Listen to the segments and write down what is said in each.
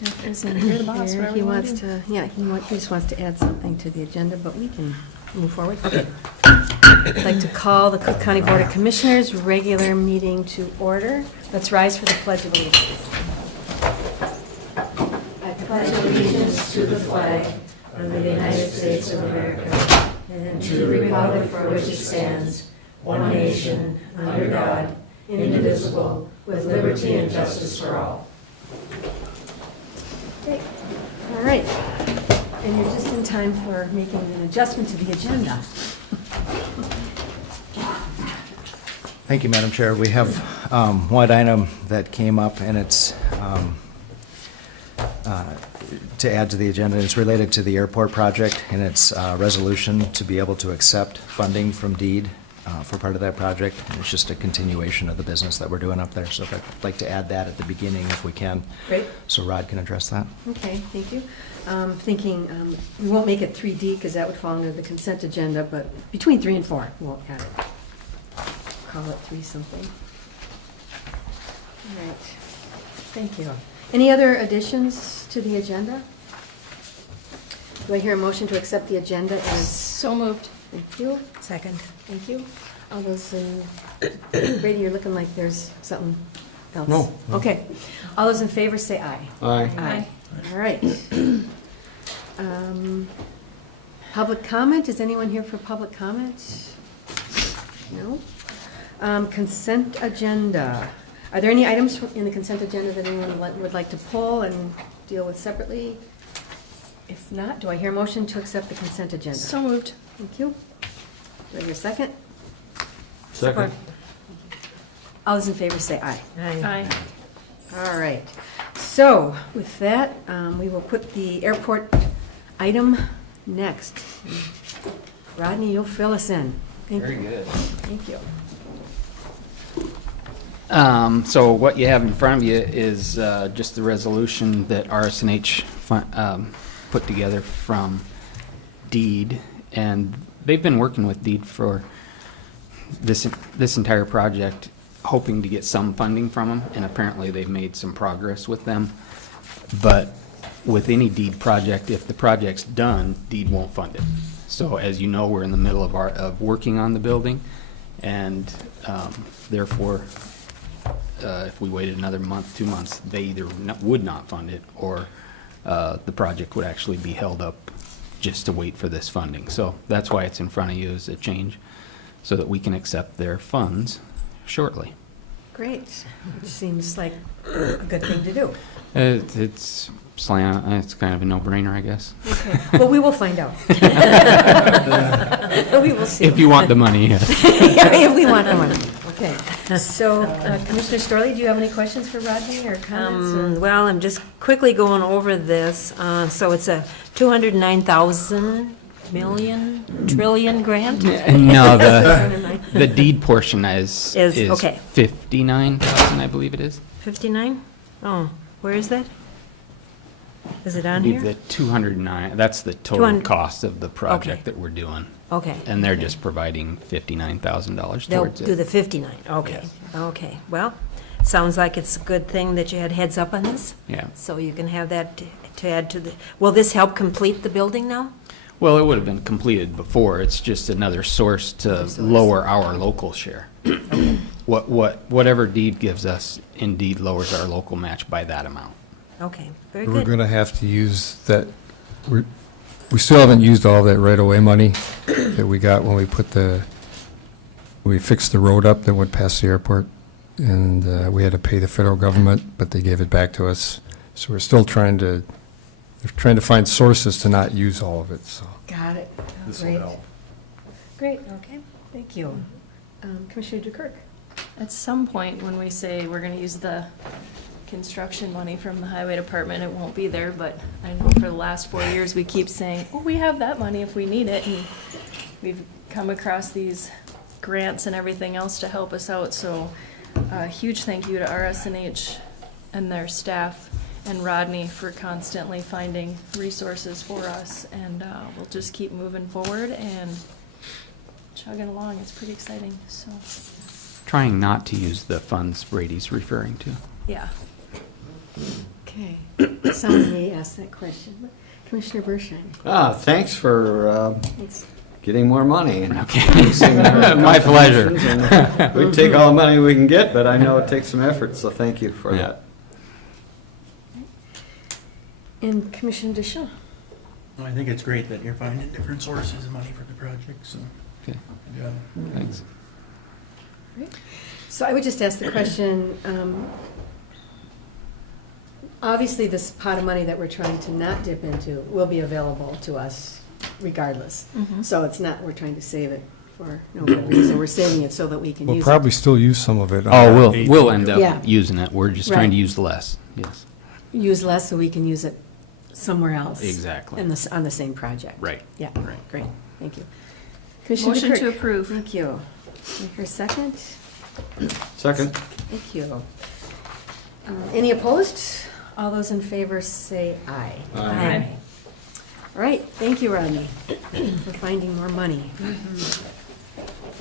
Jeff isn't You're the boss, here. whatever He you wanna wants do. to, yeah, he just wants to add something to the agenda, but we can move forward. Okay. I'd like to call the Cook County Board of Commissioners regular meeting to order. Let's rise for the Pledge of Allegiance. I pledge allegiance to the flag of the United States of America and to the republic for which it stands, one nation, under God, indivisible, with liberty and justice for all. Okay. All right. And you're just in time for making an adjustment to the agenda. Thank you, Madam Chair. We have one item that came up, and it's to add to the agenda. It's related to the airport project, and it's a resolution to be able to accept funding from DEED for part of that project. And it's just a continuation of the business that we're doing up there. So if I'd like to add that at the beginning, if we can. Great. So Rod can address that. Okay, thank you. Thinking, we won't make it 3D because that would fall under the consent agenda, but between 3 and 4, we'll add it. Call it 3 something. All right, thank you. Any other additions to the agenda? Do I hear a motion to accept the agenda as? So moved. Thank you. Second. Thank you. All those in, Brady, you're looking like there's something else. No. Okay. All those in favor say aye. Aye. Aye. All right. Public comment, is anyone here for public comment? No? Consent agenda. Are there any items in the consent agenda that anyone would like to pull and deal with separately? If not, do I hear a motion to accept the consent agenda? So moved. Thank you. Do I hear a second? Second. All those in favor say aye. Aye. All right. So with that, we will put the airport item next. Rodney, you'll fill us in. Thank you. Very good. Thank you. So what you have in front of you is just the resolution that RSNH put together from DEED, and they've been working with DEED for this entire project, hoping to get some funding from them, and apparently they've made some progress with them. But with any DEED project, if the project's done, DEED won't fund it. So as you know, we're in the middle of working on the building, and therefore, if we waited another month, 2 months, they either would not fund it, or the project would actually be held up just to wait for this funding. So that's why it's in front of you as a change, so that we can accept their funds shortly. Great. Which seems like a good thing to do. It's kind of a no-brainer, I guess. Okay. Well, we will find out. We will see. If you want the money, yes. Yeah, if we want the money. Okay. So, Commissioner Storley, do you have any questions for Rodney or comments? or- Well, I'm just quickly going over this. So it's a 209,000 million trillion grant? No, the deed portion is okay. 59,000, I believe it is. 59? Oh, where is that? Is it I on believe here? the 209, that's the total 200 cost of the project Okay. that we're doing. Okay. And they're just providing $59,000 They'll towards do it. the 59, okay. Yes. Okay, well, sounds like it's a good thing that you had heads up on this. Yeah. So you can have that to add to the, will this help complete the building now? Well, it would have been completed before. It's just another source to lower our local share. Whatever deed gives us, indeed lowers our local match by that amount. Okay, very We're good. going to have to use that, we still haven't used all that right-of-way money that we got when we fixed the road up that went past the airport. And we had to pay the federal government, but they gave it back to us. So we're still trying to find sources to not use all of it, so. Got it. This Great. will help. Great, okay, thank you. Commissioner Dukirk? At some point, when we say we're gonna use the construction money from the highway department, it won't be there, but I know for the last 4 years, we keep saying, oh, we have that money if we need it, and we've come across these grants and everything else to help us out, so a huge thank you to RSNH and their staff and Rodney for constantly finding resources for us, and we'll just keep moving forward and chugging along. It's pretty exciting, so, Trying not to use the funds Brady's referring to. yeah. Okay. someone may ask that question. But Commissioner Bershine. Thanks for Thanks. getting more money. And My pleasure. We take all the money we can get, but I know it takes some effort, so thank you for Yeah. that. And Commissioner Deschamps. Well, I think it's great that you're finding different sources of money for the project, so. Okay, good job. thanks. So I would just ask the question, obviously this pot of money that we're trying to not dip into will be available to us regardless. Mhm. So it's not, we're trying to save it for no good reason. We're saving it so that we can We'll use probably it. still use some of it. on Oh, our we'll end Yeah. up using it. We're just trying to Right. use less. Yes, Use less so we can use it somewhere else. exactly. On the same project. Right. Yeah, Right. great, thank you. Commissioner Motion to DeKirk. approve. Thank you. Can I hear a second? Second. Thank you. Any opposed? All those in favor say aye. Aye. All right, thank you, Rodney, for finding more money.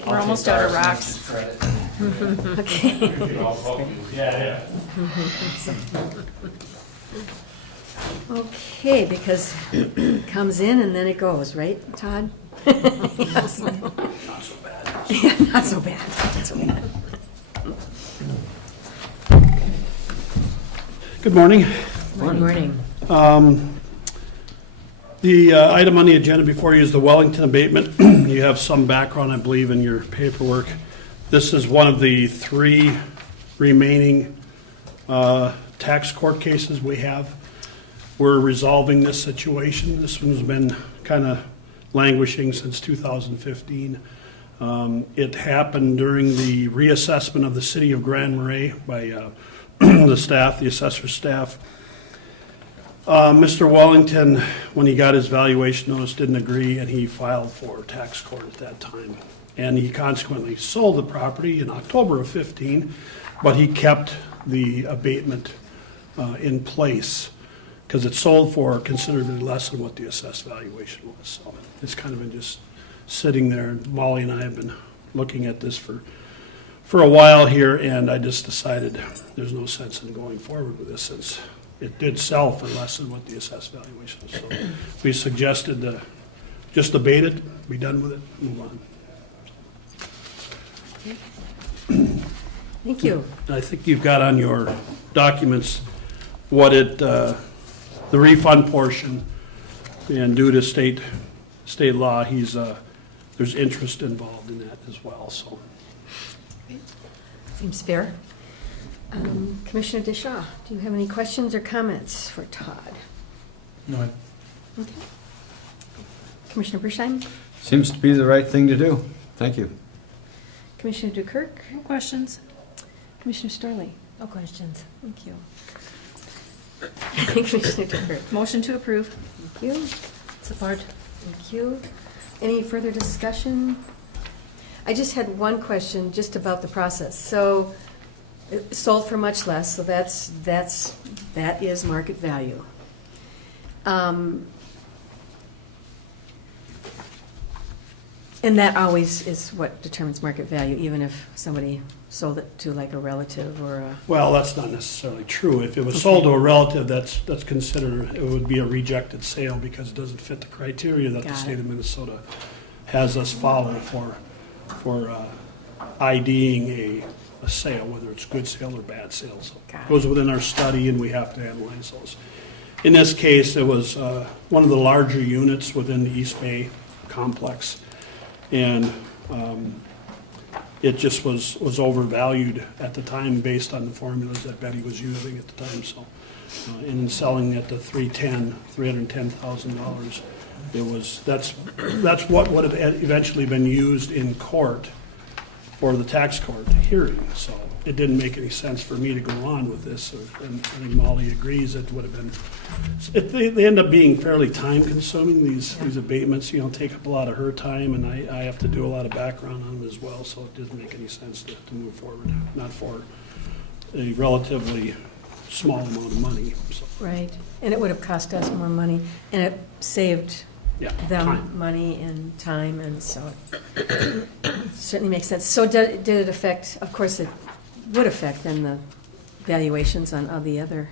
We're almost out of rocks. Okay. Okay, because it comes in and then it goes, right, Todd? Not so bad. Yeah, not so bad, not so bad. Good morning. Good morning. The item on the agenda before you is the Wellington abatement. You have some background, I believe, in your paperwork. This is one of the 3 remaining tax court cases we have. We're resolving this situation. This one's been kind of languishing since 2015. It happened during the reassessment of the city of Grand Marais by the staff, the assessor staff. Mr. Wellington, when he got his valuation notice, didn't agree, and he filed for tax court at that time. And he consequently sold the property in October of 15, but he kept the abatement in place because it sold for considerably less than what the assessed valuation was. So it's kind of been just sitting there. And Molly and I have been looking at this for a while here, and I just decided there's no sense in going forward with this since it did sell for less than what the assessed valuation is. So we suggested to just abate it, be done with it, move on. Thank you. I think you've got on your documents what the refund portion, and due to state law, there's interest involved in that as well, so. Seems fair. Commissioner Deschamps, do you have any questions or comments for Todd? No, Okay. Commissioner Bersheim? Seems to be the right thing to do. Thank you. Commissioner Dukirk? No questions. Commissioner Storley? No questions. Thank you. Commissioner Dukirk? Motion to approve. Thank you. Support. Thank you. Any further discussion? I just had one question just about the process. So it sold for much less, so that is market value. And that always is what determines market value, even if somebody sold it to like a relative or a, Well, that's not necessarily true. If it was sold to a relative, that's considered, it would be a rejected sale because it doesn't fit the criteria that the Got it. state of Minnesota has us follow for IDing a sale, whether it's good sale or bad sale. So Got it it. goes within our study and we have to analyze those. In this case, it was one of the larger units within the East Bay complex. And it just was overvalued at the time based on the formulas that Betty was using at the time, so. And in selling at the $310,000, that's what would have eventually been used in court for the tax court hearing, so it didn't make any sense for me to go on with this, and I think Molly agrees it would have been, they end up being fairly time-consuming, these abatements, take up a lot of her time, and I have to do a lot of background on them as well, so it didn't make any sense to move forward, not for a relatively small amount of money, so, right? And it would have cost us more money, and it saved yeah. them time. money and time, and so it certainly makes sense. So did it affect, of course, it would affect then the valuations on all the other,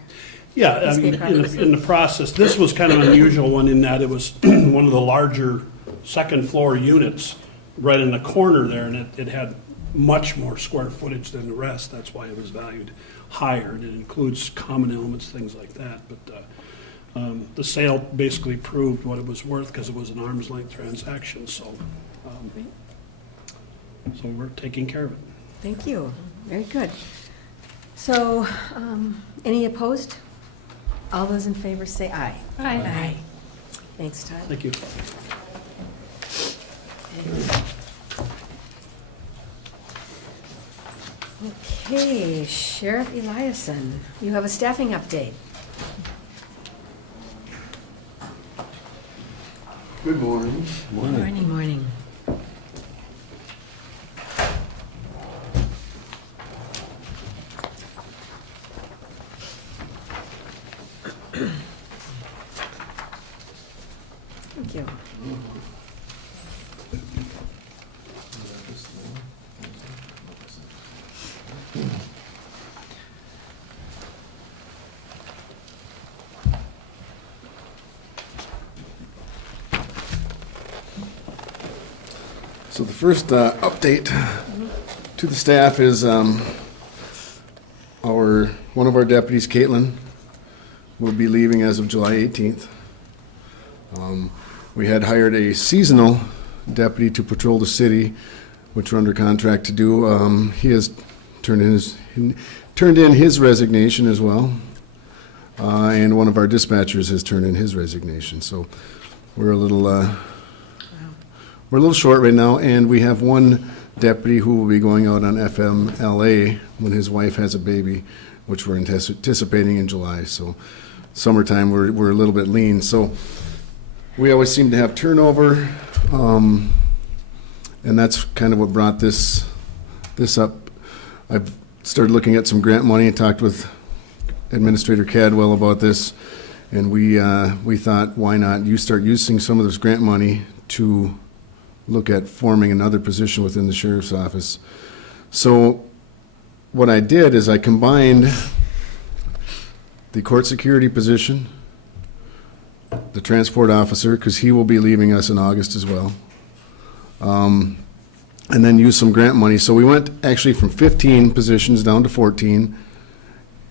Yeah, I East mean, Bay Properties. in the process, this was kind of an unusual one in that it was one of the larger second floor units right in the corner there, and it had much more square footage than the rest. That's why it was valued higher, and it includes common elements, things like that. But the sale basically proved what it was worth because it was an arm's length transaction, so we're taking care of it. Thank you. Very good. So, any opposed? All those in favor say aye. Aye. Thanks, Todd. Thank you. Okay, Sheriff Eliason, you have a staffing update. Good morning. Morning, morning. Thank you. So the first update to the staff is one of our deputies, Caitlin, will be leaving as of July 18th. We had hired a seasonal deputy to patrol the city, which we're under contract to do. He has turned in his resignation as well, and one of our dispatchers has turned in his resignation. So we're a little short right now, and we have one deputy who will be going out on FMLA when his wife has a baby, which we're anticipating in July. So summertime, we're a little bit lean. So we always seem to have turnover, and that's kind of what brought this up. I've started looking at some grant money and talked with Administrator Cadwell about this, and we thought, why not you start using some of this grant money to look at forming another position within the sheriff's office. So what I did is I combined the court security position, the transport officer, because he will be leaving us in August as well, and then use some grant money. So we went actually from 15 positions down to 14,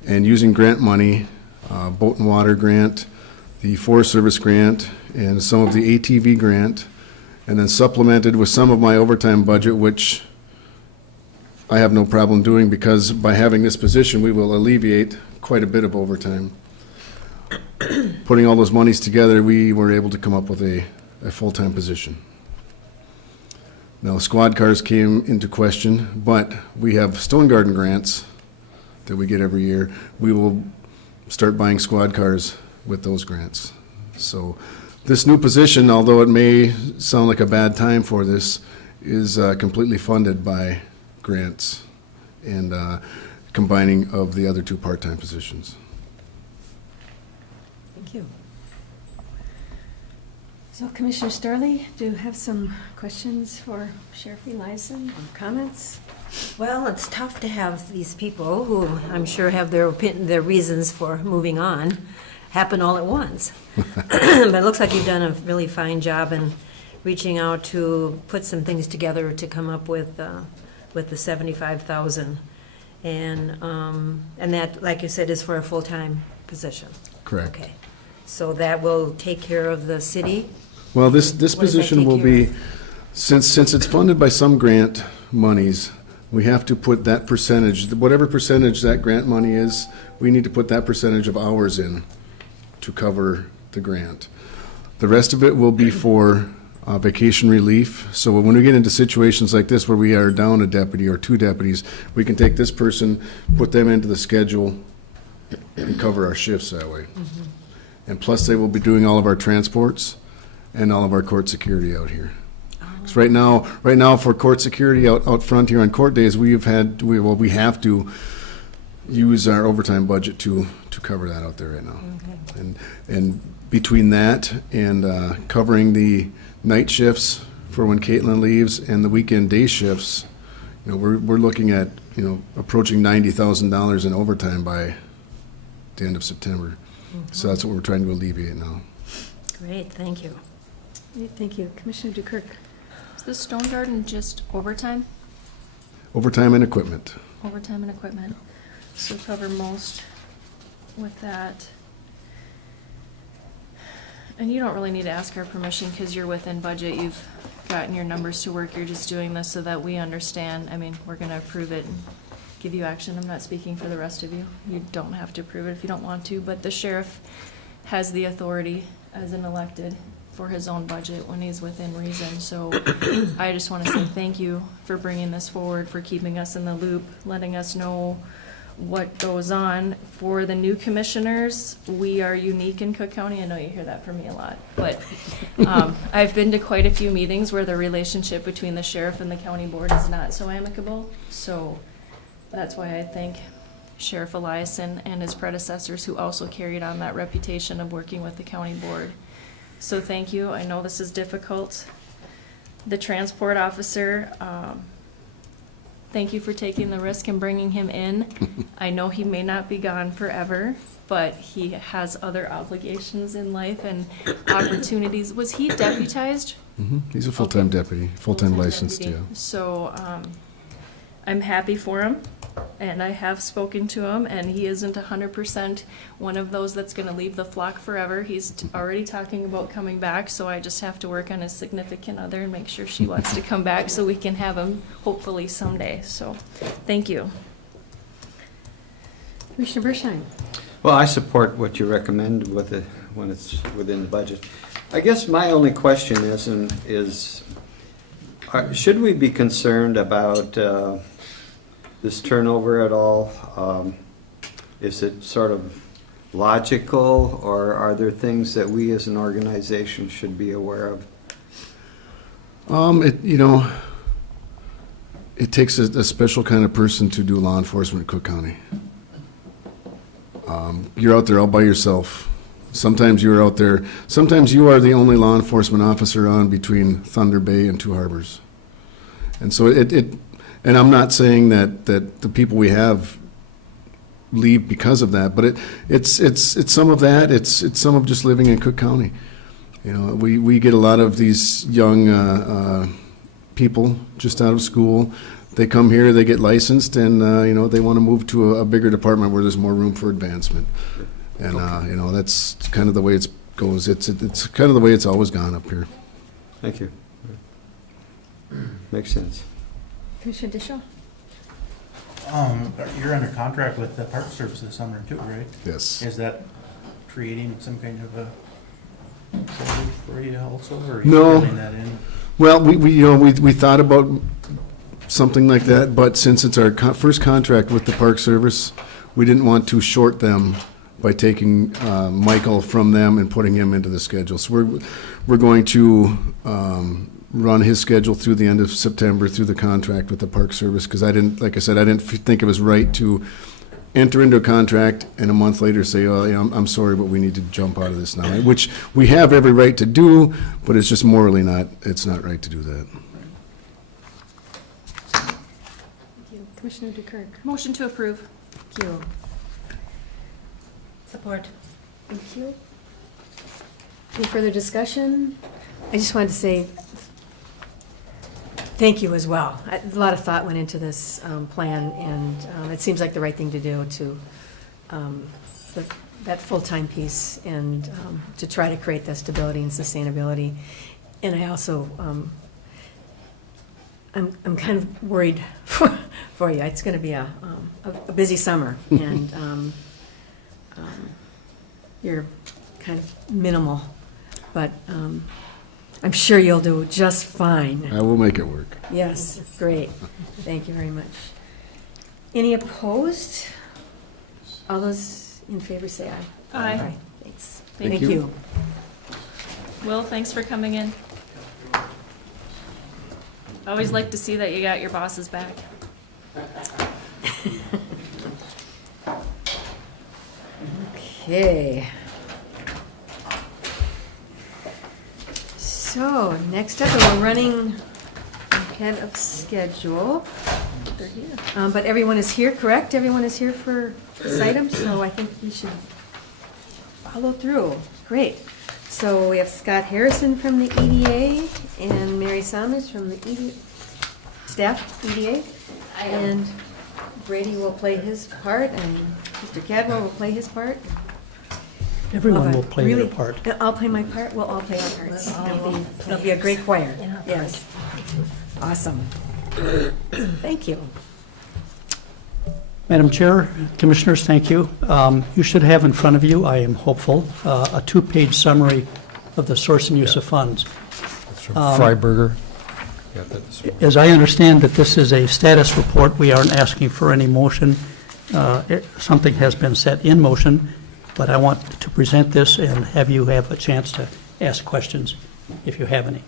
and using grant money, boat and water grant, the Forest Service grant, and some of the ATV grant, and then supplemented with some of my overtime budget, which I have no problem doing, because by having this position, we will alleviate quite a bit of overtime. Putting all those monies together, we were able to come up with a full-time position. Now, squad cars came into question, but we have Stone Garden grants that we get every year. We will start buying squad cars with those grants. So this new position, although it may sound like a bad time for this, is completely funded by grants and combining of the other two part-time positions. Thank you. So Commissioner Starley, do you have some questions for Sheriff Eliason or comments? Well, it's tough to have these people who I'm sure have their reasons for moving on happen all at once. But it looks like you've done a really fine job in reaching out to put some things together to come up with the 75,000, and that, like you said, is for a full-time position. Correct. Okay, so that will take care of the city. Well, this What does that position will take care be, since it's funded by some grant monies, we have to put that percentage, whatever percentage that grant money is, we need to put that percentage of hours in to cover the grant. The rest of it will be for vacation relief. So when we get into situations like this where we are down a deputy or two deputies, we can take this person, put them into the schedule, and cover our shifts that way. Mm-hmm. And plus, they will be doing all of our transports and all of our court security out here. Because right now for court security out front here on court days, we have to use our overtime budget to cover that out there right now. Okay. And between that and covering the night shifts for when Caitlin leaves and the weekend day shifts, we're looking at approaching $90,000 in overtime by the end of September. So that's what we're trying to alleviate now. Great, thank you. Great, thank you. Commissioner Dukirk? Is the stone garden just overtime? Overtime and equipment. Overtime and equipment. So cover most with that. And you don't really need to ask our permission because you're within budget. You've gotten your numbers to work. You're just doing this so that we understand. I mean, we're gonna approve it and give you action. I'm not speaking for the rest of you. You don't have to approve it if you don't want to, but the sheriff has the authority as an elected for his own budget when he's within reason. So I just want to say thank you for bringing this forward, for keeping us in the loop, letting us know what goes on. For the new commissioners, we are unique in Cook County. I know you hear that from me a lot, but I've been to quite a few meetings where the relationship between the sheriff and the county board is not so amicable. So that's why I thank Sheriff Eliason and his predecessors who also carried on that reputation of working with the county board. So thank you. I know this is difficult. The transport officer, thank you for taking the risk and bringing him in. I know he may not be gone forever, but he has other obligations in life and opportunities. Was he deputized? He's a full-time Okay. deputy, full-time licensed, deputy. yeah. So, I'm happy for him, and I have spoken to him, and he isn't 100% one of those that's gonna leave the flock forever. He's already talking about coming back, so I just have to work on his significant other and make sure she wants to come back so we can have him hopefully someday. So, thank you. Commissioner Bershine? Well, I support what you recommend with it when it's within the budget. I guess my only question is should we be concerned about this turnover at all? Is it sort of logical, or are there things that we as an organization should be aware of? It takes a special kind of person to do law enforcement in Cook County. You're out there all by yourself. Sometimes you are the only law enforcement officer on between Thunder Bay and Two Harbors. And so and I'm not saying that the people we have leave because of that, but it's some of that. It's some of just living in Cook County. We get a lot of these young people just out of school. They come here, they get licensed, and they want to move to a bigger department where there's more room for advancement. And that's kind of the way it goes. It's kind of the way it's always gone up here. Thank you. Makes sense. Commissioner Dishaw? You're under contract with the Park Service this summer too, right? Yes. Is that creating some kind of a shortage for you also, or are you No. building that in? Well, we thought about something like that, but since it's our first contract with the Park Service, we didn't want to short them by taking Michael from them and putting him into the schedule. So we're going to run his schedule through the end of September through the contract with the Park Service, because I didn't think it was right to enter into a contract and a month later say, oh, yeah, I'm sorry, but we need to jump out of this now, which we have every right to do, but it's just morally it's not right to do that. Thank you. Commissioner Dukirk? Motion to approve. Thank you. Support. Thank you. Any further discussion? I just wanted to say thank you as well. A lot of thought went into this plan, and it seems like the right thing to do to that full-time piece and to try to create that stability and sustainability. And I also, I'm kind of worried for you. It's going to be a busy summer, and you're kind of minimal, but I'm sure you'll do just fine. I will make it work. Yes, great. Thank you very much. Any opposed? All those in favor say aye. Aye. Thanks. Thank you. Will, thanks for coming in. I always like to see that you got your bosses back. Okay. So, next up, and we're running ahead of schedule. They're here. But everyone is here, correct? Everyone is here for this item, so I think we should follow through. Great. So we have Scott Harrison from the EDA and Mary Saunders from the staff EDA. And Brady will play his part and Mr. Cadwell will play his part. Everyone Love will it. play Really? their part. I'll play my part, we'll all play our parts. It'll be a great choir. Yes. Awesome. Thank you. Madam Chair, Commissioners, thank you. You should have in front of you, I am hopeful, a two-page summary of the source and use of funds. It's from Freiberger. Got that this morning. As I understand that this is a status report, we aren't asking for any motion. Something has been set in motion, but I want to present this and have you have a chance to ask questions if you have any.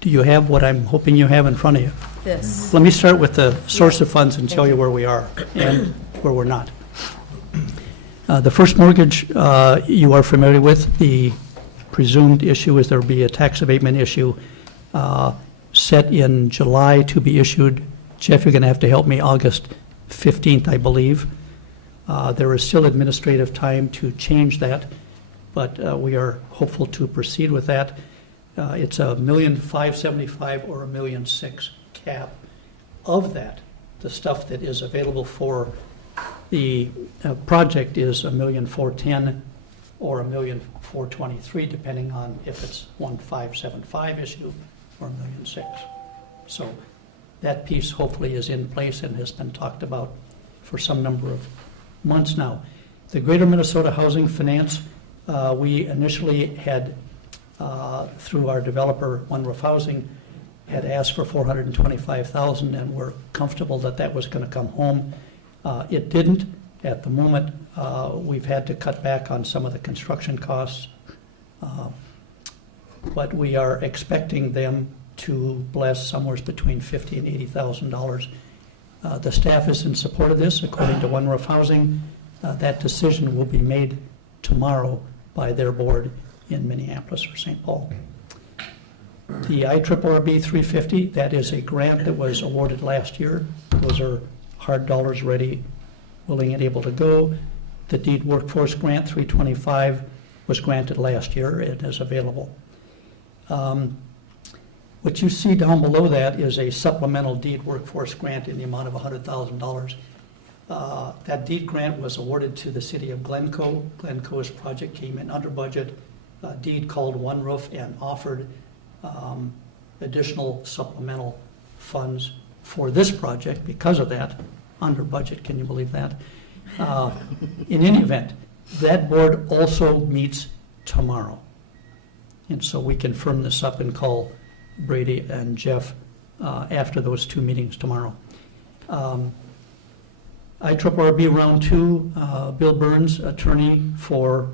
Do you have what I'm hoping you have in front of you? This. Let me start with the source of funds and tell you where we are and where we're not. The first mortgage you are familiar with. The presumed issue is there will be a tax abatement issue set in July to be issued. Jeff, you're going to have to help me, August 15th, I believe. There is still administrative time to change that, but we are hopeful to proceed with that. It's $1,575,000 or $1,600,000 cap. Of that, the stuff that is available for the project is $1,410,000 or $1,423,000, depending on if it's 1,575 issue or $1,600,000. So that piece hopefully is in place and has been talked about for some number of months now. The Greater Minnesota Housing Finance, we initially had, through our developer, One Roof Housing, had asked for $425,000, and we're comfortable that that was going to come home. It didn't. At the moment, we've had to cut back on some of the construction costs, but we are expecting them to bless somewhere between $50,000 and $80,000. The staff is in support of this, according to One Roof Housing. That decision will be made tomorrow by their board in Minneapolis or St. Paul. The IRRB 350, that is a grant that was awarded last year. Those are hard dollars ready, willing and able to go. The deed workforce grant 325 was granted last year. It is available. What you see down below that is a supplemental deed workforce grant in the amount of $100,000. That deed grant was awarded to the city of Glencoe. Glencoe's project came in under budget. Deed called One Roof and offered additional supplemental funds for this project because of that, under budget, can you believe that? In any event, that board also meets tomorrow. And so we can firm this up and call Brady and Jeff after those two meetings tomorrow. IRRB Round 2, Bill Burns, attorney for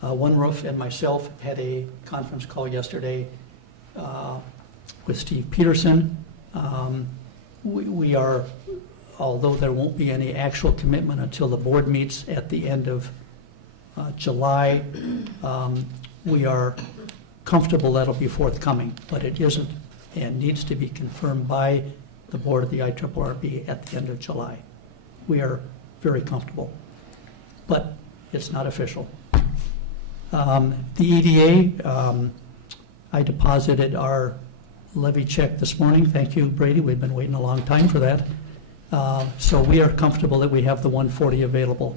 One Roof, and myself had a conference call yesterday with Steve Peterson. We are, although there won't be any actual commitment until the board meets at the end of July, we are comfortable that'll be forthcoming, but it isn't and needs to be confirmed by the board of the IRRB at the end of July. We are very comfortable, but it's not official. The EDA, I deposited our levy check this morning. Thank you, Brady. We've been waiting a long time for that. So we are comfortable that we have the 140 available.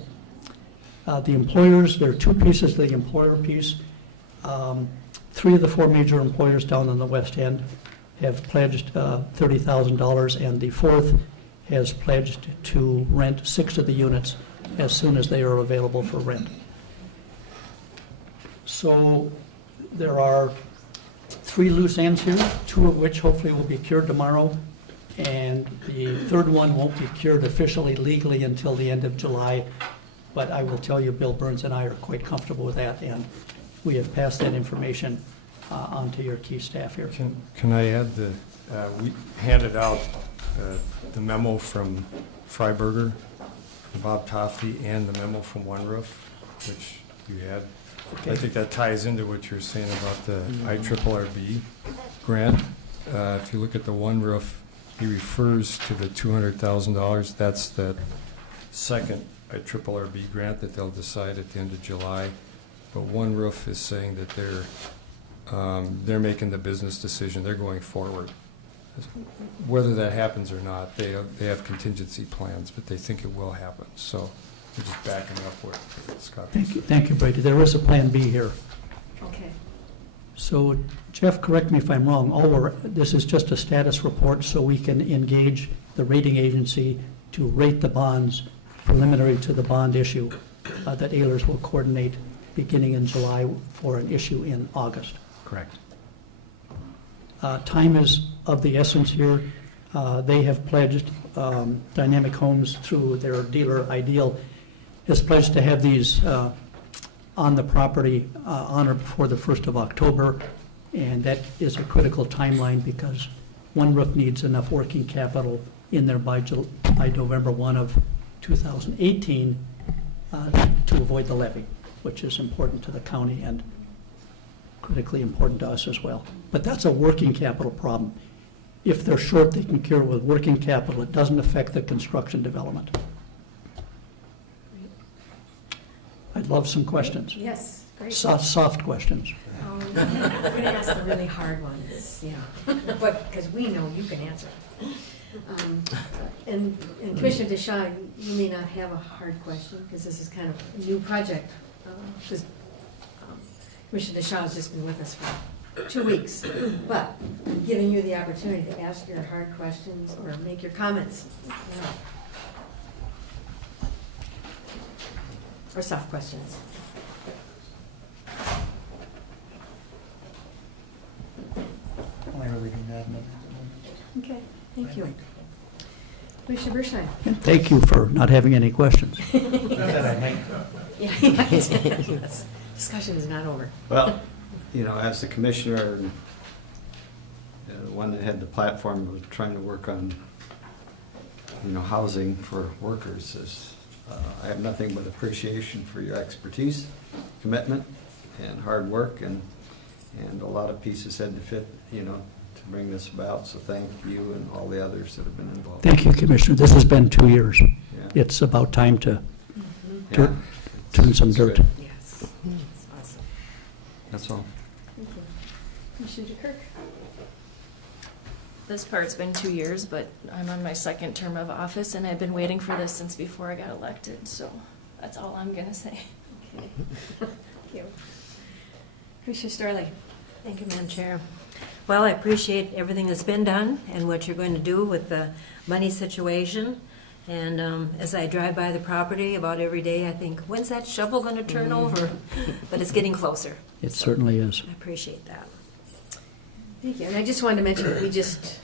The employers, there are two pieces to the employer piece. 3 of the 4 major employers down on the west end have pledged $30,000, and the 4th has pledged to rent 6 of the units as soon as they are available for rent. So there are 3 loose ends here, 2 of which hopefully will be cured tomorrow, and the 3rd one won't be cured officially legally until the end of July. But I will tell you, Bill Burns and I are quite comfortable with that, and we have passed that information on to your key staff here. Can I add we handed out the memo from Freiberger, Bob Toffey, and the memo from One Roof, which you had. Okay. I think that ties into what you're saying about the IRRB grant. If you look at the One Roof, he refers to the $200,000. That's the second a triple RB grant that they'll decide at the end of July. But One Roof is saying that they're making the business decision, they're going forward. Whether that happens or not, they have contingency plans, but they think it will happen. So they're just backing up what Scott was saying. Thank you, Brady. There is a Plan B here. Okay. So Jeff, correct me if I'm wrong, this is just a status report so we can engage the rating agency to rate the bonds preliminary to the bond issue that Ehlers will coordinate beginning in July for an issue in August. Correct. Time is of the essence here. They have pledged, Dynamic Homes through their dealer Ideal has pledged to have these on the property on or before the 1st of October, and that is a critical timeline because One Roof needs enough working capital in there by November 1 of 2018 to avoid the levy, which is important to the county and critically important to us as well. But that's a working capital problem. If they're short, they can cure with working capital. It doesn't affect the construction development. I'd love some questions. Yes, great. Soft questions. We're going to ask the really hard ones, yeah. But, because we know you can answer. And Commissioner Deschamps, you may not have a hard question, because this is kind of a new project. Commissioner Deschamps has just been with us for 2 weeks, but I'm giving you the opportunity to ask your hard questions or make your comments. Yeah. Or soft questions. Only really do that. Okay, thank you. Commissioner Bershine. And thank you for not having any questions. Yeah, yes. Discussion is not over. Well, you know, as the commissioner, the one that had the platform of trying to work on, you know, housing for workers, is I have nothing but appreciation for your expertise, commitment, and hard work, and a lot of pieces had to fit, you know, to bring this about. So thank you and all the others that have been involved. Thank you, Commissioner. This has been 2 years. Yeah. It's about time to Yeah. turn some It's dirt. good. Yes, that's awesome. That's all. Thank you. Commissioner DeKirk. This part's been 2 years, but I'm on my second term of office, and I've been waiting for this since before I got elected, so that's all I'm gonna say. Okay. Thank you. Commissioner Starley. Thank you, Madam Chair. Well, I appreciate everything that's been done and what you're going to do with the money situation. And as I drive by the property about every day, I think, when's that shovel going to turn over? But it's getting closer. It certainly is. I appreciate that. Thank you. And I just wanted to mention that we just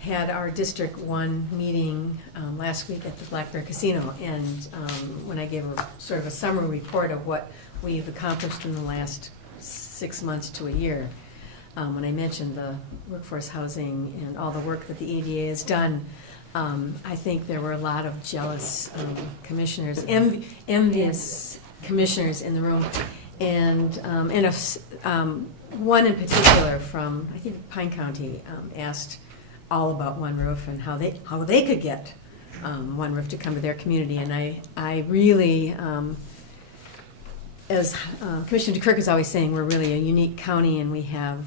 had our District 1 meeting last week at the Black Bear Casino. And when I gave a sort of a summary report of what we've accomplished in the last 6 months to a year, when I mentioned the workforce housing and all the work that the EDA has done, I think there were a lot of jealous commissioners, envious commissioners in the room. And one in particular from, I think, Pine County, asked all about One Roof and how they could get One Roof to come to their community. And I really, as Commissioner DeKirk is always saying, we're really a unique county, and we have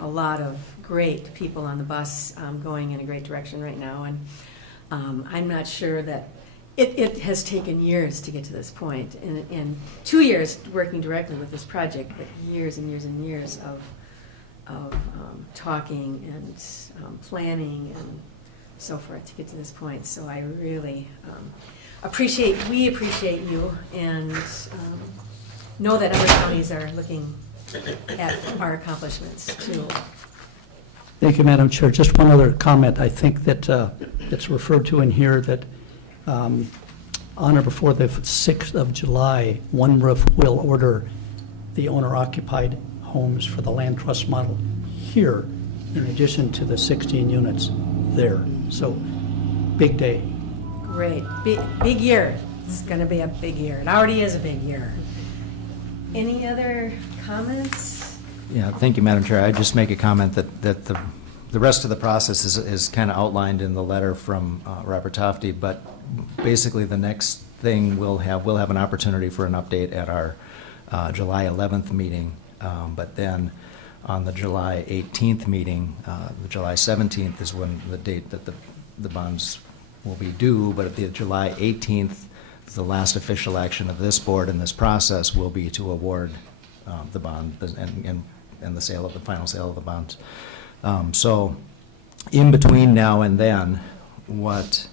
a lot of great people on the bus going in a great direction right now. And I'm not sure that it has taken years to get to this point, and 2 years working directly with this project, but years and years and years of talking and planning and so forth to get to this point. So I really we appreciate you, and know that other counties are looking at our accomplishments too. Thank you, Madam Chair. Just one other comment. I think that it's referred to in here that on or before the 6th of July, One Roof will order the owner-occupied homes for the land trust model here, in addition to the 16 units there. So, big day. Great. Big year. It's going to be a big year. It already is a big year. Any other comments? Yeah, thank you, Madam Chair. I'd just make a comment that the rest of the process is kind of outlined in the letter from Robert Tofty, but basically the next thing, we'll have an opportunity for an update at our July 11th meeting. But then on the July 18th meeting, the July 17th is when the date that the bonds will be due, but at the July 18th, the last official action of this board in this process will be to award the bond and the final sale of the bonds. So in between now and then, what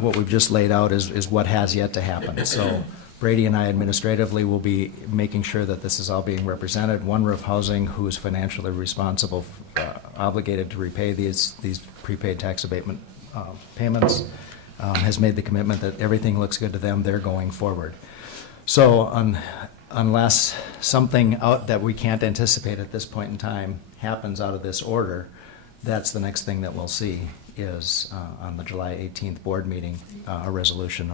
we've just laid out is what has yet to happen. So Brady and I administratively will be making sure that this is all being represented. One Roof Housing, who is financially responsible, obligated to repay these prepaid tax abatement payments, has made the commitment that everything looks good to them, they're going forward. So unless something out that we can't anticipate at this point in time happens out of this order, that's the next thing that we'll see is on the July 18th board meeting, a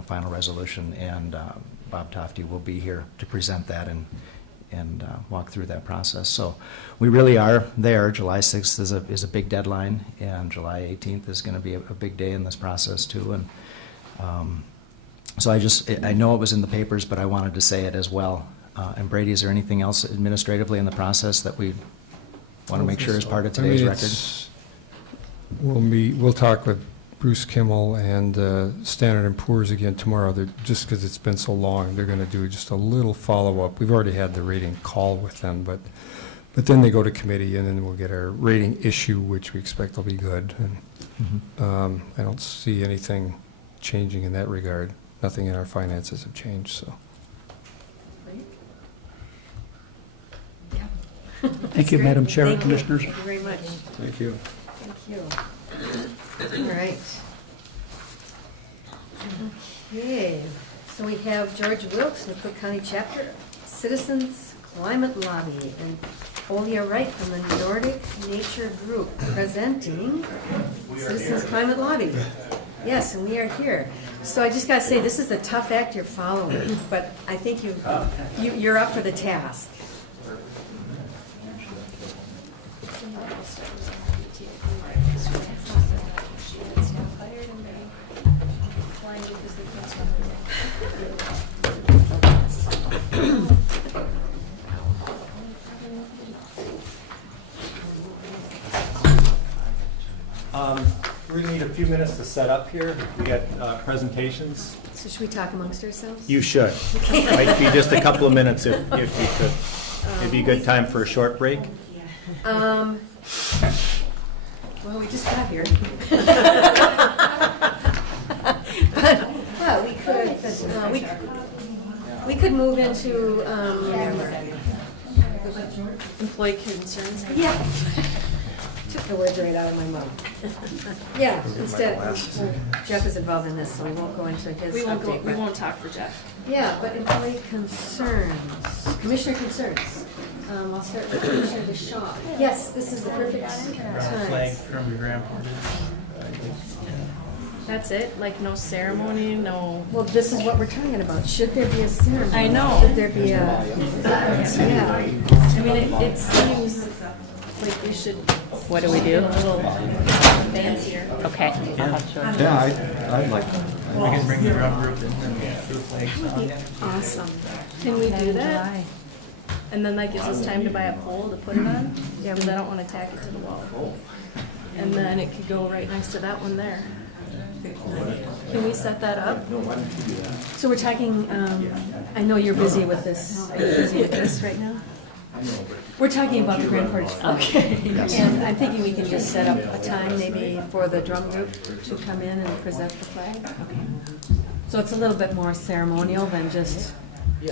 final resolution, and Bob Tofty will be here to present that and walk through that process. So we really are there. July 6th is a big deadline, and July 18th is going to be a big day in this process too. And so I know it was in the papers, but I wanted to say it as well. And Brady, is there anything else administratively in the process that we want to make sure is part of today's record? We'll talk with Bruce Kimmel and Standard & Poor's again tomorrow. Just because it's been so long, they're going to do just a little follow-up. We've already had the rating call with them, but then they go to committee, and then we'll get our rating issue, which we expect will be good. And I don't see anything changing in that regard. Nothing in our finances have changed, so. Thank you, Madam Chair, Thank you. Commissioners. Thank you very much. Thank you. Thank you. All right. Okay, so we have George Wilkes from the Cook County Chapter Citizens Climate Lobby and Olia Wright from the Nordic Nature Group presenting Citizens Climate Lobby. Yes, and we are here. So I just got to say, this is a tough act you're following, but I think you're up for the task. We're gonna need a few minutes to set up here. We got presentations. So should we talk amongst ourselves? You should. Might be just a couple of minutes if you could. Maybe a good time for a short break. Well, we just got here. But, well, we could move into, Employee concerns. yeah. Took the words right out of my mouth. Yeah, instead, Jeff is involved in this, so we won't go into his We update. but- won't talk for Jeff. Yeah, but employee concerns, commissioner concerns. I'll start with Commissioner DeShaw. Yes, this is the perfect time. from your grandpa. That's it? Like no ceremony, no? Well, this is what we're talking about. Should there be a ceremony? I know. Should there be a, yeah. I mean, it seems like we should. What do we do? A little fancier. Okay. Yeah, I'd like to. We can bring the drum group in and the flags on. Awesome. Can we do that? And then that gives us time to buy a pole to put it on? Yeah, because I don't want to tack it to the wall. And then it could go right next to that one there. Can we set that up? So we're talking, I know you're busy with this. Are you busy with this right now? We're talking about the Grand Portage Flag. Okay. And I'm thinking we can just set up a time maybe for the drum group to come in and present the flag. Okay. So it's a little bit more ceremonial than just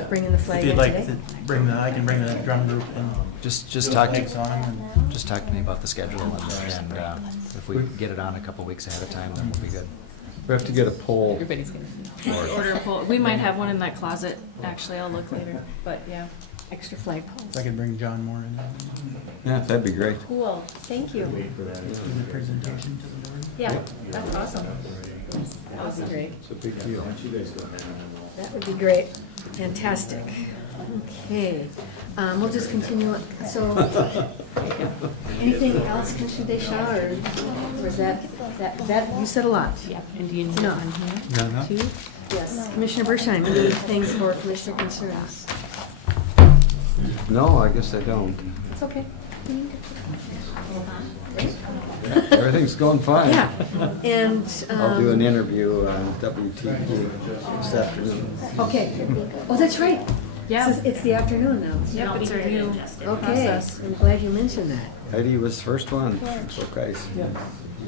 bringing the flag If in you'd today? like to bring I can bring the drum group in. Just Do the talk flags on 'em and- just talk to me about the schedule, and if we get it on a couple weeks ahead of time, then we'll be good. We have to get a poll. Everybody's gonna. Order a pole. We might have one in that closet. Actually, I'll look later. But yeah. Extra flag poles. If I could bring John Moore in. Yeah, that'd be great. Cool. Thank you. Do the presentation to the board. Yeah, that's awesome. That would be great. It's a big deal. That would be great. Fantastic. Okay, we'll just continue. So, anything else, Commissioner Deschamps, or is that, you said a lot? Yeah, and do you need No. one here? No. Two? Yes. Commissioner Bershheim, anything for commissioner concerns? No, I guess I don't. It's okay. Everything's going fine. Yeah, and. I'll do an interview on WTV this afternoon. Okay. Oh, that's right. Yeah. It's the afternoon now. Yep, it's our new Okay, process. I'm glad you mentioned that. Heidi was first one. Okay.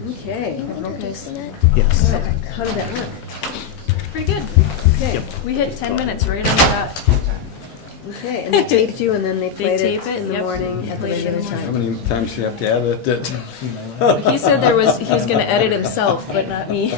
Okay. Yes. How did that work? Pretty good. Okay, We hit 10 minutes right on the dot. okay, and they taped you and then they played tape it it, in the yep. morning at the Played it in regular the How time. many times do you have to edit it? He said he's going to edit himself, but not me.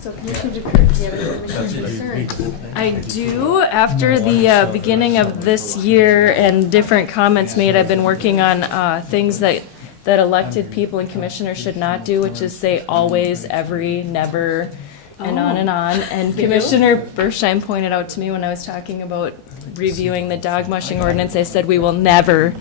So Commissioner Dukert, do you have any commissioner concerns? I do. After the beginning of this year and different comments made, I've been working on things that elected people and commissioners should not do, which is say always, every, never, and on and on. And Commissioner Bershheim pointed out to me when I was talking about reviewing the dog mushing ordinance, I said we will never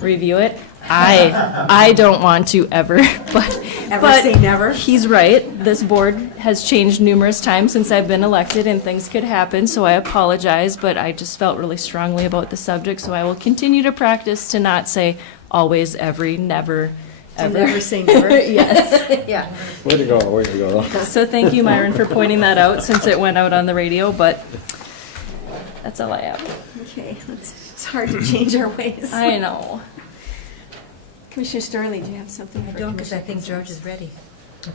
review it. I don't want to ever, but Say never? he's right. This board has changed numerous times since I've been elected, and things could happen, so I apologize, but I just felt really strongly about the subject, so I will continue to practice to not say always, every, never, To ever. never say never? Yes. Yeah. Way to go, way to go. So thank you, Myron, for pointing that out since it went out on the radio, but that's all I have. Okay, it's hard to change our ways. I know. Commissioner Starley, do you have something for I don't, because I commissioner think George is ready.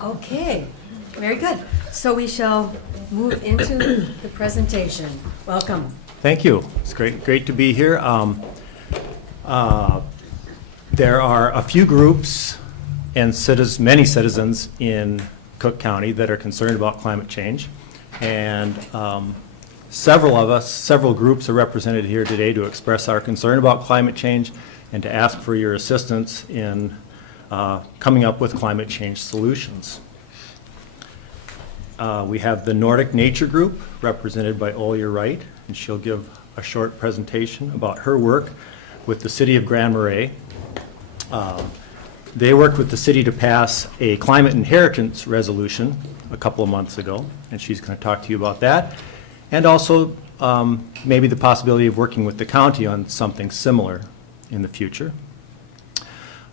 Okay, very good. So we shall move into the presentation. Welcome. Thank you. It's great to be here. There are a few groups and many citizens in Cook County that are concerned about climate change. And several groups are represented here today to express our concern about climate change and to ask for your assistance in coming up with climate change solutions. We have the Nordic Nature Group, represented by Olya Wright, and she'll give a short presentation about her work with the City of Grand Marais. They worked with the city to pass a climate inheritance resolution a couple of months ago, and she's going to talk to you about that. And also maybe the possibility of working with the county on something similar in the future.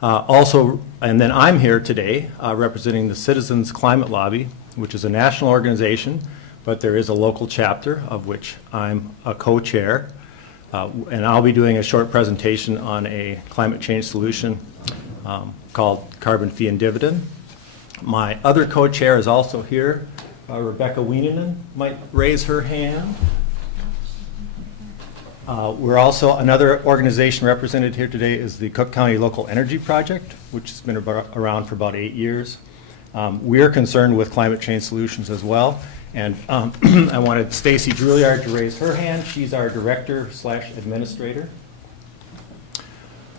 And then I'm here today representing the Citizens Climate Lobby, which is a national organization, but there is a local chapter of which I'm a co-chair. And I'll be doing a short presentation on a climate change solution called Carbon Fee and Dividend. My other co-chair is also here. Rebecca Wieninen might raise her hand. We're also, another organization represented here today is the Cook County Local Energy Project, which has been around for about 8 years. We're concerned with climate change solutions as well. And I wanted Stacy Drouillard to raise her hand. She's our director/administrator.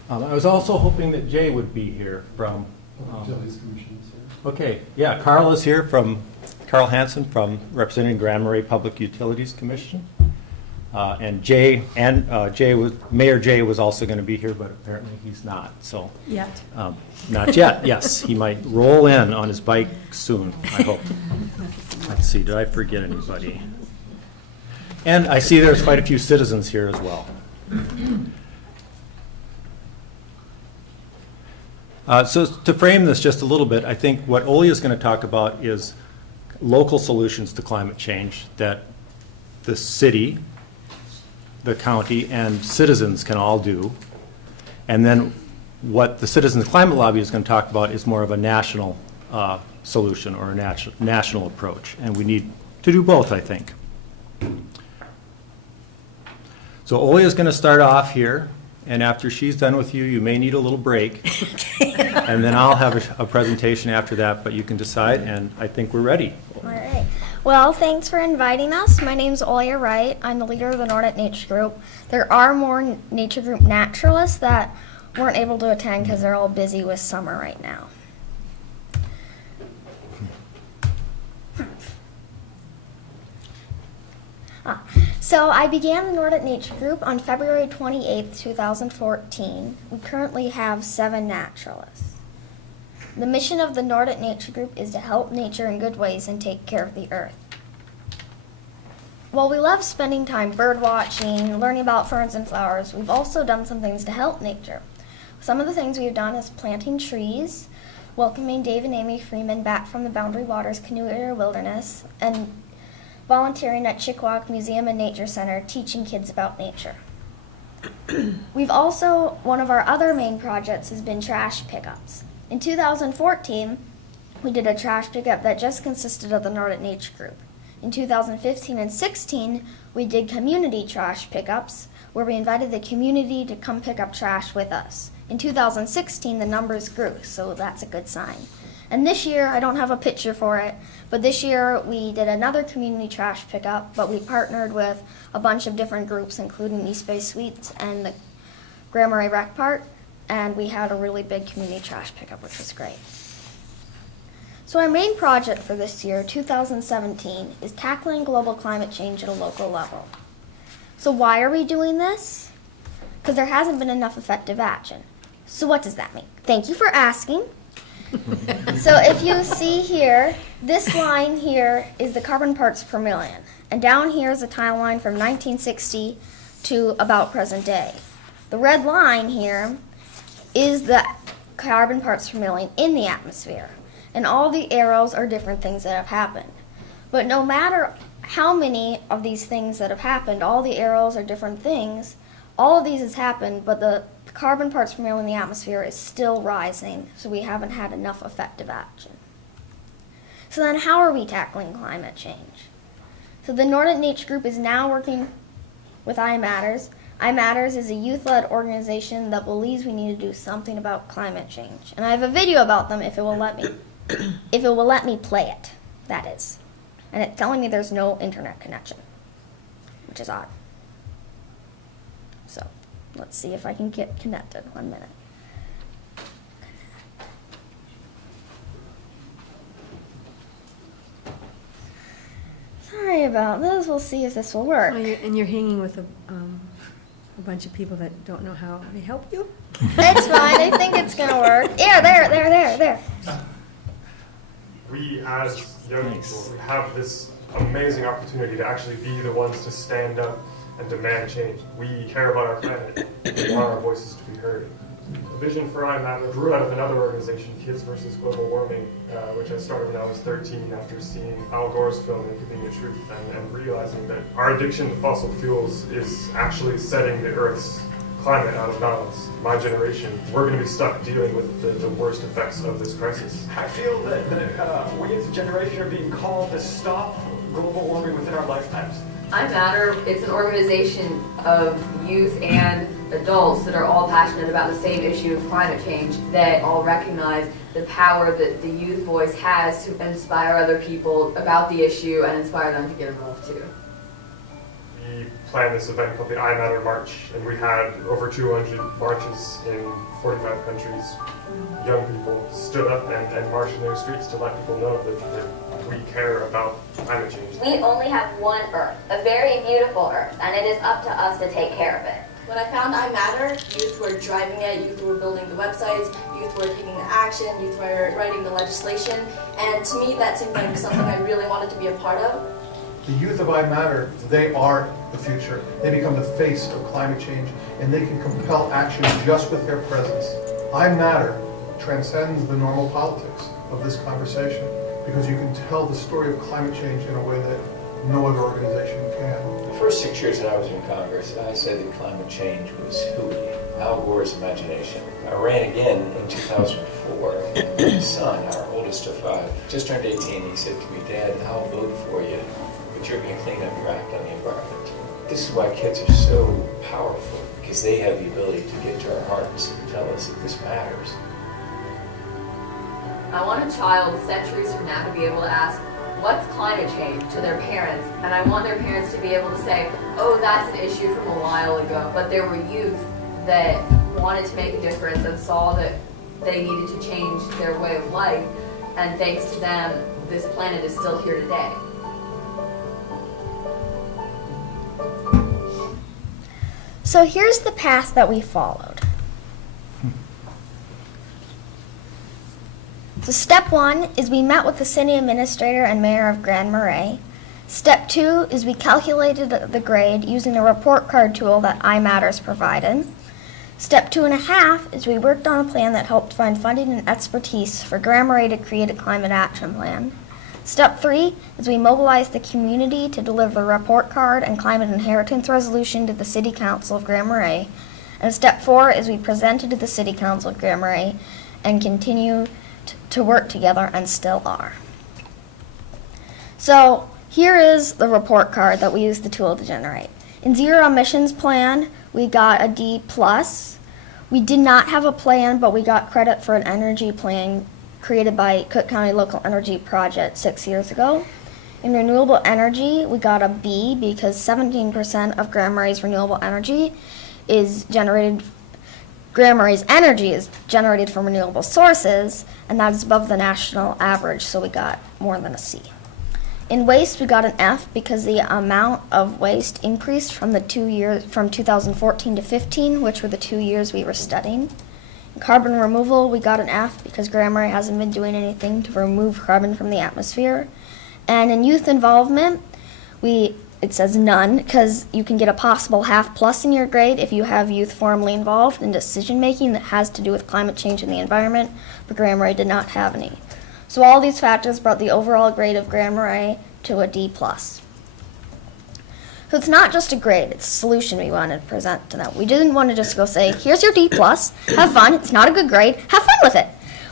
I was also hoping that Jay would be here from... Okay, yeah, Carl is here Carl Hansen from representing Grand Marais Public Utilities Commission. And Mayor Jay was also going to be here, but apparently he's not, so. Yet. Not yet, yes. He might roll in on his bike soon, I hope. Let's see, did I forget anybody? And I see there's quite a few citizens here as well. So to frame this just a little bit, I think what Olya is going to talk about is local solutions to climate change that the city, the county, and citizens can all do. And then what the Citizens Climate Lobby is going to talk about is more of a national solution or a national approach. And we need to do both, I think. So Olya is going to start off here. And after she's done with you, you may need a little break. And then I'll have a presentation after that, but you can decide, and I think we're ready. All right. Well, thanks for inviting us. My name's Olya Wright. I'm the leader of the Nordic Nature Group. There are more Nature Group naturalists that weren't able to attend because they're all busy with summer right now. So I began the Nordic Nature Group on February 28th, 2014. We currently have 7 naturalists. The mission of the Nordic Nature Group is to help nature in good ways and take care of the earth. While we love spending time bird watching, learning about ferns and flowers, we've also done some things to help nature. Some of the things we've done is planting trees, welcoming Dave and Amy Freeman back from the Boundary Waters Canoe Area Wilderness, and volunteering at Chickawauk Museum and Nature Center teaching kids about nature. One of our other main projects has been trash pickups. In 2014, we did a trash pickup that just consisted of the Nordic Nature Group. In 2015 and 16, we did community trash pickups, where we invited the community to come pick up trash with us. In 2016, the numbers grew, so that's a good sign. And this year, I don't have a picture for it, but this year we did another community trash pickup, but we partnered with a bunch of different groups, including East Bay Suites and the Grand Marais Rec Park, and we had a really big community trash pickup, which was great. So our main project for this year, 2017, is tackling global climate change at a local level. So why are we doing this? Because there hasn't been enough effective action. So what does that mean? Thank you for asking. So if you see here, this line here is the carbon parts per million. And down here is a timeline from 1960 to about present day. The red line here is the carbon parts per million in the atmosphere. And all the arrows are different things that have happened. But no matter how many of these things that have happened, all the arrows are different things. All of these has happened, but the carbon parts per million in the atmosphere is still rising, so we haven't had enough effective action. So then how are we tackling climate change? So the Nordic Nature Group is now working with iMatters. iMatters is a youth-led organization that believes we need to do something about climate change. And I have a video about them if it will let me play it, that is. And it's telling me there's no internet connection, which is odd. So let's see if I can get connected. 1 minute. Sorry about this. We'll see if this will work. Oh, and you're hanging with a bunch of people that don't know how to help you? It's fine. I think it's going to work. Yeah, there. We as young people have this amazing opportunity to actually be the ones to stand up and demand change. We care about our planet. We want our voices to be heard. The vision for iMatter grew out of another organization, Kids vs. Global Warming, which I started when I was 13 after seeing Al Gore's film Inconvenient Truth and realizing that our addiction to fossil fuels is actually setting the Earth's climate out of balance. My generation, we're going to be stuck dealing with the worst effects of this crisis. I feel that we as a generation are being called to stop global warming within our lifetimes. iMatter, it's an organization of youth and adults that are all passionate about the same issue of climate change, that all recognize the power that the youth voice has to inspire other people about the issue and inspire them to get involved too. We planned this event called the iMatter March, and we had over 200 marches in 45 countries. Young people stood up and marched in their streets to let people know that we care about climate change. We only have one Earth, a very beautiful Earth, and it is up to us to take care of it. When I found iMatter, youth were driving it, youth were building the websites, youth were taking the action, youth were writing the legislation, and to me that seemed like something I really wanted to be a part of. The youth of iMatter, they are the future. They become the face of climate change, and they can compel action just with their presence. iMatter transcends the normal politics of this conversation because you can tell the story of climate change in a way that no other organization can. The first 6 years that I was in Congress, I said that climate change was hooey, Al Gore's imagination. I ran again in 2004, and my son, our oldest of 5, just turned 18. He said to me, "Dad, I'll vote for you, but you're going to clean up your act on the environment." This is why kids are so powerful, because they have the ability to get to our hearts and tell us that this matters. I want a child centuries from now to be able to ask, what's climate change, to their parents, and I want their parents to be able to say, oh, that's an issue from a while ago, but there were youth that wanted to make a difference and saw that they needed to change their way of life, and thanks to them, this planet is still here today. So here's the path that we followed. So step 1 is we met with the city administrator and mayor of Grand Marais. Step 2 is we calculated the grade using the report card tool that iMatters provided. Step 2.5 is we worked on a plan that helped find funding and expertise for Grand Marais to create a climate action plan. Step 3 is we mobilized the community to deliver the report card and climate inheritance resolution to the City Council of Grand Marais. And step 4 is we presented to the City Council of Grand Marais and continue to work together and still are. So here is the report card that we used the tool to generate. In Zero Emissions Plan, we got a D+. We did not have a plan, but we got credit for an energy plan created by Cook County Local Energy Project 6 years ago. In renewable energy, we got a B because 17% of Grand Marais' renewable energy is generated. Grand Marais' energy is generated from renewable sources, and that is above the national average, so we got more than a C. In waste, we got an F because the amount of waste increased from the 2 years from 2014 to 15, which were the 2 years we were studying. In carbon removal, we got an F because Grand Marais hasn't been doing anything to remove carbon from the atmosphere. And in youth involvement, it says none because you can get a possible half+ in your grade if you have youth formally involved in decision making that has to do with climate change and the environment, but Grand Marais did not have any. So all these factors brought the overall grade of Grand Marais to a D+. So it's not just a grade, it's a solution we wanted to present to them. We didn't want to just go say, here's your D+, have fun, it's not a good grade, have fun with it.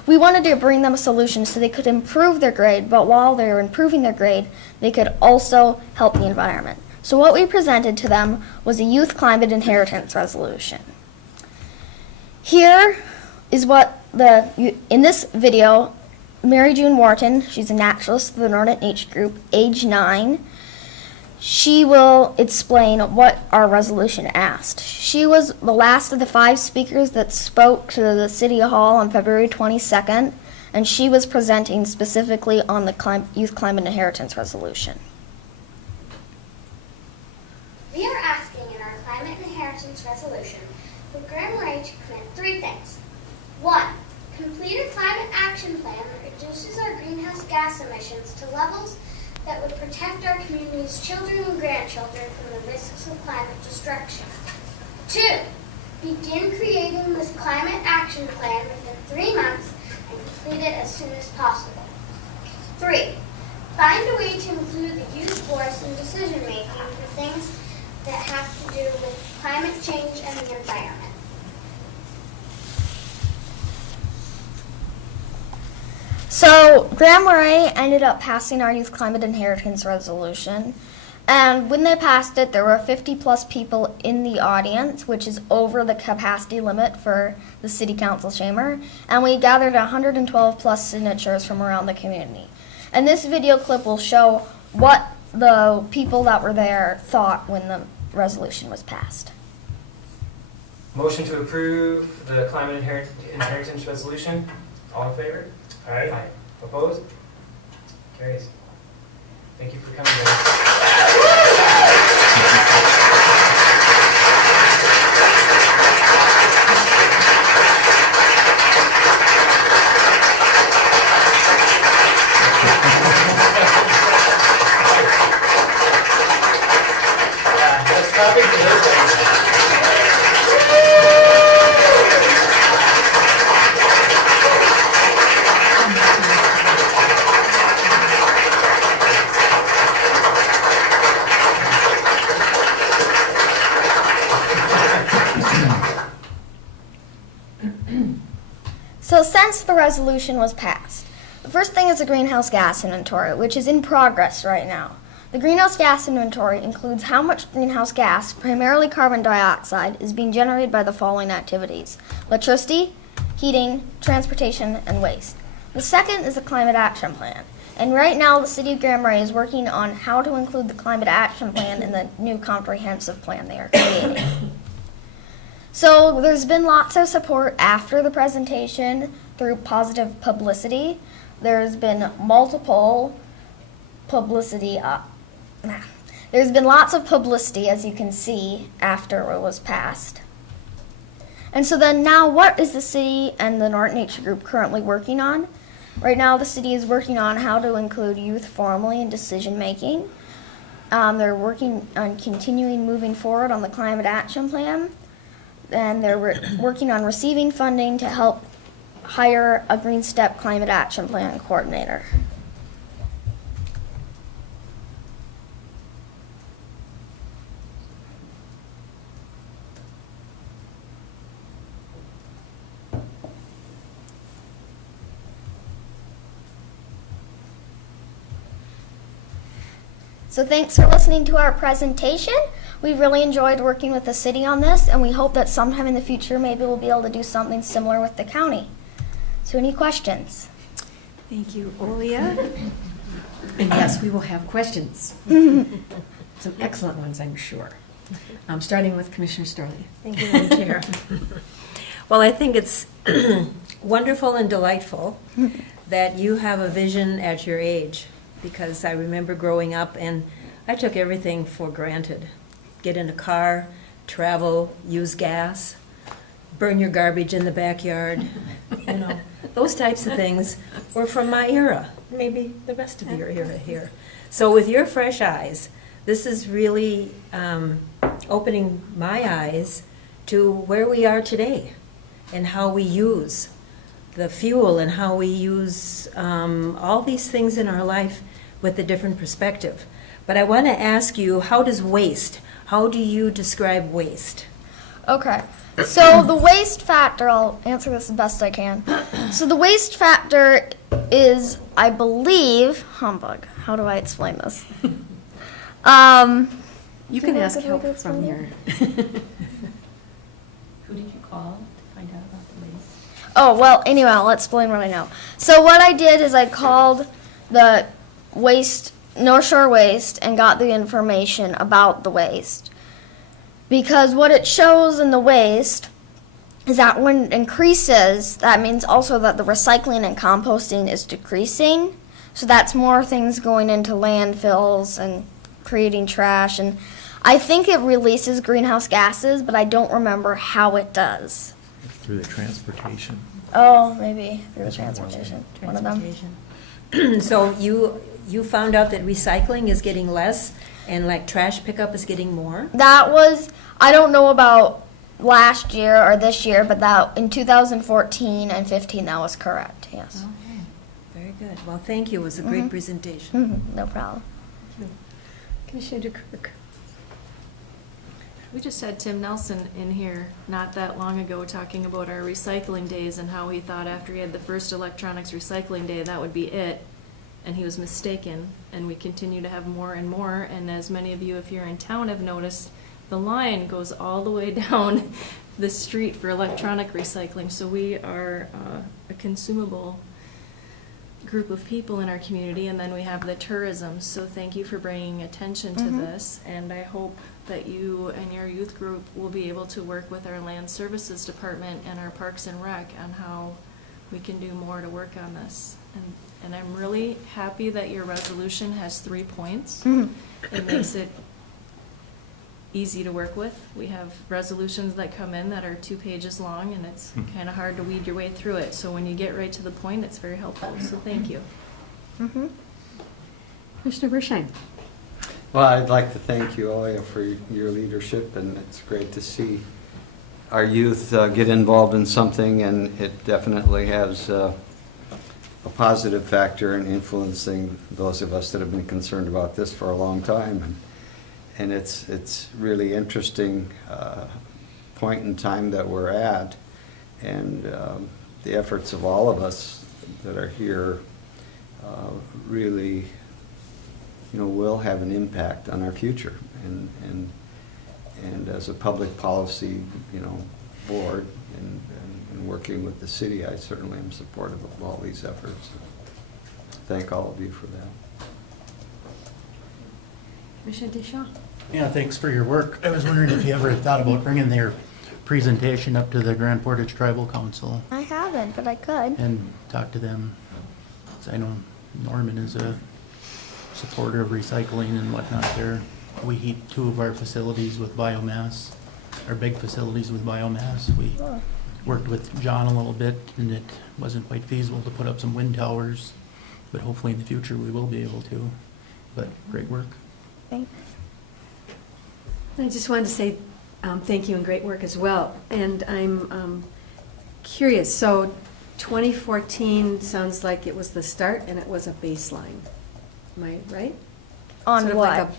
We wanted to bring them a solution so they could improve their grade, but while they were improving their grade, they could also help the environment. So what we presented to them was a Youth Climate Inheritance Resolution. Here is what in this video, Mary June Wharton, she's a naturalist of the Nordic Nature Group, age 9. She will explain what our resolution asked. She was the last of the 5 speakers that spoke to the City Hall on February 22nd, and she was presenting specifically on the Youth Climate Inheritance Resolution. We are asking in our Climate Inheritance Resolution for Grand Marais to commit 3 things. 1. Complete a climate action plan that reduces our greenhouse gas emissions to levels that would protect our community's children and grandchildren from the risks of climate destruction. 2. Begin creating this climate action plan within 3 months and complete it as soon as possible. 3. Find a way to include the youth force in decision making for things that have to do with climate change and the environment. So Grand Marais ended up passing our Youth Climate Inheritance Resolution, and when they passed it, there were 50+ people in the audience, which is over the capacity limit for the City Council chamber, and we gathered 112+ signatures from around the community. And this video clip will show what the people that were there thought when the resolution was passed. Motion to approve the Climate Inheritance Resolution. All in favor? Aye. Aye. Opposed? Carries. Thank you for coming, guys. Yeah, that's topic for Thursday. So since the resolution was passed, the first thing is the greenhouse gas inventory, which is in progress right now. The greenhouse gas inventory includes how much greenhouse gas, primarily carbon dioxide, is being generated by the following activities: electricity, heating, transportation, and waste. The second is the climate action plan. And right now, the City of Grand Marais is working on how to include the climate action plan in the new comprehensive plan they are creating. So there's been lots of support after the presentation through positive publicity. There's been multiple publicity. There's been lots of publicity, as you can see, after it was passed. And so then now, what is the city and the Nordic Nature Group currently working on? Right now, the city is working on how to include youth formally in decision-making. They're working on continuing moving forward on the climate action plan. And they're working on receiving funding to help hire a Green Step climate action plan coordinator. So thanks for listening to our presentation. We really enjoyed working with the city on this, and we hope that sometime in the future maybe we'll be able to do something similar with the county. So any questions? Thank you, Olia. And yes, we will have questions. Some excellent ones, I'm sure. Starting with Commissioner Storley. Thank you, Madam Chair. Well, I think it's wonderful and delightful that you have a vision at your age, because I remember growing up and I took everything for granted. Get in a car, travel, use gas, burn your garbage in the backyard, you know, those types of things were from my era, maybe the rest of your era here. So with your fresh eyes, this is really opening my eyes to where we are today and how we use the fuel and how we use all these things in our life with a different perspective. But I want to ask you, how do you describe waste? Okay, so the waste factor, I'll answer this as best I can. So the waste factor is, I believe, humbug. How do I explain this? You can ask help from your... Who did you call to find out about the waste? Oh, well, anyway, I'll explain what I know. So what I did is I called the North Shore Waste and got the information about the waste. Because what it shows in the waste is that when it increases, that means also that the recycling and composting is decreasing. So that's more things going into landfills and creating trash. And I think it releases greenhouse gases, but I don't remember how it does. Through the transportation. Oh, maybe through the That's transportation. One of them. So you found out that recycling is getting less and like trash pickup is getting more? That was, I don't know about last year or this year, but that in 2014 and 15 that was correct, yes. Okay, very good. Well, thank you. It was a great presentation. No problem. Commissioner DeKirk. We just had Tim Nelson in here not that long ago talking about our recycling days and how he thought after he had the first electronics recycling day, that would be it. And he was mistaken, and we continue to have more and more. And as many of you, if you're in town, have noticed, the line goes all the way down the street for electronic recycling. So we are a consumable group of people in our community, and then we have the tourism. So thank you for bringing attention to this, and I hope that you and your youth group will be able to work with our land services department and our parks and rec on how we can do more to work on this. And I'm really happy that your resolution has 3 points. It makes it easy to work with. We have resolutions that come in that are 2 pages long, and it's kind of hard to weed your way through it. So when you get right to the point, it's very helpful. So thank you. Commissioner Bershine. Well, I'd like to thank you, Olia, for your leadership, and it's great to see our youth get involved in something, and it definitely has a positive factor in influencing those of us that have been concerned about this for a long time. And it's really interesting point in time that we're at, and the efforts of all of us that are here really, will have an impact on our future. And as a public policy, board and working with the city, I certainly am supportive of all these efforts. Thank all of you for that. Commissioner Deschamps. Yeah, thanks for your work. I was wondering if you ever thought about bringing their presentation up to the Grand Portage Tribal Council I haven't, but I could. and talk to them. 'Cause I know Norman is a supporter of recycling and whatnot there. We heat 2 of our facilities with biomass, our big facilities with biomass. We worked with John a little bit, and it wasn't quite feasible to put up some wind towers, but hopefully in the future we will be able to. But great work. Thanks. I just wanted to say thank you and great work as well. And I'm curious, so 2014 sounds like it was the start and it was a baseline. Am I right? On Sort of what? like a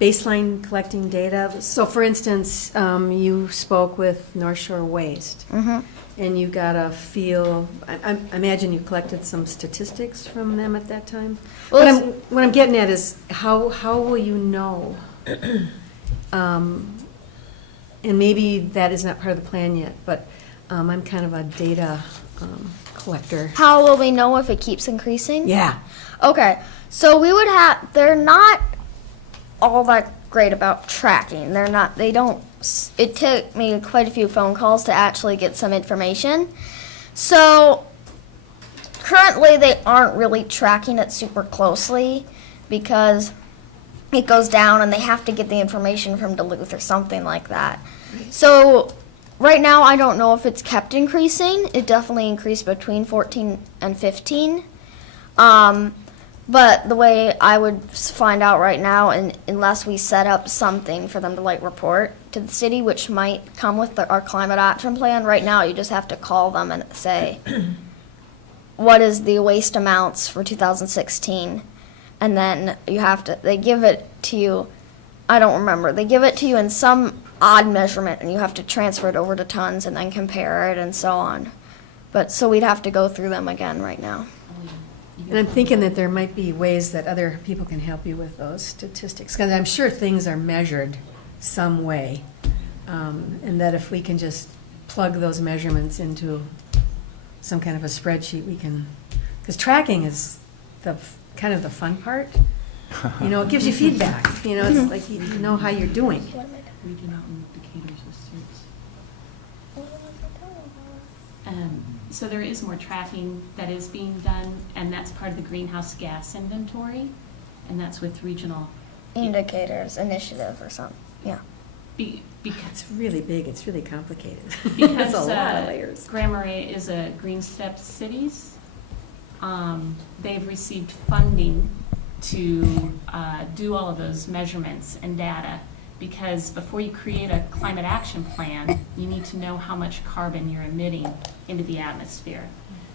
baseline collecting data. So for instance, you spoke with North Shore Waste. Mm-hmm. And you got a feel, I imagine you collected some statistics from them at that time? Well, What I'm getting at is, how will you know? And maybe that is not part of the plan yet, but I'm kind of a data collector. How will we know if it keeps increasing? Yeah. Okay, so we would have, they're not all that great about tracking. It took me quite a few phone calls to actually get some information. So currently they aren't really tracking it super closely because it goes down and they have to get the information from Duluth or something like that. So right now I don't know if it's kept increasing. It definitely increased between 14 and 15. But the way I would find out right now, and unless we set up something for them to like report to the city, which might come with our climate action plan, right now you just have to call them and say, what is the waste amounts for 2016? And then they give it to you, I don't remember, they give it to you in some odd measurement and you have to transfer it over to tons and then compare it and so on. But so we'd have to go through them again right now. And I'm thinking that there might be ways that other people can help you with those statistics, because I'm sure things are measured some way. And that if we can just plug those measurements into some kind of a spreadsheet, we can, because tracking is kind of the fun part. You know, it gives you feedback. You know, it's like you know how you're doing. Regional indicators of so there is more tracking that is being done, and that's part of the greenhouse gas inventory, and that's with regional Indicators initiative or something, yeah. Because it's really big, it's really complicated. Because It's a lot of layers. Grand Marais is a Green Steps Cities. They've received funding to do all of those measurements and data, because before you create a climate action plan, you need to know how much carbon you're emitting into the atmosphere.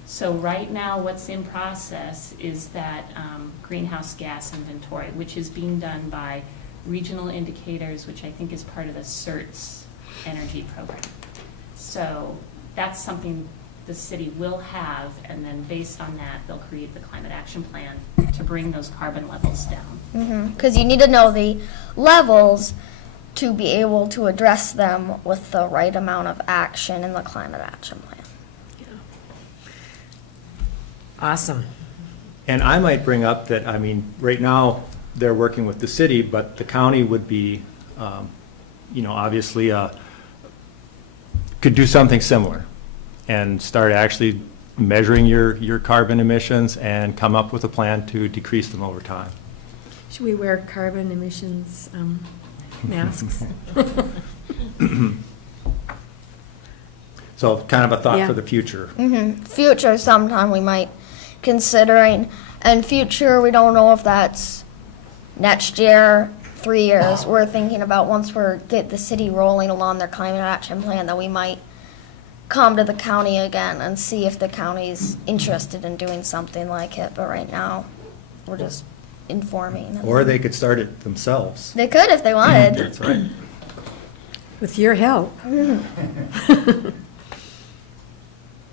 So right now, what's in process is that greenhouse gas inventory, which is being done by Regional Indicators, which I think is part of the CERTS energy program. So that's something the city will have, and then based on that, they'll create the climate action plan to bring those carbon levels down. Because you need to know the levels to be able to address them with the right amount of action in the climate action plan. Awesome. And I might bring up that, I mean, right now, they're working with the city, but the county would be, you know, obviously, could do something similar and start actually measuring your carbon emissions and come up with a plan to decrease them over time. Should we wear carbon emissions masks? So kind of a thought Yeah. for the future. Future, sometime we might considering, and future, we don't know if that's next year, 3 years. We're thinking about once get the city rolling along their climate action plan, that we might come to the county again and see if the county's interested in doing something like it. But right now, we're just informing. Or they could start it themselves. They could if they wanted. That's right. With your help.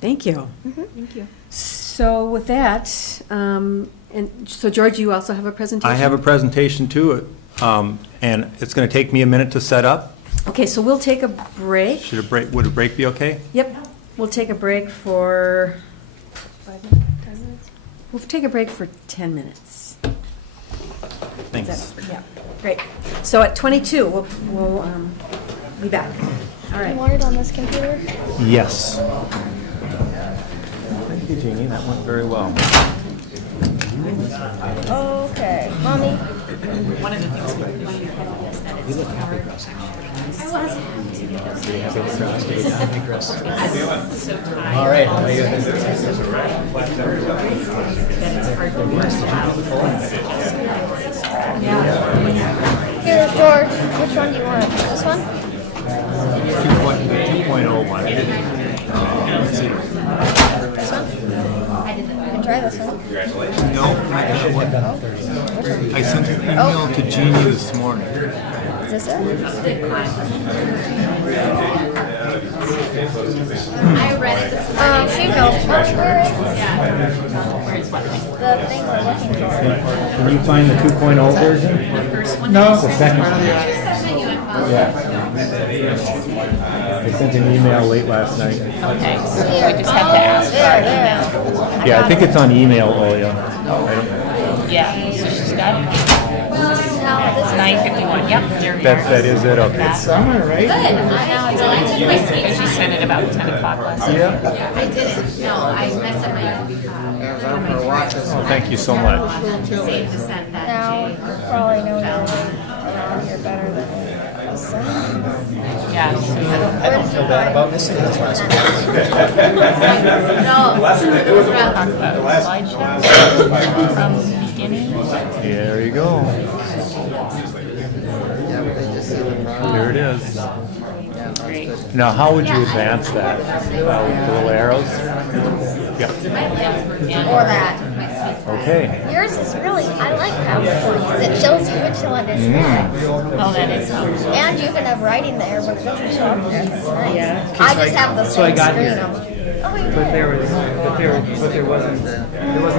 Thank you. Thank you. So with that, and so George, you also have a presentation? I have a presentation too, and it's going to take me a minute to set up. Okay, so we'll take a break. Would a break be okay? Yep, we'll take a break for 5 minutes, 10 minutes? We'll take a break for 10 minutes. Thanks. Yeah, great. So at 22, we'll be back. All right. You want it on this computer? Yes. Thank you, Jeannie. That went very well. Okay, Mommy. One of the things we put on your head is that it's hard All right, how are you? Here, George, which one do you want? This one? 2.01. Let's see. This one? You can try this one. No, not that one. I sent an email to Jeannie this morning. Is this it? I read it this Here you go. Where is the thing we're looking for? Can you find the 2.0 version? No. The second. Yeah. I sent an email late last night. Okay, so we just have to ask for our email. Yeah, I think it's on email, Olia. Yeah, so she's got it. It's 9:51, yep, there we are. That is it, okay. Summer, right? Good. Because you sent it about 10 o'clock last night. Yeah. I didn't. No, I messed up my. Oh, thank you so much. Save to send that. Now, you probably know around here better than us. Yeah. I don't feel bad about missing this last one. From the beginning. There you go. There it is. Now, how would you advance that? The little arrows? Yeah. Or that. Okay. Yours is really, I like how it shows you which one is what. Oh, that is helpful. And you can have writing there, but it doesn't show up there. That's nice. Yeah. I just have the So I same got screen here. on. Oh, you But did? there wasn't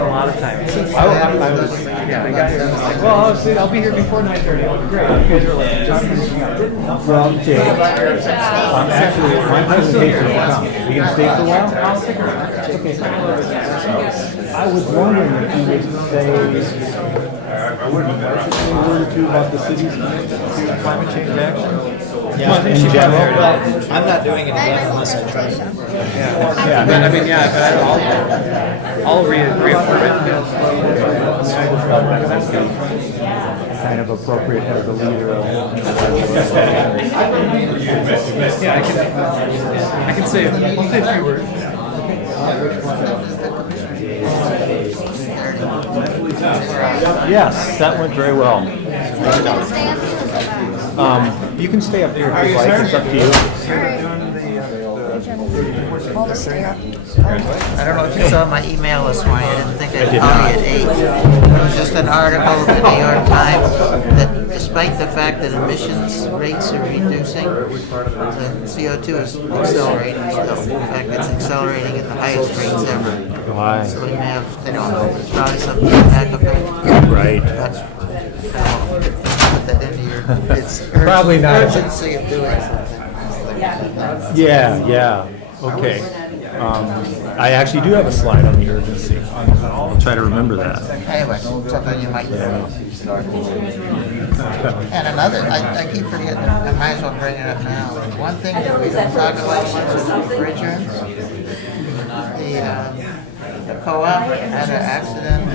a lot of time. I got here. Well, I'll be here before 9:30. It'll be great. You guys are like, Well, Jay, I'm actually, my presentation will come. You gonna stay for a while? I'll stick around. Okay. I was wondering if you would say a word or two about the city's climate change action? Yeah, in general. Well, I'm not doing it again unless I try. Yeah, but I mean, I'll reaffirm it. Kind of appropriate as a leader of. Yeah, I can say, I'll say a few words. Yes, that went very well. You can stay up here if you'd like, it's up to you. I'll just stay up. I don't know if you saw my email this morning. I didn't think I'd call you at 8. There was just an article in the New York Times that despite the fact that emissions rates are reducing, the CO2 is accelerating still. In fact, it's accelerating at the highest rates ever. Why? So we may have, I don't know, there's probably some feedback effect. Right. That's, put that into your, it's Probably not. urgency of doing something. Yeah, okay. I actually do have a slide on the urgency. I'll try to remember that. Anyway, something you might know. And another, I keep forgetting, I might as well bring it up now. One thing that we don't talk about much is refrigerants. The co-op had an accident,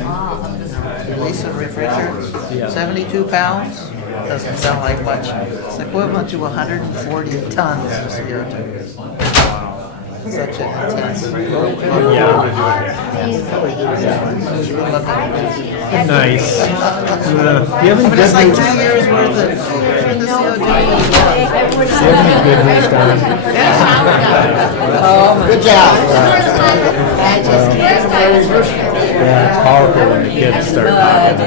release of refrigerants, 72 pounds. Doesn't sound like much. It's equivalent to 140 tons of CO2. Such an intense. Nice. But it's like 2 years worth of CO2. Good job. Yeah, it's powerful when the kids start talking.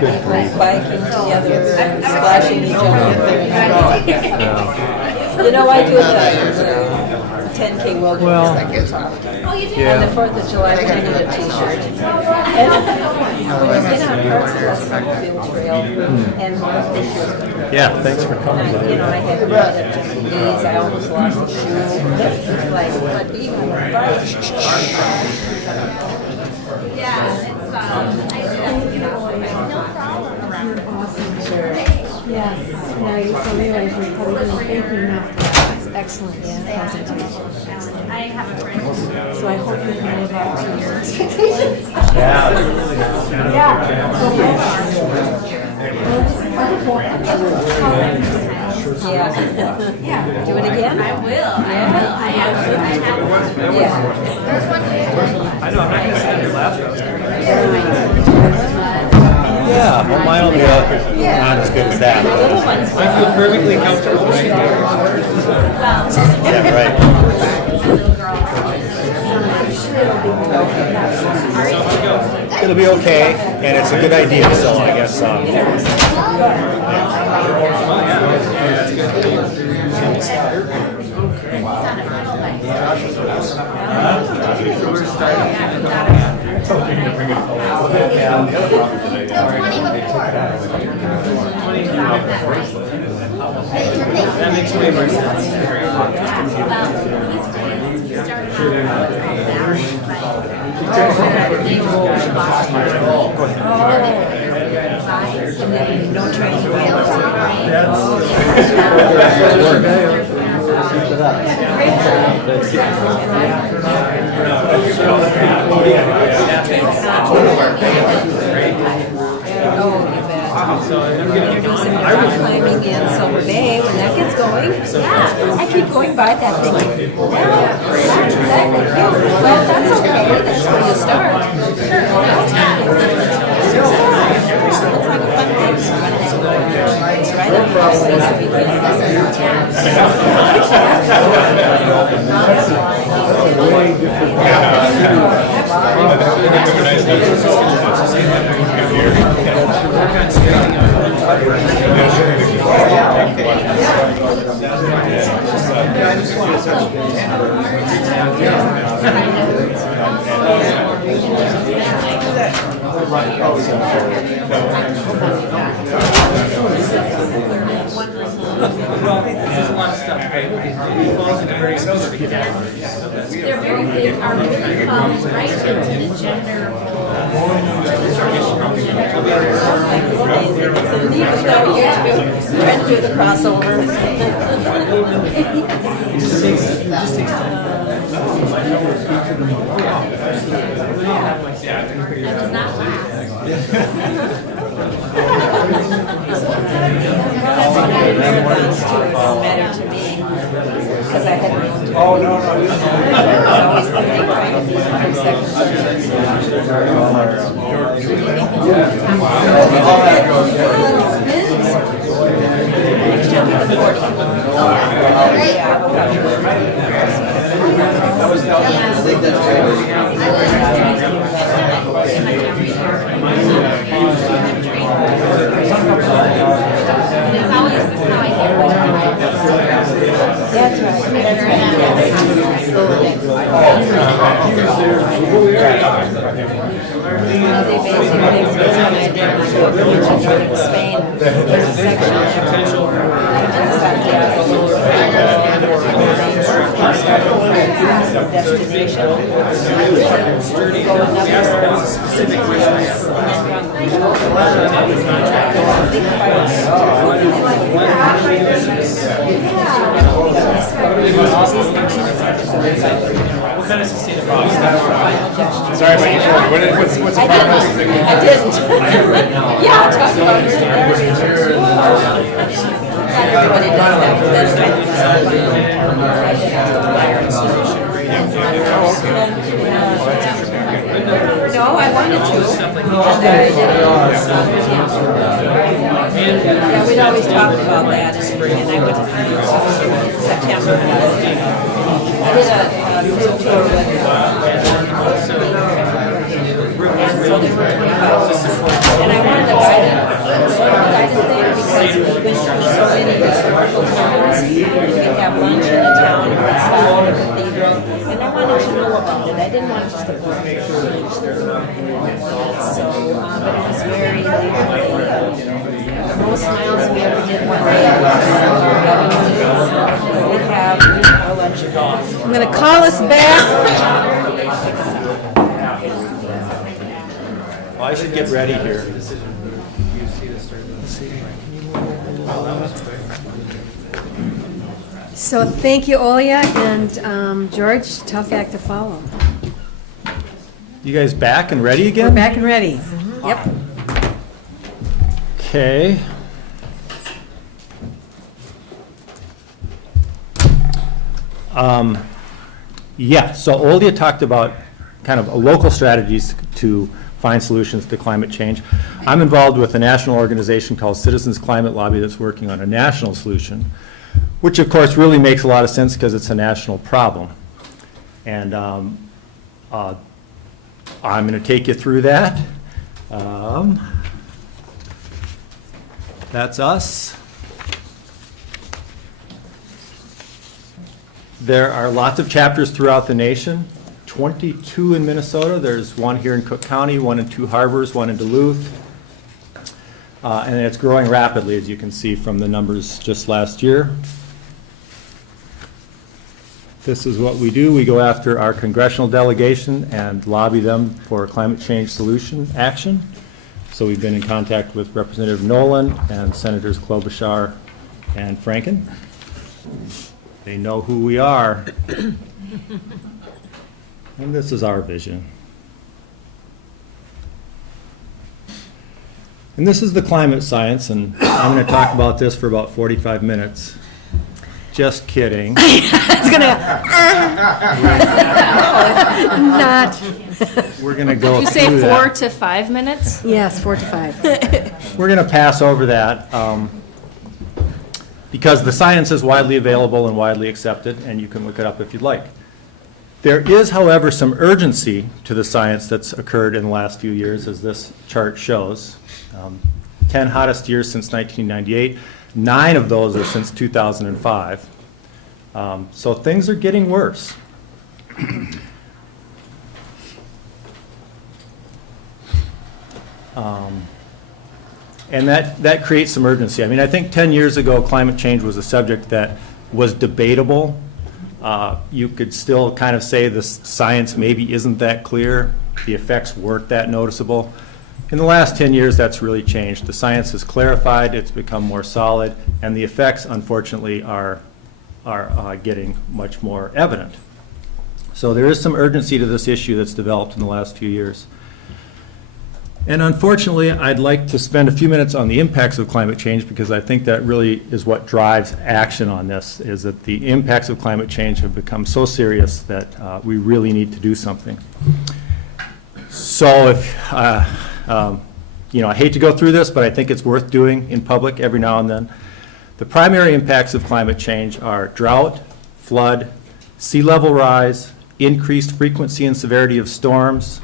Good grief. Biking together, splashing each other. Yeah. You know, I do it 10K wilderness. Well, On the yeah. 4th of July, we're going to get a t-shirt. And when you get on parts of the Snowmobile Trail, and this year's Yeah, thanks for coming today. you know, I had to ride up to the knees, I almost lost the shoe. It's like, but even the bike. Yeah, it's, Yes, now you still realize you're probably doing thinking after that excellent presentation. I have a friend. So I hope you can live up to your expectations. Yeah. Yeah. Yeah. Do it again? I will. I know, I'm not gonna sit on your lap though. Yeah, well, mine will be not as good as that. I feel perfectly comfortable right here. Yeah, right. It'll be okay, and it's a good idea, so I guess. That makes way more sense. No training wheels. You're doing some rock climbing in Silver Bay when that gets going. Yeah, I keep going by that thing. Well, not exactly cute. Well, that's okay. That's where you start. Looks like a fun thing. It's right up the highway, so we There's a lot of stuff, right? It falls into very specific categories. They're very big, our big falls right into the gender. trying to do the crossover. It just takes time. That does not last. Matter to me because I had oh no always thinking right That's right. They basically explained I did in Spain. There's a section destination. What kind of sustainability? Sorry, but what's the progress? I didn't. Yeah, I'll talk about it. Not everybody does that, but that's kind no, I wanted to. And I didn't. Yeah, we'd always talked about that, and I went to September. I did a field tour with and so they were 25 and I wanted to guide it there because we've been through so many historical towns. We could have lunch in a town or stop in a cathedral, and I wanted to know about it. I didn't want just to go to the village. So, but it was very the most miles we ever did one day. We have a lunch. I'm going to call us back. Well, I should get ready here. So thank you, Olia, and George, tough act to follow. You guys back and ready again? We're back and ready. Yep. Okay. Yeah, so Olya talked about kind of local strategies to find solutions to climate change. I'm involved with a national organization called Citizens Climate Lobby that's working on a national solution, which of course really makes a lot of sense because it's a national problem. And I'm going to take you through that. That's us. There are lots of chapters throughout the nation, 22 in Minnesota. There's one here in Cook County, one in Two Harbors, one in Duluth. And it's growing rapidly, as you can see from the numbers just last year. This is what we do. We go after our congressional delegation and lobby them for climate change solution action. So we've been in contact with Representative Nolan and Senators Klobuchar and Franken. They know who we are. And this is our vision. And this is the climate science, and I'm going to talk about this for about 45 minutes. Just kidding. It's gonna. Not. We're going to go Did you through say that. 4 to 5 minutes? Yes, 4 to 5. We're going to pass over that because the science is widely available and widely accepted, and you can look it up if you'd like. There is, however, some urgency to the science that's occurred in the last few years, as this chart shows. 10 hottest years since 1998. 9 of those are since 2005. So things are getting worse. And that creates some urgency. I mean, I think 10 years ago, climate change was a subject that was debatable. You could still kind of say the science maybe isn't that clear. The effects weren't that noticeable. In the last 10 years, that's really changed. The science has clarified, it's become more solid, and the effects, unfortunately, are getting much more evident. So there is some urgency to this issue that's developed in the last few years. And unfortunately, I'd like to spend a few minutes on the impacts of climate change, because I think that really is what drives action on this, is that the impacts of climate change have become so serious that we really need to do something. So if, you know, I hate to go through this, but I think it's worth doing in public every now and then. The primary impacts of climate change are drought, flood, sea level rise, increased frequency and severity of storms,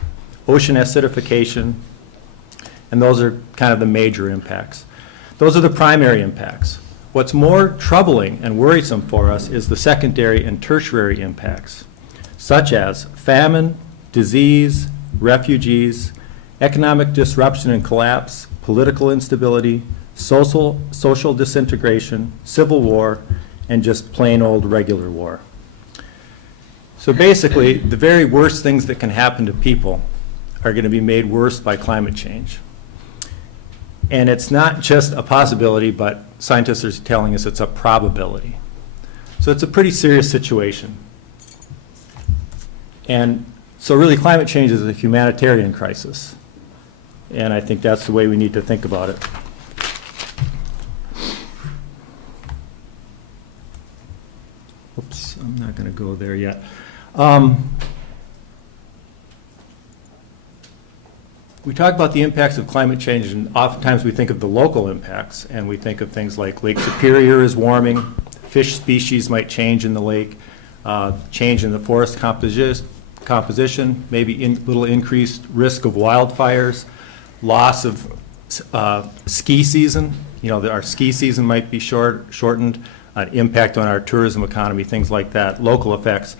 ocean acidification, and those are kind of the major impacts. Those are the primary impacts. What's more troubling and worrisome for us is the secondary and tertiary impacts, such as famine, disease, refugees, economic disruption and collapse, political instability, social disintegration, civil war, and just plain old regular war. So basically, the very worst things that can happen to people are going to be made worse by climate change. And it's not just a possibility, but scientists are telling us it's a probability. So it's a pretty serious situation. And so really, climate change is a humanitarian crisis. And I think that's the way we need to think about it. Oops, I'm not going to go there yet. We talk about the impacts of climate change, and oftentimes we think of the local impacts, and we think of things like Lake Superior is warming, fish species might change in the lake, change in the forest composition, maybe little increased risk of wildfires, loss of ski season. You know, our ski season might be shortened, an impact on our tourism economy, things like that, local effects.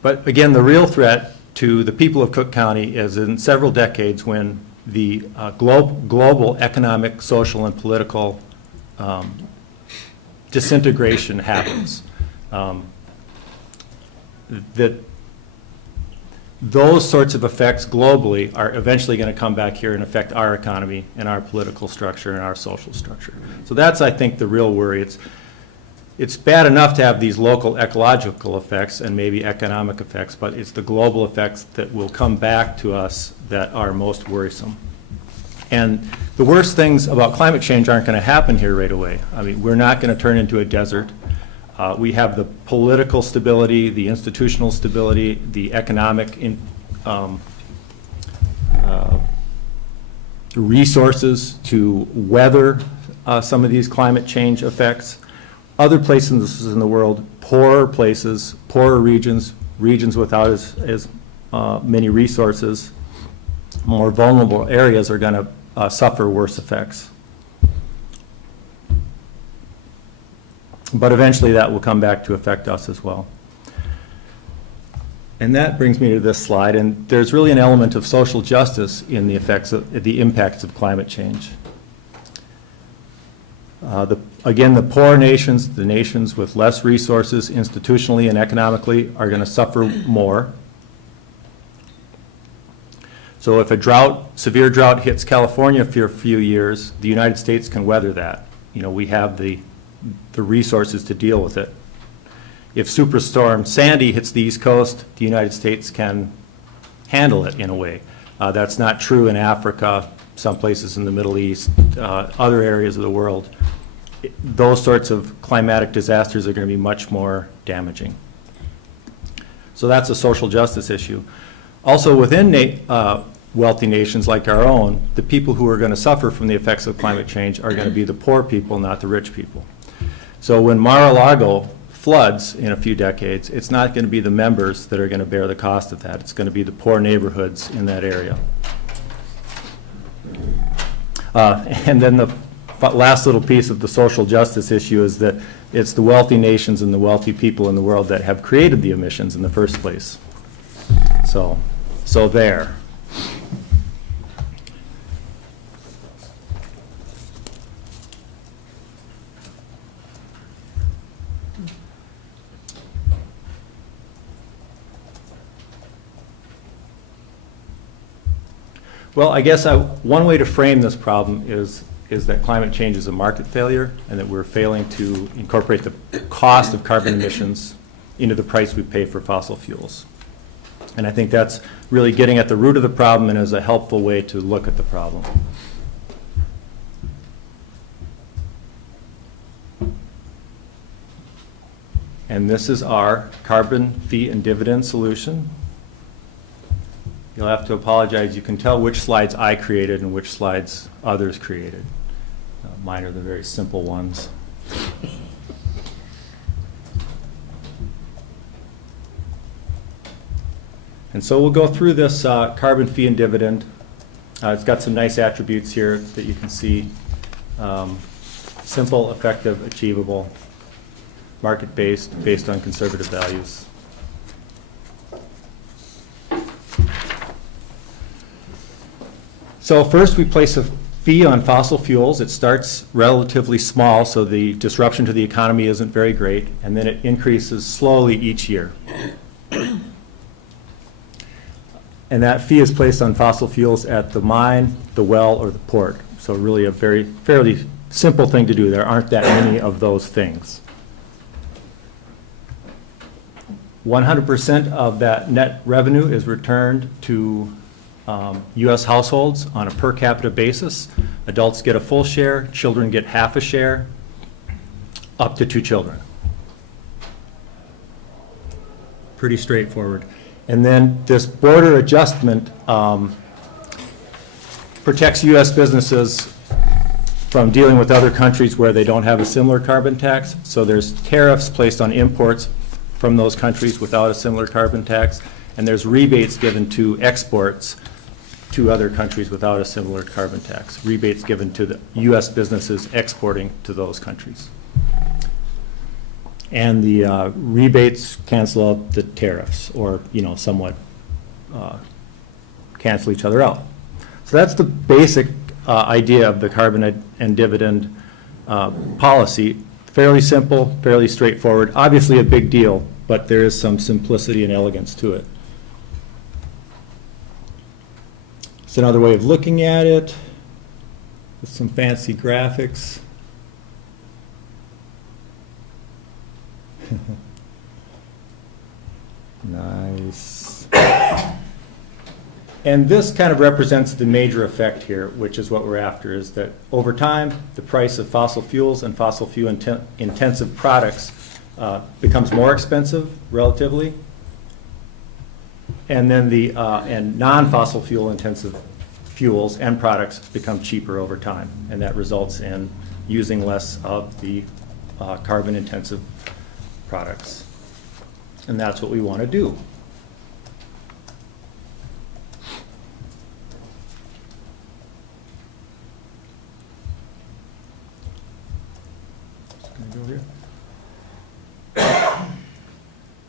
But again, the real threat to the people of Cook County is in several decades when the global economic, social, and political disintegration happens. That those sorts of effects globally are eventually going to come back here and affect our economy and our political structure and our social structure. So that's, I think, the real worry. It's bad enough to have these local ecological effects and maybe economic effects, but it's the global effects that will come back to us that are most worrisome. And the worst things about climate change aren't going to happen here right away. I mean, we're not going to turn into a desert. We have the political stability, the institutional stability, the economic resources to weather some of these climate change effects. Other places in the world, poorer places, poorer regions, regions without as many resources, more vulnerable areas are going to suffer worse effects. But eventually that will come back to affect us as well. And that brings me to this slide, and there's really an element of social justice in the impacts of climate change. Again, the poor nations, the nations with less resources institutionally and economically, are going to suffer more. So if a severe drought hits California for a few years, the United States can weather that. You know, we have the resources to deal with it. If Superstorm Sandy hits the East Coast, the United States can handle it in a way. That's not true in Africa, some places in the Middle East, other areas of the world. Those sorts of climatic disasters are going to be much more damaging. So that's a social justice issue. Also within wealthy nations like our own, the people who are going to suffer from the effects of climate change are going to be the poor people, not the rich people. So when Mar-a-Lago floods in a few decades, it's not going to be the members that are going to bear the cost of that. It's going to be the poor neighborhoods in that area. And then the last little piece of the social justice issue is that it's the wealthy nations and the wealthy people in the world that have created the emissions in the first place. So there. Well, I guess one way to frame this problem is that climate change is a market failure and that we're failing to incorporate the cost of carbon emissions into the price we pay for fossil fuels. And I think that's really getting at the root of the problem and is a helpful way to look at the problem. And this is our carbon fee and dividend solution. You'll have to apologize. You can tell which slides I created and which slides others created. Mine are the very simple ones. And so we'll go through this carbon fee and dividend. It's got some nice attributes here that you can see. Simple, effective, achievable, market-based, based on conservative values. So first we place a fee on fossil fuels. It starts relatively small, so the disruption to the economy isn't very great, and then it increases slowly each year. And that fee is placed on fossil fuels at the mine, the well, or the port. So really a fairly simple thing to do. There aren't that many of those things. 100% of that net revenue is returned to U.S. households on a per capita basis. Adults get a full share, children get half a share, up to 2 children. Pretty straightforward. And then this border adjustment protects U.S. businesses from dealing with other countries where they don't have a similar carbon tax. So there's tariffs placed on imports from those countries without a similar carbon tax, and there's rebates given to exports to other countries without a similar carbon tax. Rebates given to the U.S. businesses exporting to those countries. And the rebates cancel out the tariffs, or somewhat cancel each other out. So that's the basic idea of the carbon and dividend policy. Fairly simple, fairly straightforward. Obviously a big deal, but there is some simplicity and elegance to it. It's another way of looking at it with some fancy graphics. Nice. And this kind of represents the major effect here, which is what we're after, is that over time, the price of fossil fuels and fossil fuel intensive products becomes more expensive relatively. And then and non-fossil fuel intensive fuels and products become cheaper over time. And that results in using less of the carbon intensive products. And that's what we want to do.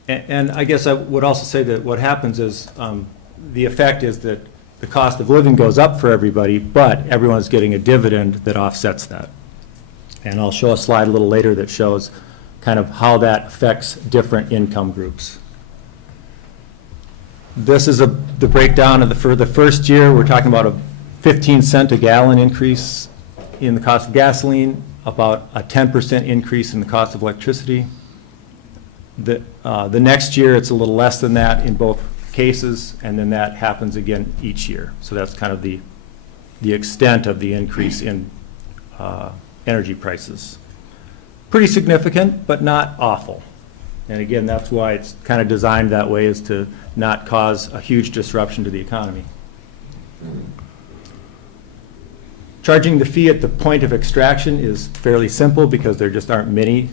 And I guess I would also say that what happens is the effect is that the cost of living goes up for everybody, but everyone's getting a dividend that offsets that. And I'll show a slide a little later that shows kind of how that affects different income groups. This is the breakdown for the first year. We're talking about a 15-cent a gallon increase in the cost of gasoline, about a 10% increase in the cost of electricity. The next year, it's a little less than that in both cases, and then that happens again each year. So that's kind of the extent of the increase in energy prices. Pretty significant, but not awful. And again, that's why it's kind of designed that way, is to not cause a huge disruption to the economy. Charging the fee at the point of extraction is fairly simple because there just aren't many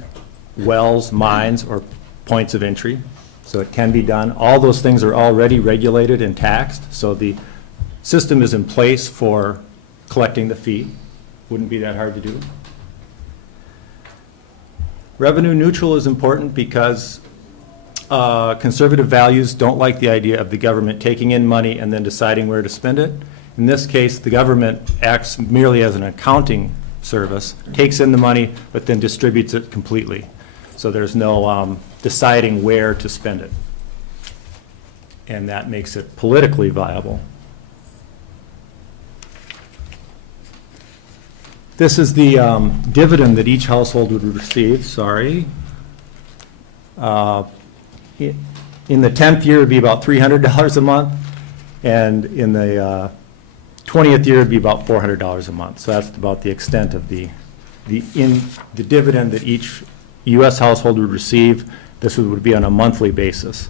wells, mines, or points of entry. So it can be done. All those things are already regulated and taxed, so the system is in place for collecting the fee. Wouldn't be that hard to do. Revenue neutral is important because conservative values don't like the idea of the government taking in money and then deciding where to spend it. In this case, the government acts merely as an accounting service, takes in the money, but then distributes it completely. So there's no deciding where to spend it. And that makes it politically viable. This is the dividend that each household would receive, sorry. In the 10th year, it would be about $300 a month, and in the 20th year, it would be about $400 a month. So that's about the extent of the dividend that each U.S. household would receive. This would be on a monthly basis.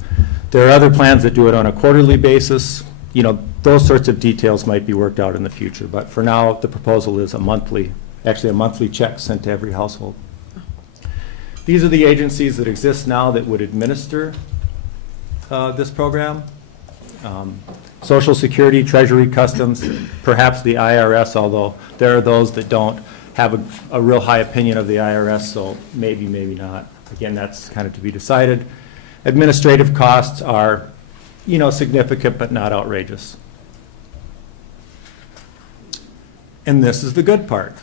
There are other plans that do it on a quarterly basis. You know, those sorts of details might be worked out in the future, but for now, the proposal is a monthly check sent to every household. These are the agencies that exist now that would administer this program. Social Security, Treasury, Customs, perhaps the IRS, although there are those that don't have a real high opinion of the IRS, so maybe, maybe not. Again, that's kind of to be decided. Administrative costs are, you know, significant but not outrageous. And this is the good part.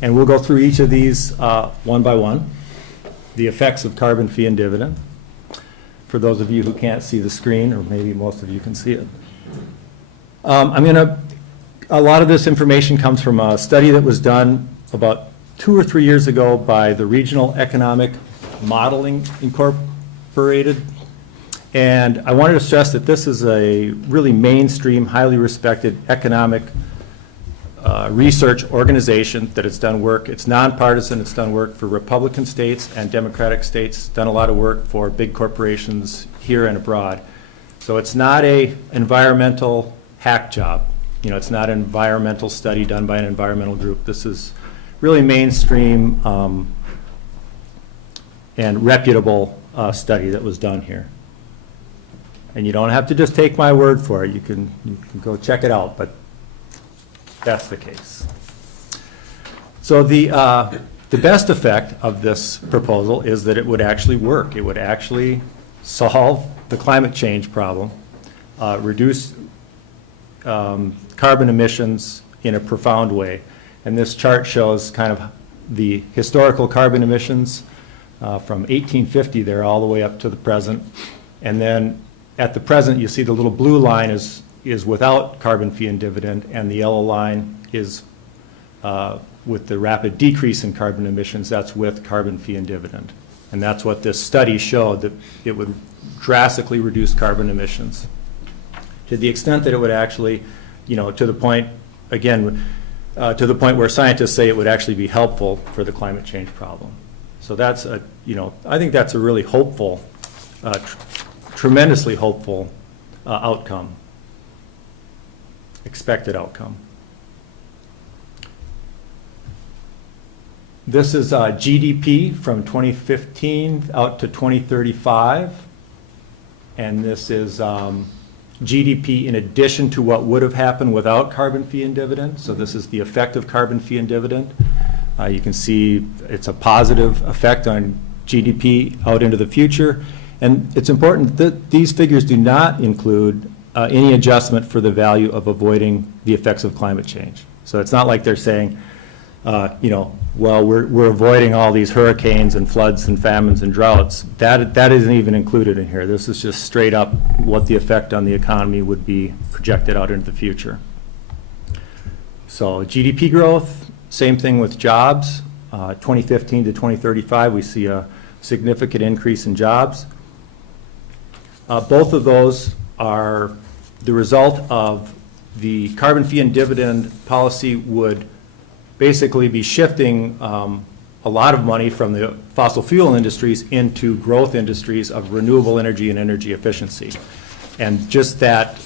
And we'll go through each of these one by one. The effects of carbon fee and dividend. For those of you who can't see the screen, or maybe most of you can see it. A lot of this information comes from a study that was done about 2 or 3 years ago by the Regional Economic Modeling Incorporated. And I wanted to stress that this is a really mainstream, highly respected economic research organization that has done work. It's nonpartisan. It's done work for Republican states and Democratic states, done a lot of work for big corporations here and abroad. So it's not an environmental hack job. You know, it's not an environmental study done by an environmental group. This is really mainstream and reputable study that was done here. And you don't have to just take my word for it. You can go check it out, but that's the case. So the best effect of this proposal is that it would actually work. It would actually solve the climate change problem, reduce carbon emissions in a profound way. And this chart shows kind of the historical carbon emissions from 1850 there all the way up to the present. And then at the present, you see the little blue line is without carbon fee and dividend, and the yellow line is with the rapid decrease in carbon emissions. That's with carbon fee and dividend. And that's what this study showed, that it would drastically reduce carbon emissions to the extent that it would actually, you know, to the point, again, to the point where scientists say it would actually be helpful for the climate change problem. So that's a, I think that's a really hopeful, tremendously hopeful outcome, expected outcome. This is GDP from 2015 out to 2035, and this is GDP in addition to what would have happened without carbon fee and dividend. So this is the effect of carbon fee and dividend. You can see it's a positive effect on GDP out into the future. And it's important that these figures do not include any adjustment for the value of avoiding the effects of climate change. So it's not like they're saying, well, we're avoiding all these hurricanes and floods and famines and droughts. That isn't even included in here. This is just straight up what the effect on the economy would be projected out into the future. So GDP growth, same thing with jobs. 2015 to 2035, we see a significant increase in jobs. Both of those are the result of the carbon fee and dividend policy would basically be shifting a lot of money from the fossil fuel industries into growth industries of renewable energy and energy efficiency. And just that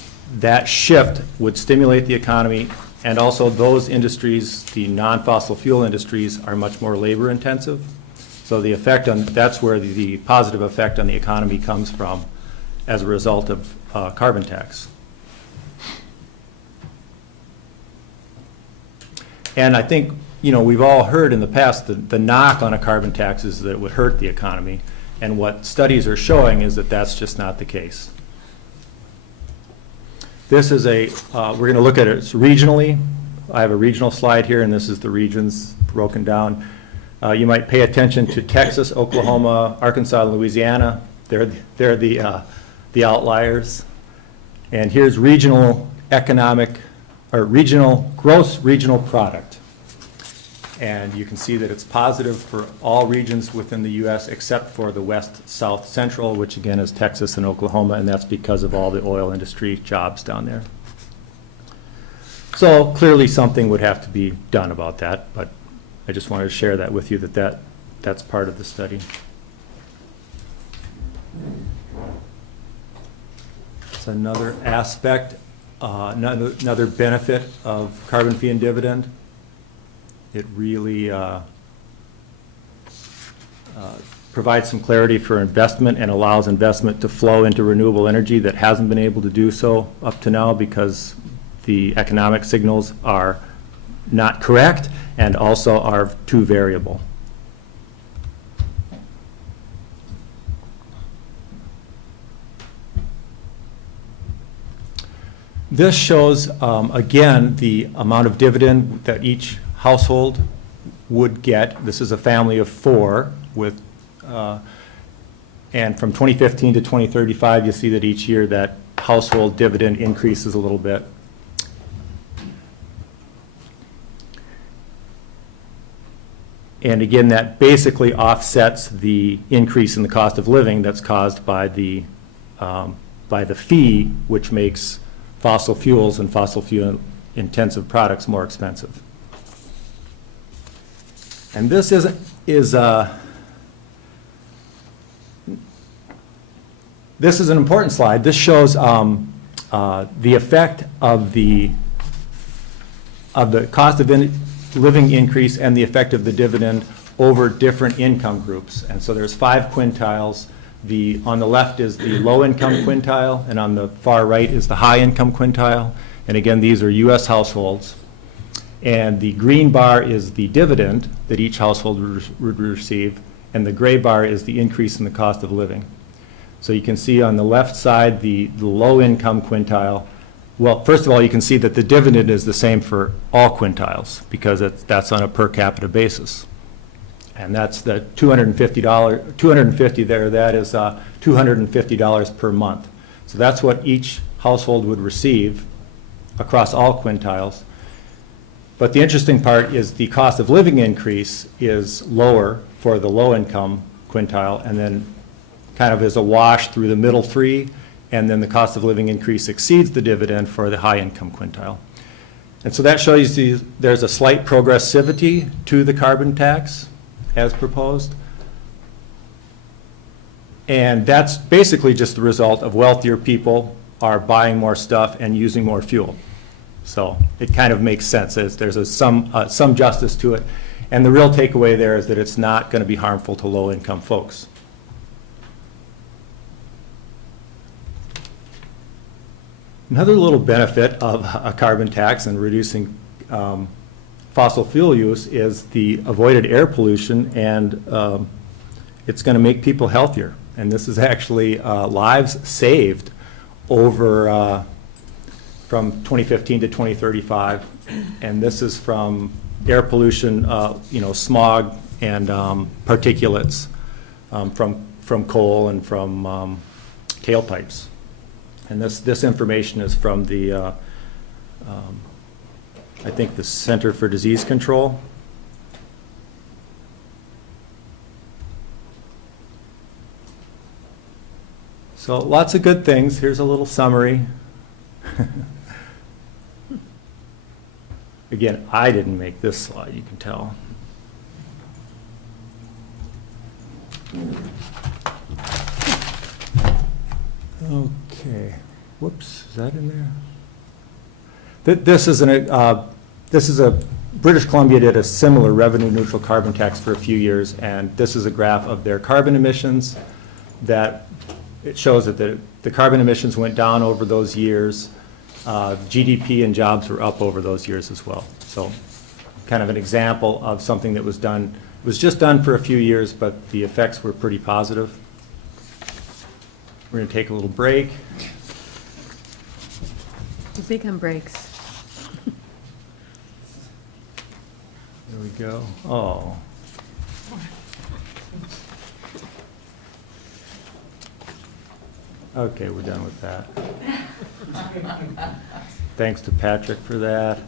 shift would stimulate the economy, and also those industries, the non-fossil fuel industries, are much more labor intensive. So the effect on, that's where the positive effect on the economy comes from as a result of carbon tax. And I think, we've all heard in the past the knock on a carbon tax is that it would hurt the economy. And what studies are showing is that that's just not the case. This is we're going to look at it regionally. I have a regional slide here, and this is the regions broken down. You might pay attention to Texas, Oklahoma, Arkansas, and Louisiana. They're the outliers. And here's regional economic, or gross regional product. And you can see that it's positive for all regions within the U.S. except for the West, South, Central, which again is Texas and Oklahoma, and that's because of all the oil industry jobs down there. So clearly something would have to be done about that, but I just wanted to share that with you, that's part of the study. It's another aspect, another benefit of carbon fee and dividend. It really provides some clarity for investment and allows investment to flow into renewable energy that hasn't been able to do so up to now because the economic signals are not correct and also are too variable. This shows, again, the amount of dividend that each household would get. This is a family of 4 with, and from 2015 to 2035, you see that each year that household dividend increases a little bit. And again, that basically offsets the increase in the cost of living that's caused by the fee, which makes fossil fuels and fossil fuel intensive products more expensive. And this is an important slide. This shows the effect of the cost of living increase and the effect of the dividend over different income groups. And so there's 5 quintiles. On the left is the low income quintile, and on the far right is the high income quintile. And again, these are U.S. households. And the green bar is the dividend that each household would receive, and the gray bar is the increase in the cost of living. So you can see on the left side the low income quintile. Well, first of all, you can see that the dividend is the same for all quintiles because that's on a per capita basis. And that's the $250 there, that is $250 per month. So that's what each household would receive across all quintiles. But the interesting part is the cost of living increase is lower for the low income quintile and then kind of is a wash through the middle 3, and then the cost of living increase exceeds the dividend for the high income quintile. And so that shows you there's a slight progressivity to the carbon tax as proposed. And that's basically just the result of wealthier people are buying more stuff and using more fuel. So it kind of makes sense. There's some justice to it. And the real takeaway there is that it's not going to be harmful to low-income folks. Another little benefit of a carbon tax and reducing fossil fuel use is the avoided air pollution, and it's going to make people healthier. And this is actually lives saved over from 2015 to 2035, and this is from air pollution, smog and particulates from coal and from tailpipes. And this information is from the, I think, the Center for Disease Control. So lots of good things. Here's a little summary. Again, I didn't make this slide, you can tell. Okay, whoops, is that in there? This is a British Columbia did a similar revenue neutral carbon tax for a few years, and this is a graph of their carbon emissions that it shows that the carbon emissions went down over those years. GDP and jobs were up over those years as well. So kind of an example of something that was done, it was just done for a few years, but the effects were pretty positive. We're going to take a little break. Big on breaks. There we go. Oh. Okay, we're done with that. Thanks to Patrick for that.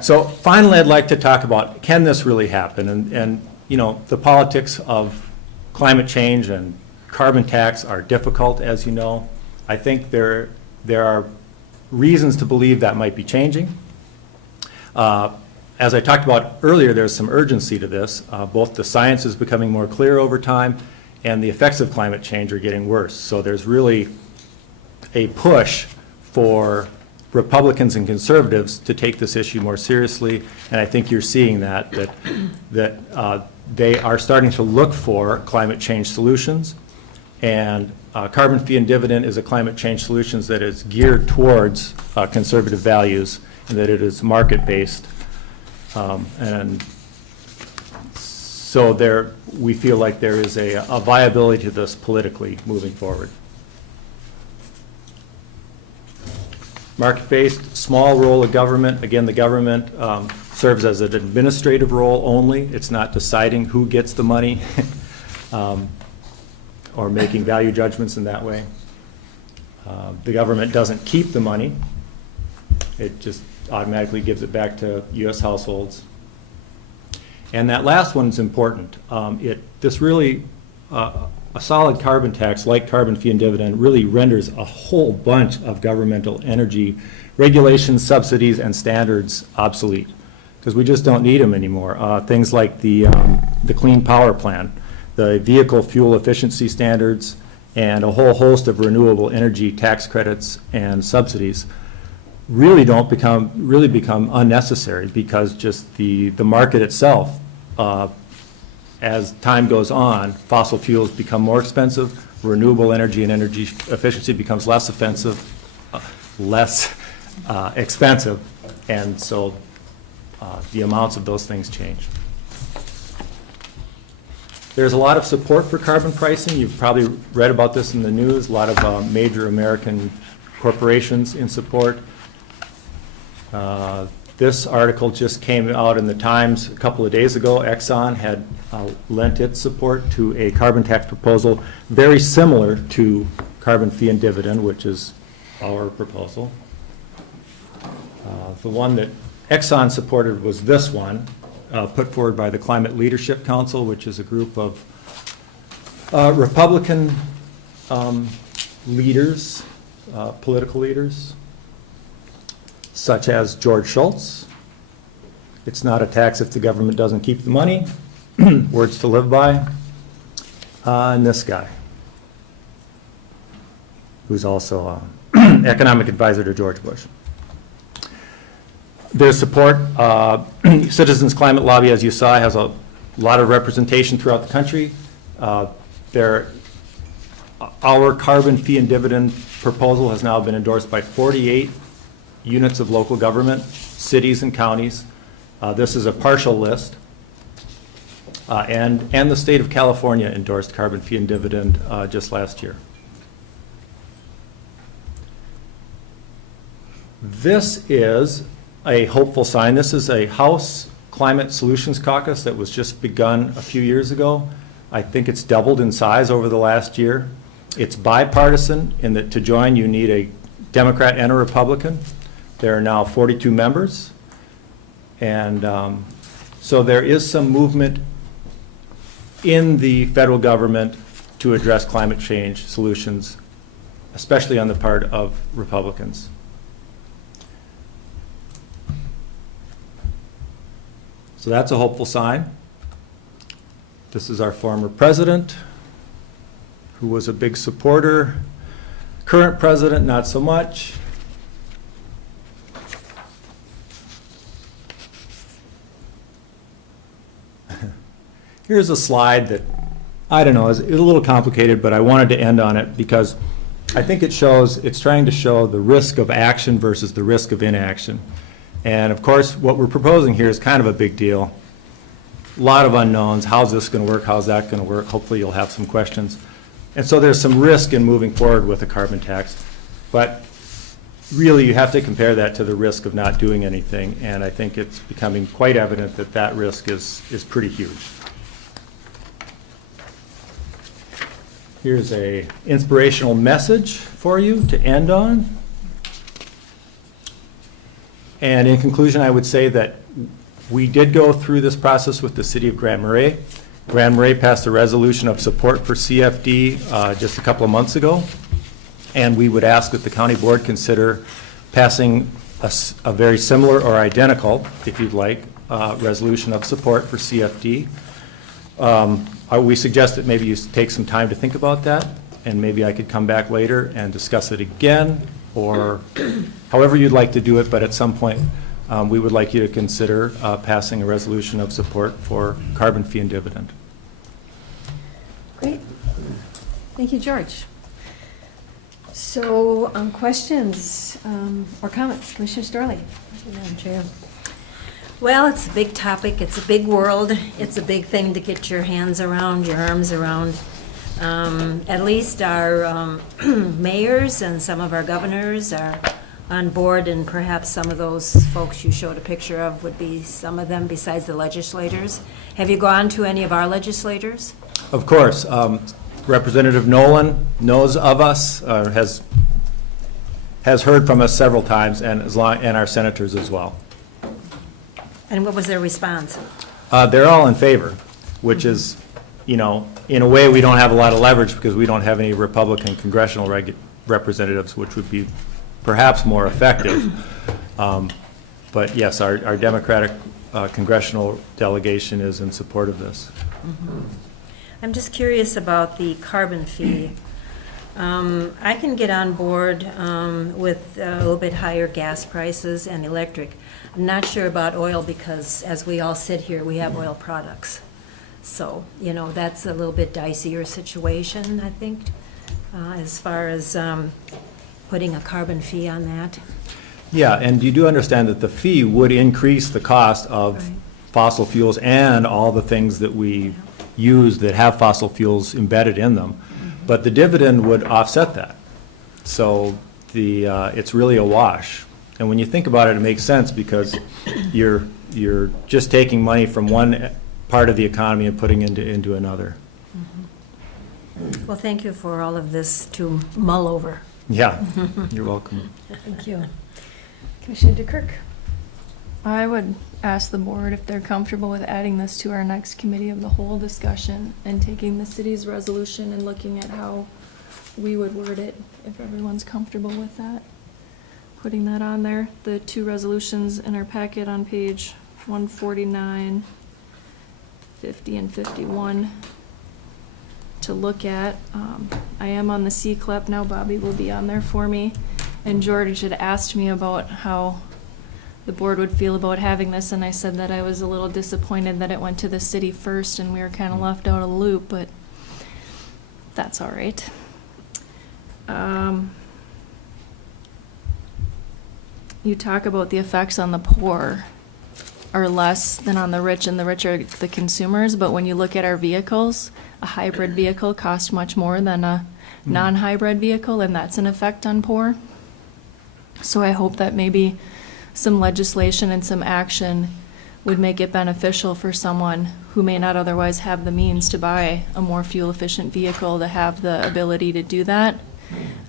So finally, I'd like to talk about, can this really happen? And the politics of climate change and carbon tax are difficult, as you know. I think there are reasons to believe that might be changing. As I talked about earlier, there's some urgency to this. Both the science is becoming more clear over time, and the effects of climate change are getting worse. So there's really a push for Republicans and conservatives to take this issue more seriously, and I think you're seeing that they are starting to look for climate change solutions, and carbon fee and dividend is a climate change solutions that is geared towards conservative values, and that it is market-based, and so we feel like there is a viability to this politically moving forward. Market-based, small role of government. Again, the government serves as an administrative role only. It's not deciding who gets the money or making value judgments in that way. The government doesn't keep the money. It just automatically gives it back to U.S. households. And that last one's important. This really, a solid carbon tax, like carbon fee and dividend, really renders a whole bunch of governmental energy regulations, subsidies, and standards obsolete, because we just don't need them anymore. Things like the Clean Power Plan, the vehicle fuel efficiency standards, and a whole host of renewable energy tax credits and subsidies really become unnecessary, because just the market itself, as time goes on, fossil fuels become more expensive, renewable energy and energy efficiency becomes less expensive, and so the amounts of those things change. There's a lot of support for carbon pricing. You've probably read about this in the news. A lot of major American corporations in support. This article just came out in the Times a couple of days ago. Exxon had lent its support to a carbon tax proposal very similar to carbon fee and dividend, which is our proposal. The one that Exxon supported was this one, put forward by the Climate Leadership Council, which is a group of Republican leaders, political leaders. such as George Schultz. It's not a tax if the government doesn't keep the money. Words to live by. And this guy, who's also economic advisor to George Bush. There's support. Citizens Climate Lobby, as you saw, has a lot of representation throughout the country. Our carbon fee and dividend proposal has now been endorsed by 48 units of local government, cities and counties. This is a partial list. And the state of California endorsed carbon fee and dividend just last year. This is a hopeful sign. This is a House Climate Solutions Caucus that was just begun a few years ago. I think it's doubled in size over the last year. It's bipartisan in that to join you need a Democrat and a Republican. There are now 42 members. And so there is some movement in the federal government to address climate change solutions, especially on the part of Republicans. So that's a hopeful sign. This is our former president, who was a big supporter. Current president, not so much. Here's a slide that, I don't know, is a little complicated, but I wanted to end on it because I think it shows, it's trying to show the risk of action versus the risk of inaction. And of course, what we're proposing here is kind of a big deal. A lot of unknowns. How's this going to work? How's that going to work? Hopefully you'll have some questions. And so there's some risk in moving forward with a carbon tax. But really you have to compare that to the risk of not doing anything. And I think it's becoming quite evident that that risk is pretty huge. Here's a inspirational message for you to end on. And in conclusion, I would say that we did go through this process with the city of Grand Marais. Grand Marais passed a resolution of support for CFD just a couple of months ago. And we would ask that the county board consider passing a very similar or identical, if you'd like, resolution of support for CFD. We suggest that maybe you take some time to think about that, and maybe I could come back later and discuss it again, or however you'd like to do it, but at some point we would like you to consider passing a resolution of support for carbon fee and dividend. Great. Thank you, George. So, questions or comments? Commissioner Storley. Thank you, Madam Chair. Well, it's a big topic. It's a big world. It's a big thing to get your hands around, your arms around. At least our mayors and some of our governors are on board, and perhaps some of those folks you showed a picture of would be some of them besides the legislators. Have you gone to any of our legislators? Of course. Representative Nolan knows of us, has heard from us several times, and our senators as well. And what was their response? They're all in favor, which is, you know, in a way we don't have a lot of leverage because we don't have any Republican congressional representatives, which would be perhaps more effective. But yes, our Democratic congressional delegation is in support of this. Mm-hmm. I'm just curious about the carbon fee. I can get on board with a little bit higher gas prices and electric. I'm not sure about oil because as we all sit here, we have oil products. So, you know, that's a little bit dicier situation, I think, as far as putting a carbon fee on that. Yeah, and you do understand that the fee would increase the cost of fossil fuels and all the things that we use that have fossil fuels embedded in them. But the dividend would offset that. So it's really a wash. And when you think about it, it makes sense because you're just taking money from one part of the economy and putting into another. Mm-hmm. Well, thank you for all of this to mull over. Yeah, you're welcome. Thank you. Commissioner DeKirk. I would ask the board if they're comfortable with adding this to our next committee of the whole discussion and taking the city's resolution and looking at how we would word it, if everyone's comfortable with that. putting that on there. The two resolutions in our packet on page 149, 50, and 51 to look at. I am on the CCLEP now. Bobby will be on there for me. And George had asked me about how the board would feel about having this, and I said that I was a little disappointed that it went to the city first and we were kind of left out of the loop, but that's all right. You talk about the effects on the poor are less than on the rich, and the rich are the consumers, but when you look at our vehicles, a hybrid vehicle costs much more than a non-hybrid vehicle, and that's an effect on poor. So I hope that maybe some legislation and some action would make it beneficial for someone who may not otherwise have the means to buy a more fuel-efficient vehicle to have the ability to do that.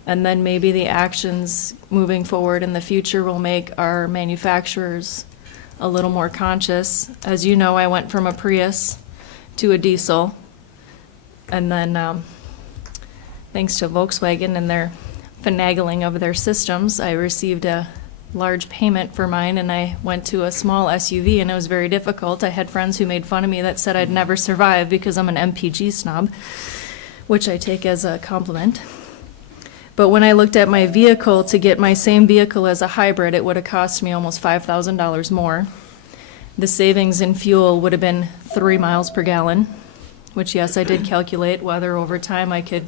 And then maybe the actions moving forward in the future will make our manufacturers a little more conscious. As you know, I went from a Prius to a diesel, and then thanks to Volkswagen and their finagling of their systems, I received a large payment for mine, and I went to a small SUV, and it was very difficult. I had friends who made fun of me that said I'd never survive because I'm an MPG snob, which I take as a compliment. But when I looked at my vehicle, to get my same vehicle as a hybrid, it would have cost me almost $5,000 more. The savings in fuel would have been 3 miles per gallon, which, yes, I did calculate whether over time I could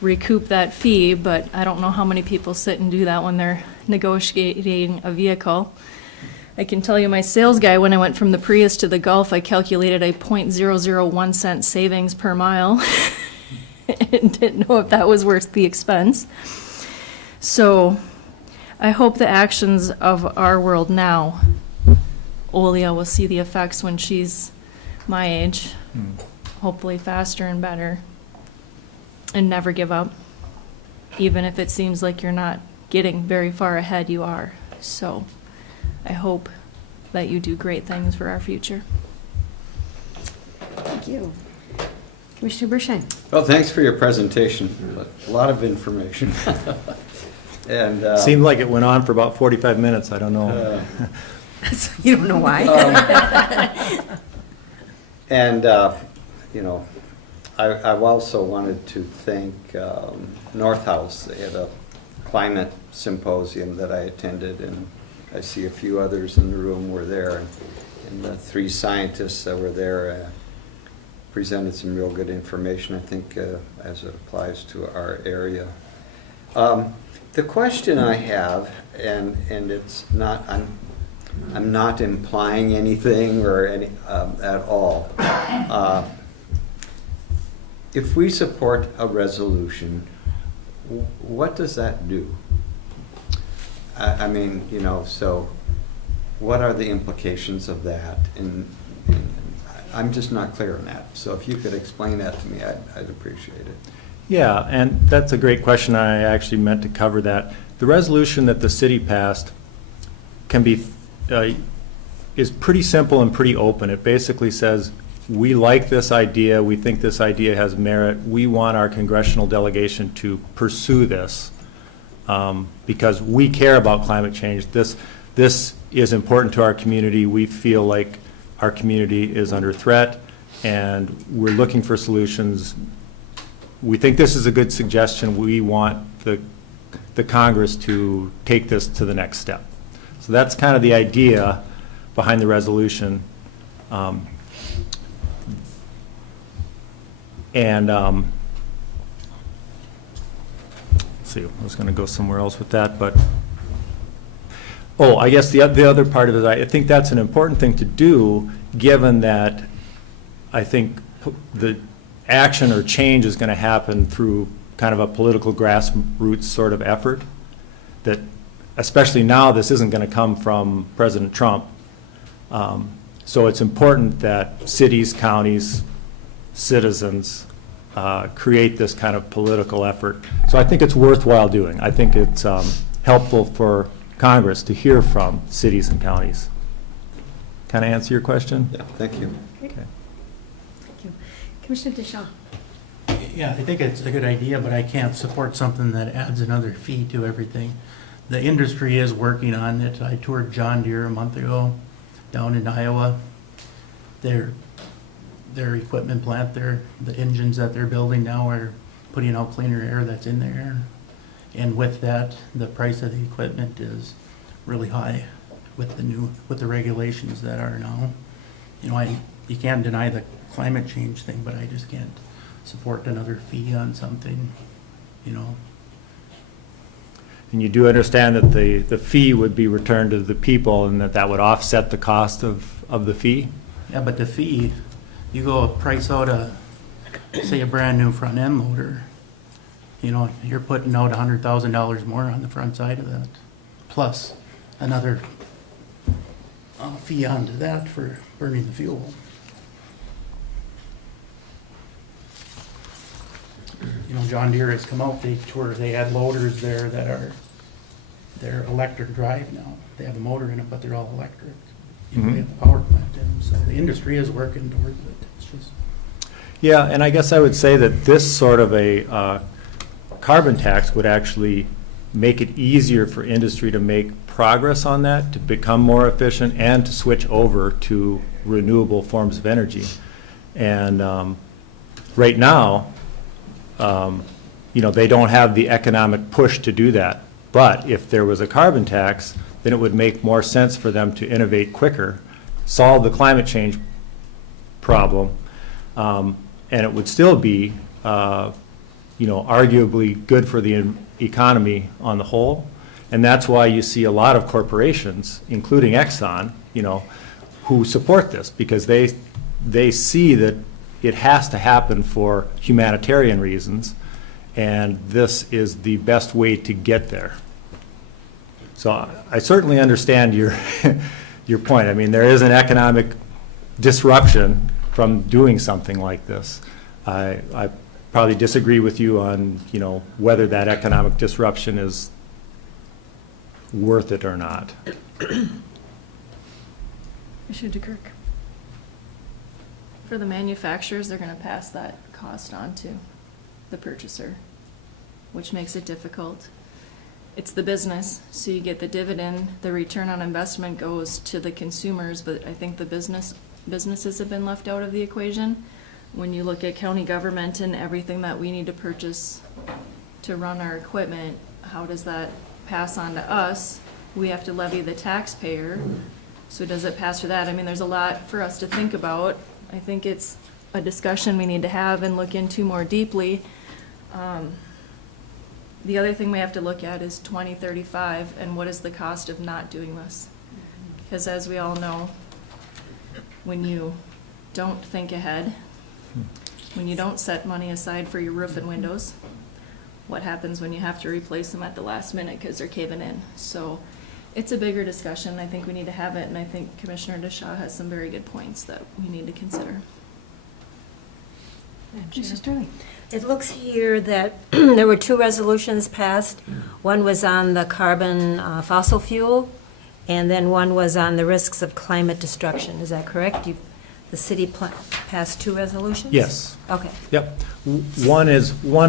recoup that fee, but I don't know how many people sit and do that when they're negotiating a vehicle. I can tell you my sales guy, when I went from the Prius to the Golf, I calculated a 0.001 cent savings per mile and didn't know if that was worth the expense. So I hope the actions of our world now, Olia will see the effects when she's my age, hopefully faster and better, and never give up. Even if it seems like you're not getting very far ahead, you are. So I hope that you do great things for our future. Thank you. Commissioner Bershine. Well, thanks for your presentation. A lot of information. And seemed like it went on for about 45 minutes. I don't know. You don't know why? And, you know, I also wanted to thank North House. They had a climate symposium that I attended, and I see a few others in the room were there. And the 3 scientists that were there presented some real good information, I think, as it applies to our area. The question I have, and it's not, I'm not implying anything or any at all. If we support a resolution, what does that do? I mean, you know, so what are the implications of that? And I'm just not clear on that. So if you could explain that to me, I'd appreciate it. Yeah, and that's a great question. I actually meant to cover that. The resolution that the city passed can be is pretty simple and pretty open. It basically says, we like this idea, we think this idea has merit, we want our congressional delegation to pursue this because we care about climate change. This is important to our community. We feel like our community is under threat and we're looking for solutions. We think this is a good suggestion. We want the Congress to take this to the next step. So that's kind of the idea behind the resolution. Let's see, I was going to go somewhere else with that, but I guess the other part of it, I think that's an important thing to do, given that I think the action or change is going to happen through kind of a political grassroots sort of effort, that especially now this isn't going to come from President Trump. So it's important that cities, counties, citizens create this kind of political effort. So I think it's worthwhile doing. I think it's helpful for Congress to hear from cities and counties. Can I answer your question? Yeah, thank you. Okay. Thank you. Commissioner Deschamps. Yeah, I think it's a good idea, but I can't support something that adds another fee to everything. the industry is working on it. I toured John Deere a month ago down in Iowa. Their equipment plant, the engines that they're building now are putting out cleaner air that's in the air. And with that, the price of the equipment is really high with the regulations that are now. You know, you can't deny the climate change thing, but I just can't support another fee on something, you know. And you do understand that the fee would be returned to the people and that would offset the cost of the fee? Yeah, but the fee, you go price out say a brand new front end loader, you know, you're putting out $100,000 more on the front side of that, plus another fee onto that for burning the fuel. You know, John Deere has come out, they had loaders there that they're electric drive now. They have a motor in it, but they're all electric. You know, they have a power plant in them, so the industry is working towards it. It's just. Yeah, and I guess I would say that this sort of a carbon tax would actually make it easier for industry to make progress on that, to become more efficient, and to switch over to renewable forms of energy. And right now, you know, they don't have the economic push to do that. But if there was a carbon tax, then it would make more sense for them to innovate quicker, solve the climate change problem, and it would still be, you know, arguably good for the economy on the whole. And that's why you see a lot of corporations, including Exxon, you know, who support this, because they see that it has to happen for humanitarian reasons, and this is the best way to get there. So I certainly understand your your point. I mean, there is an economic disruption from doing something like this. I probably disagree with you on, you know, whether that economic disruption is worth it or not. Commissioner DeKirk. For the manufacturers, they're going to pass that cost on to the purchaser, which makes it difficult. It's the business, so you get the dividend, the return on investment goes to the consumers, but I think the businesses have been left out of the equation. When you look at county government and everything that we need to purchase to run our equipment, how does that pass on to us? We have to levy the taxpayer, so does it pass for that? I mean, there's a lot for us to think about. I think it's a discussion we need to have and look into more deeply. The other thing we have to look at is 2035 and what is the cost of not doing this? Because as we all know, when you don't think ahead, when you don't set money aside for your roof and windows, what happens when you have to replace them at the last minute because they're caving in? So it's a bigger discussion. I think we need to have it, and I think Commissioner DeShaw has some very good points that we need to consider. Mrs. Sterling. It looks here that there were 2 resolutions passed. One was on the carbon fossil fuel, and then one was on the risks of climate destruction. Is that correct? The city passed 2 resolutions? Yes. Okay. Yep. One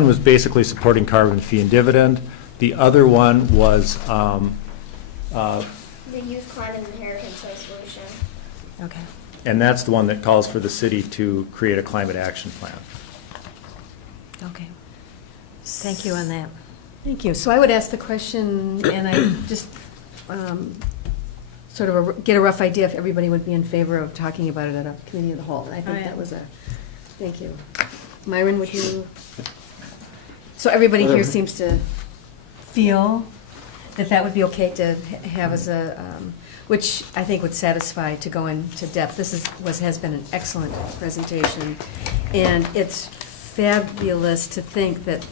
was basically supporting carbon fee and dividend. The other one was The Youth Climate Inheritance Resolution. Okay. and that's the one that calls for the city to create a climate action plan. Okay. Thank you on that. Thank you. So I would ask the question, and I just sort of get a rough idea if everybody would be in favor of talking about it at a committee of the whole. And I think that was a, thank you. Myron, would you? So everybody here seems to feel that that would be okay to have as a, which I think would satisfy to go into depth. This has been an excellent presentation, and it's fabulous to think that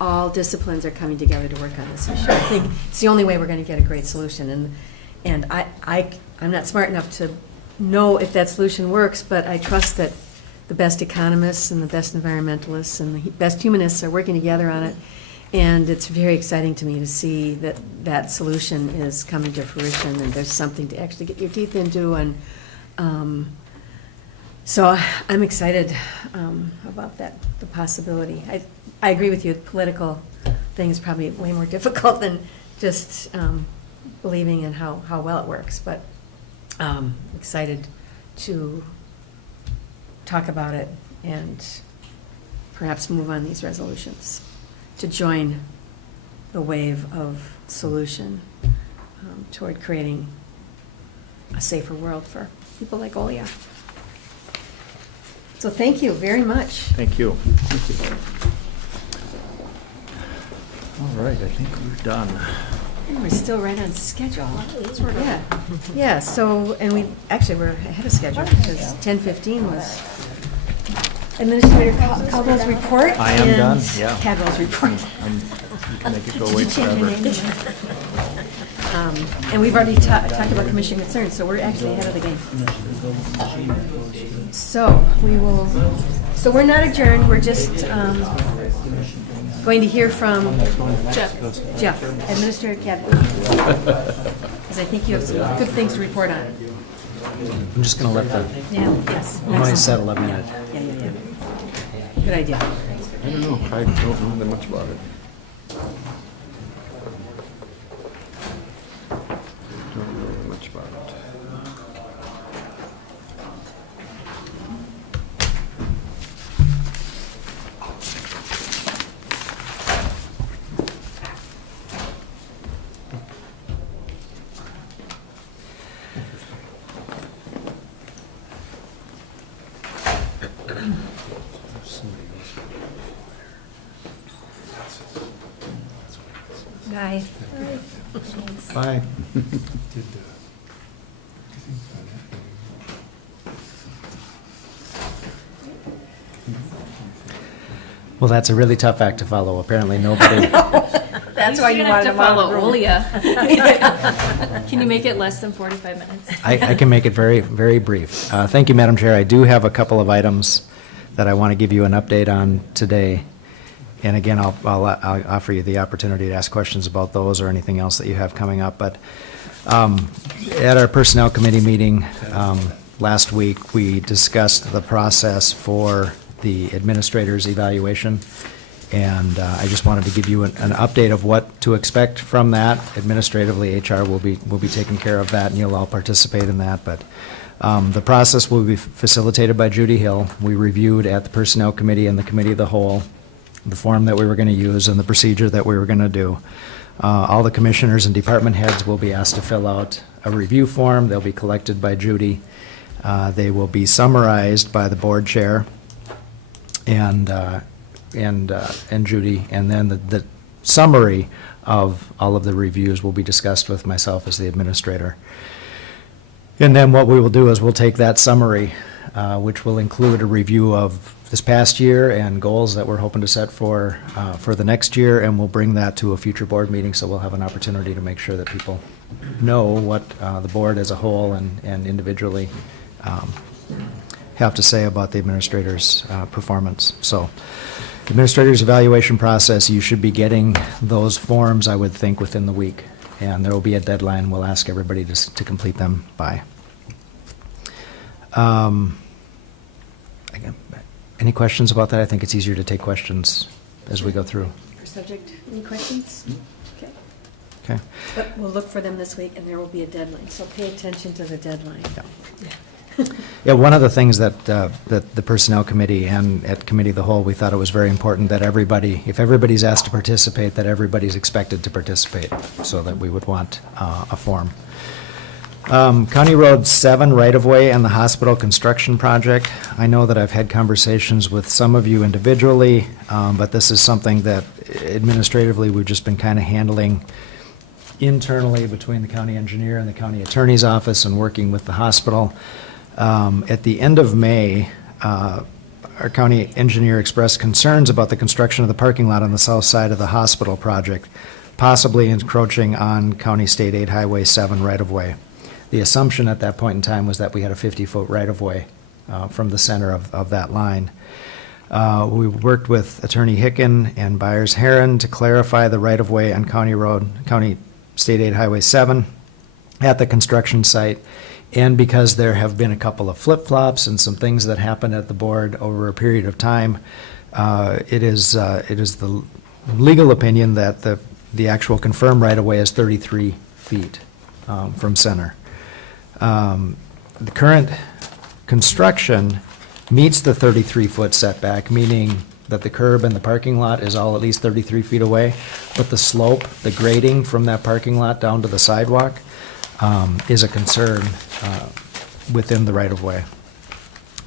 all disciplines are coming together to work on this issue. I think it's the only way we're going to get a great solution. And I'm not smart enough to know if that solution works, but I trust that the best economists and the best environmentalists and the best humanists are working together on it. And it's very exciting to me to see that that solution is coming to fruition and there's something to actually get your teeth into. And so I'm excited about that, the possibility. I agree with you, the political thing is probably way more difficult than just believing in how well it works, but excited to talk about it and perhaps move on these resolutions to join the wave of solution toward creating a safer world for people like Olia. So thank you very much. Thank you. All right, I think we're done. We're still right on schedule. Yeah, yeah, so, and we're ahead of schedule because 10:15 was Administrator Caldwell's report. I am done, yeah. And Cadwell's report. You can make it go away forever. And we've already talked about commission concerns, so we're actually ahead of the game. So we're not adjourned, we're just going to hear from Jeff, Administrator Cadwell. Because I think you have some good things to report on. I'm just going to let the Yes. noise settle a minute. Yeah. Good idea. I don't know, I don't know that much about it. Don't know that much about it. Bye. Bye. Well, that's a really tough act to follow. Apparently, nobody. That's why you wanted to follow Olia. Can you make it less than 45 minutes? I can make it very, very brief. Thank you, Madam Chair. I do have a couple of items that I want to give you an update on today. And again, I'll offer you the opportunity to ask questions about those or anything else that you have coming up. But at our Personnel Committee meeting last week, we discussed the process for the administrator's evaluation. And I just wanted to give you an update of what to expect from that. Administratively, HR will be taking care of that, and you'll all participate in that. But the process will be facilitated by Judy Hill. We reviewed at the Personnel Committee and the Committee of the Whole the form that we were going to use and the procedure that we were going to do. All the commissioners and department heads will be asked to fill out a review form. They'll be collected by Judy. They will be summarized by the board chair and Judy, and then the summary of all of the reviews will be discussed with myself as the administrator. And then what we will do is we'll take that summary, which will include a review of this past year and goals that we're hoping to set for the next year, and we'll bring that to a future board meeting, so we'll have an opportunity to make sure that people know what the board as a whole and individually have to say about the administrator's performance. So, administrator's evaluation process, you should be getting those forms, I would think, within the week. And there will be a deadline. We'll ask everybody to complete them by. Any questions about that? I think it's easier to take questions as we go through. For subject, any questions? Okay. Okay. But we'll look for them this week, and there will be a deadline, so pay attention to the deadline. Yeah, one of the things that the Personnel Committee and at Committee of the Whole, we thought it was very important that everybody, if everybody's asked to participate, that everybody's expected to participate, so that we would want a form. County Road 7 right-of-way and the hospital construction project. I know that I've had conversations with some of you individually, but this is something that administratively we've just been kind of handling internally between the county engineer and the county attorney's office and working with the hospital. At the end of May, our county engineer expressed concerns about the construction of the parking lot on the south side of the hospital project, possibly encroaching on County State Aid Highway 7 right-of-way. The assumption at that point in time was that we had a 50-foot right-of-way from the center of that line. We worked with Attorney Hicken and Byers Heron to clarify the right-of-way on County State Aid Highway 7 at the construction site. And because there have been a couple of flip-flops and some things that happened at the board over a period of time, it is the legal opinion that the the actual confirmed right-of-way is 33 feet from center. The current construction meets the 33-foot setback, meaning that the curb and the parking lot is all at least 33 feet away, but the slope, the grading from that parking lot down to the sidewalk is a concern within the right-of-way.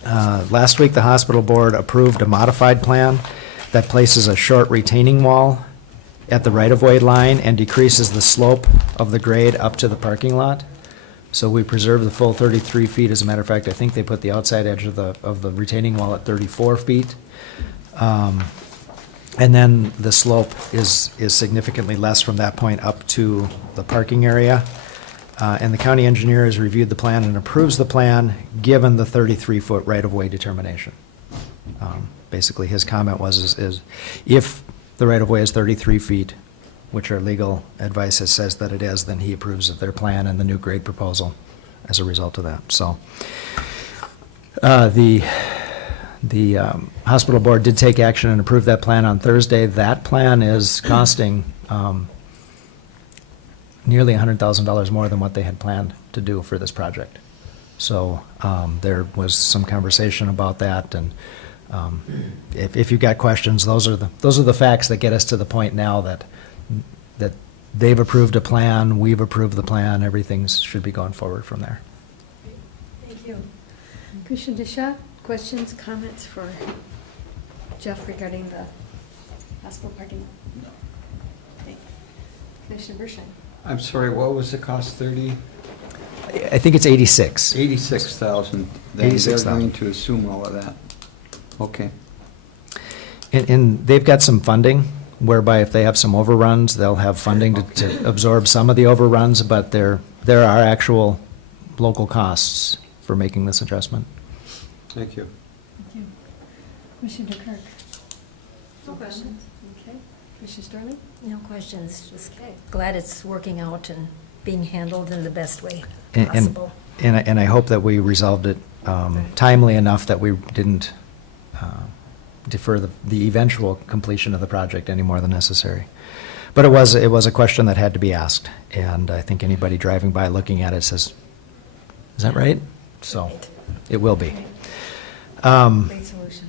Last week, the hospital board approved a modified plan that places a short retaining wall at the right-of-way line and decreases the slope of the grade up to the parking lot. So we preserve the full 33 feet. As a matter of fact, I think they put the outside edge of the retaining wall at 34 feet. And then the slope is significantly less from that point up to the parking area. And the county engineer has reviewed the plan and approves the plan, given the 33-foot right-of-way determination. Basically, his comment was is if the right-of-way is 33 feet, which our legal advice says that it is, then he approves of their plan and the new grade proposal as a result of that. So the hospital board did take action and approve that plan on Thursday. That plan is costing nearly $100,000 more than what they had planned to do for this project. So there was some conversation about that, and if you've got questions, those are the facts that get us to the point now that they've approved a plan, we've approved the plan, everything should be going forward from there. Thank you. Commissioner Disha, questions, comments for Jeff regarding the hospital parking? No. Commissioner Bershine. I'm sorry, what was the cost, 30? I think it's 86. 86,000. They're going to assume all of that. Okay. And they've got some funding, whereby if they have some overruns, they'll have funding to absorb some of the overruns, but there are actual local costs for making this adjustment. Thank you. Thank you. Commissioner Kirk. No questions. Okay. Commissioner Sterling? No questions, just glad it's working out and being handled in the best way And possible. I hope that we resolved it timely enough that we didn't defer the eventual completion of the project any more than necessary. But it was a question that had to be asked, and I think anybody driving by looking at it says, "Is that right?" So it will be. Great solution.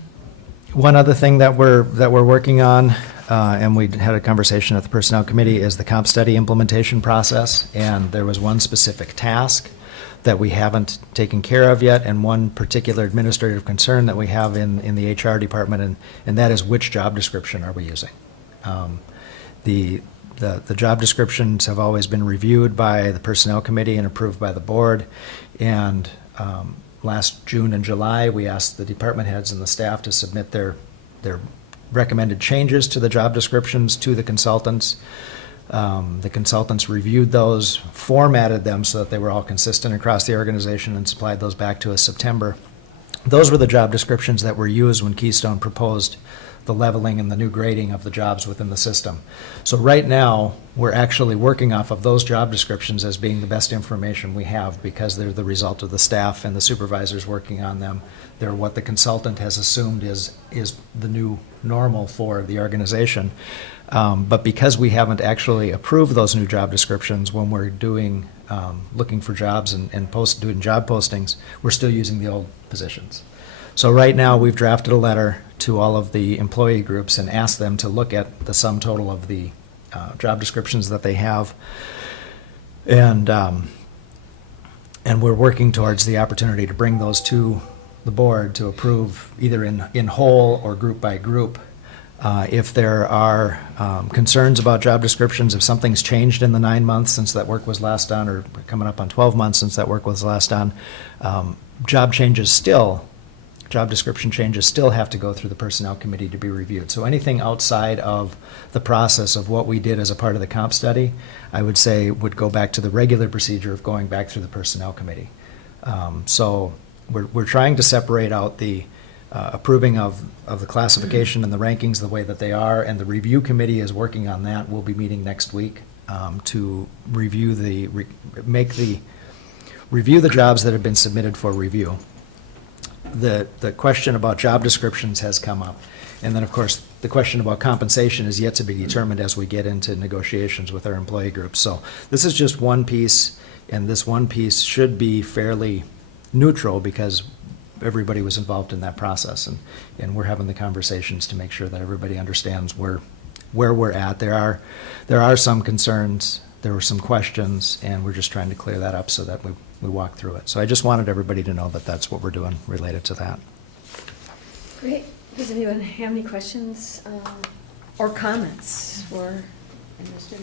One other thing that we're working on, and we had a conversation at the Personnel Committee, is the comp study implementation process, and there was one specific task that we haven't taken care of yet, and one particular administrative concern that we have in the HR department, and that is which job description are we using? The job descriptions have always been reviewed by the Personnel Committee and approved by the board, and last June and July, we asked the department heads and the staff to submit their recommended changes to the job descriptions to the consultants. The consultants reviewed those, formatted them so that they were all consistent across the organization, and supplied those back to us September. Those were the job descriptions that were used when Keystone proposed the leveling and the new grading of the jobs within the system. So right now, we're actually working off of those job descriptions as being the best information we have, because they're the result of the staff and the supervisors working on them. They're what the consultant has assumed is the new normal for the organization. But because we haven't actually approved those new job descriptions when we're doing, looking for jobs and doing job postings, we're still using the old positions. So right now, we've drafted a letter to all of the employee groups and asked them to look at the sum total of the job descriptions that they have. And we're working towards the opportunity to bring those to the board to approve either in whole or group by group. If there are concerns about job descriptions, if something's changed in the 9 months since that work was last done, or coming up on 12 months since that work was last done, job description changes still have to go through the Personnel Committee to be reviewed. So anything outside of the process of what we did as a part of the comp study, I would say would go back to the regular procedure of going back through the Personnel Committee. So we're trying to separate out the approving of the classification and the rankings the way that they are, and the review committee is working on that. We'll be meeting next week to review review the jobs that have been submitted for review. the question about job descriptions has come up. And then, of course, the question about compensation is yet to be determined as we get into negotiations with our employee groups. So this is just one piece, and this one piece should be fairly neutral because everybody was involved in that process, and we're having the conversations to make sure that everybody understands where we're at. There are some concerns, there were some questions, and we're just trying to clear that up so that we walk through it. So I just wanted everybody to know that that's what we're doing related to that. Great. Does anyone have any questions or comments for Mr.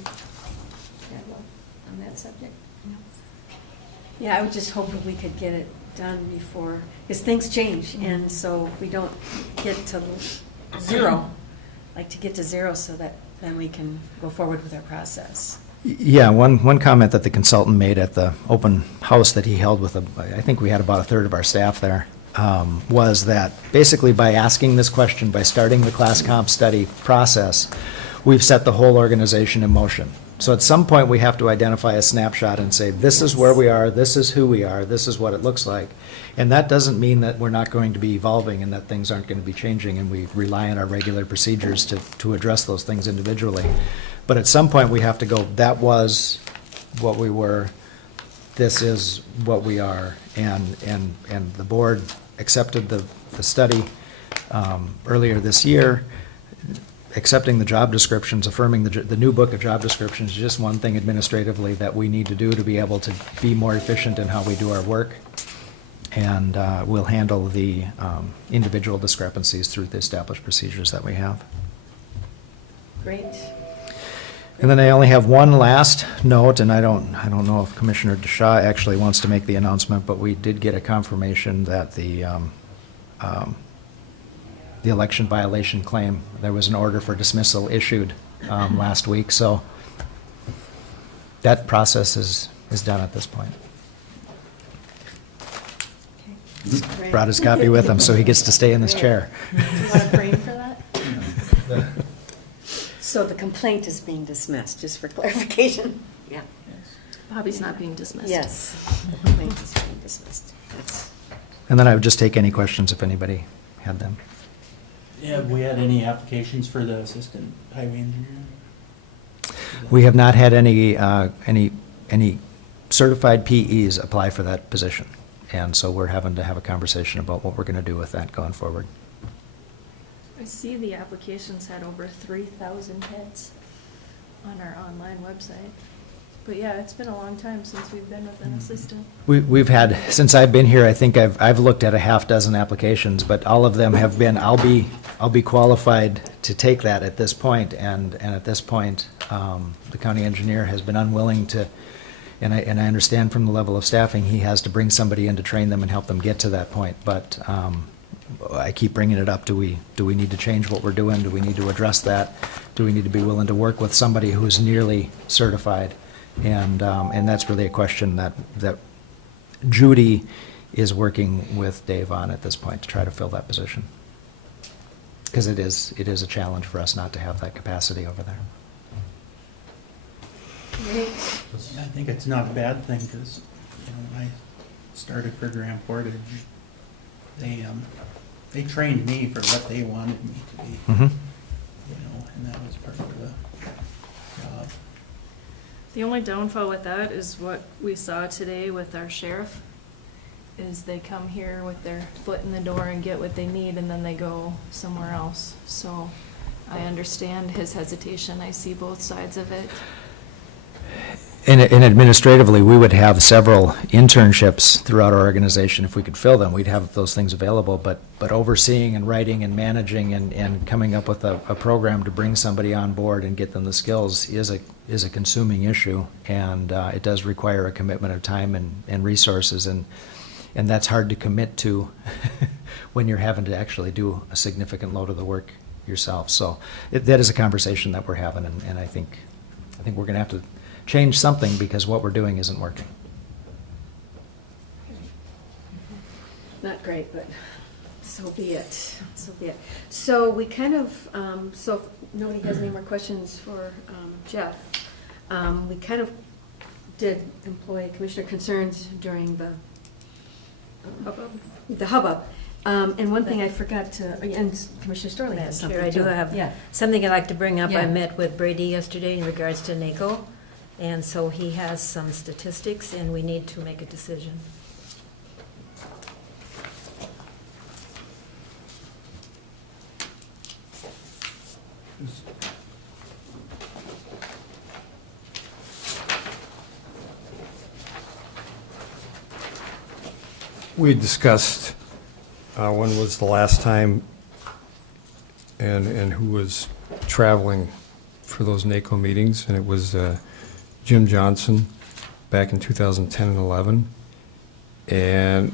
Shadwell on that subject? No. Yeah, I would just hope that we could get it done before, because things change, and so we don't get to zero, like to get to zero so that then we can go forward with our process. Yeah, one comment that the consultant made at the open house that he held with, I think we had about a third of our staff there, was that basically by asking this question, by starting the class comp study process, we've set the whole organization in motion. So at some point we have to identify a snapshot and say, this is where we are, this is who we are, this is what it looks like. And that doesn't mean that we're not going to be evolving and that things aren't going to be changing, and we rely on our regular procedures to address those things individually. But at some point we have to go, that was what we were, this is what we are. And the board accepted the study earlier this year. Accepting the job descriptions, affirming the new book of job descriptions is just one thing administratively that we need to do to be able to be more efficient in how we do our work. And we'll handle the individual discrepancies through the established procedures that we have. Great. And then I only have one last note, and I don't know if Commissioner DeShaw actually wants to make the announcement, but we did get a confirmation that the election violation claim, there was an order for dismissal issued last week, so that process is done at this point. Okay. Brought his copy with him, so he gets to stay in this chair. Do you want a frame for that? So the complaint is being dismissed, just for clarification? Yeah. Bobby's not being dismissed. Yes, the complaint is being dismissed. That's And then I would just take any questions if anybody had them. Have we had any applications for the assistant highway engineer? We have not had any certified PEs apply for that position, and so we're having to have a conversation about what we're going to do with that going forward. I see the applications had over 3,000 hits on our online website. But yeah, it's been a long time since we've been with an assistant. We've had, since I've been here, I think I've looked at a half dozen applications, but all of them have been, I'll be qualified to take that at this point, and at this point, the county engineer has been unwilling to, and I understand from the level of staffing, he has to bring somebody in to train them and help them get to that point, but I keep bringing it up. Do we need to change what we're doing? Do we need to address that? Do we need to be willing to work with somebody who's nearly certified? And that's really a question that Judy is working with Dave on at this point to try to fill that position. Because it is a challenge for us not to have that capacity over there. great. I think it's not a bad thing, because, when I started for Grand Portage, they trained me for what they wanted me to be. Mm-hmm. And that was part of the job. The only downfall with that is what we saw today with our sheriff, is they come here with their foot in the door and get what they need, and then they go somewhere else. So I understand his hesitation. I see both sides of it. And administratively, we would have several internships throughout our organization if we could fill them. We'd have those things available, but overseeing and writing and managing and coming up with a program to bring somebody on board and get them the skills is a consuming issue, and it does require a commitment of time and resources, and that's hard to commit to when you're having to actually do a significant load of the work yourself. So that is a conversation that we're having, and I think we're going to have to change something because what we're doing isn't working. Not great, but so be it. So be it. So we kind of, so if nobody has any more questions for Jeff, we kind of did employee commissioner concerns during the hubbub. And one thing I forgot to, and Commissioner Storley Madam has something Chair, I do too. have Yeah. something I'd like to bring up. Yeah. I met with Brady yesterday in regards to NACO, and so he has some statistics, and we need to make a decision. We had discussed when was the last time and who was traveling for those NACO meetings, and it was Jim Johnson back in 2010 and 11. And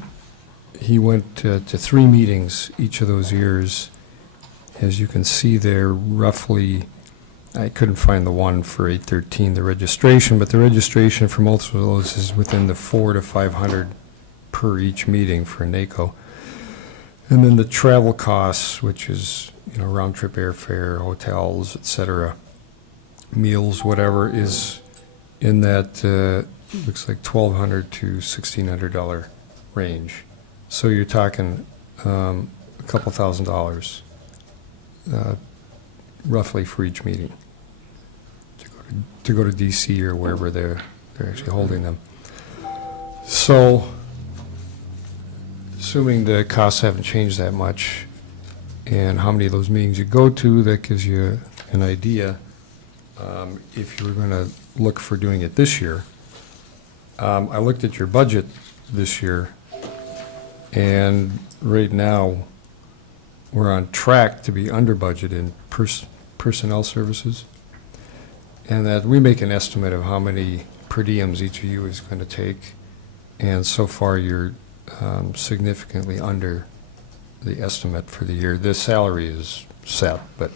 he went to 3 meetings each of those years. As you can see there, roughly, I couldn't find the one for 813, the registration, but the registration for most of those is within the 400 to 500 per each meeting for NACO. And then the travel costs, which is, you know, round trip airfare, hotels, et cetera, meals, whatever, is in that, looks like $1,200 to $1,600 range. So you're talking a couple $1,000 roughly for each meeting to go to DC or wherever they're actually holding them. So, assuming the costs haven't changed that much, and how many of those meetings you go to, that gives you an idea. If you were going to look for doing it this year, I looked at your budget this year, and right now, we're on track to be under budget in personnel services, and that we make an estimate of how many per diems each of you is going to take, and so far you're significantly under the estimate for the year. The salary is set, but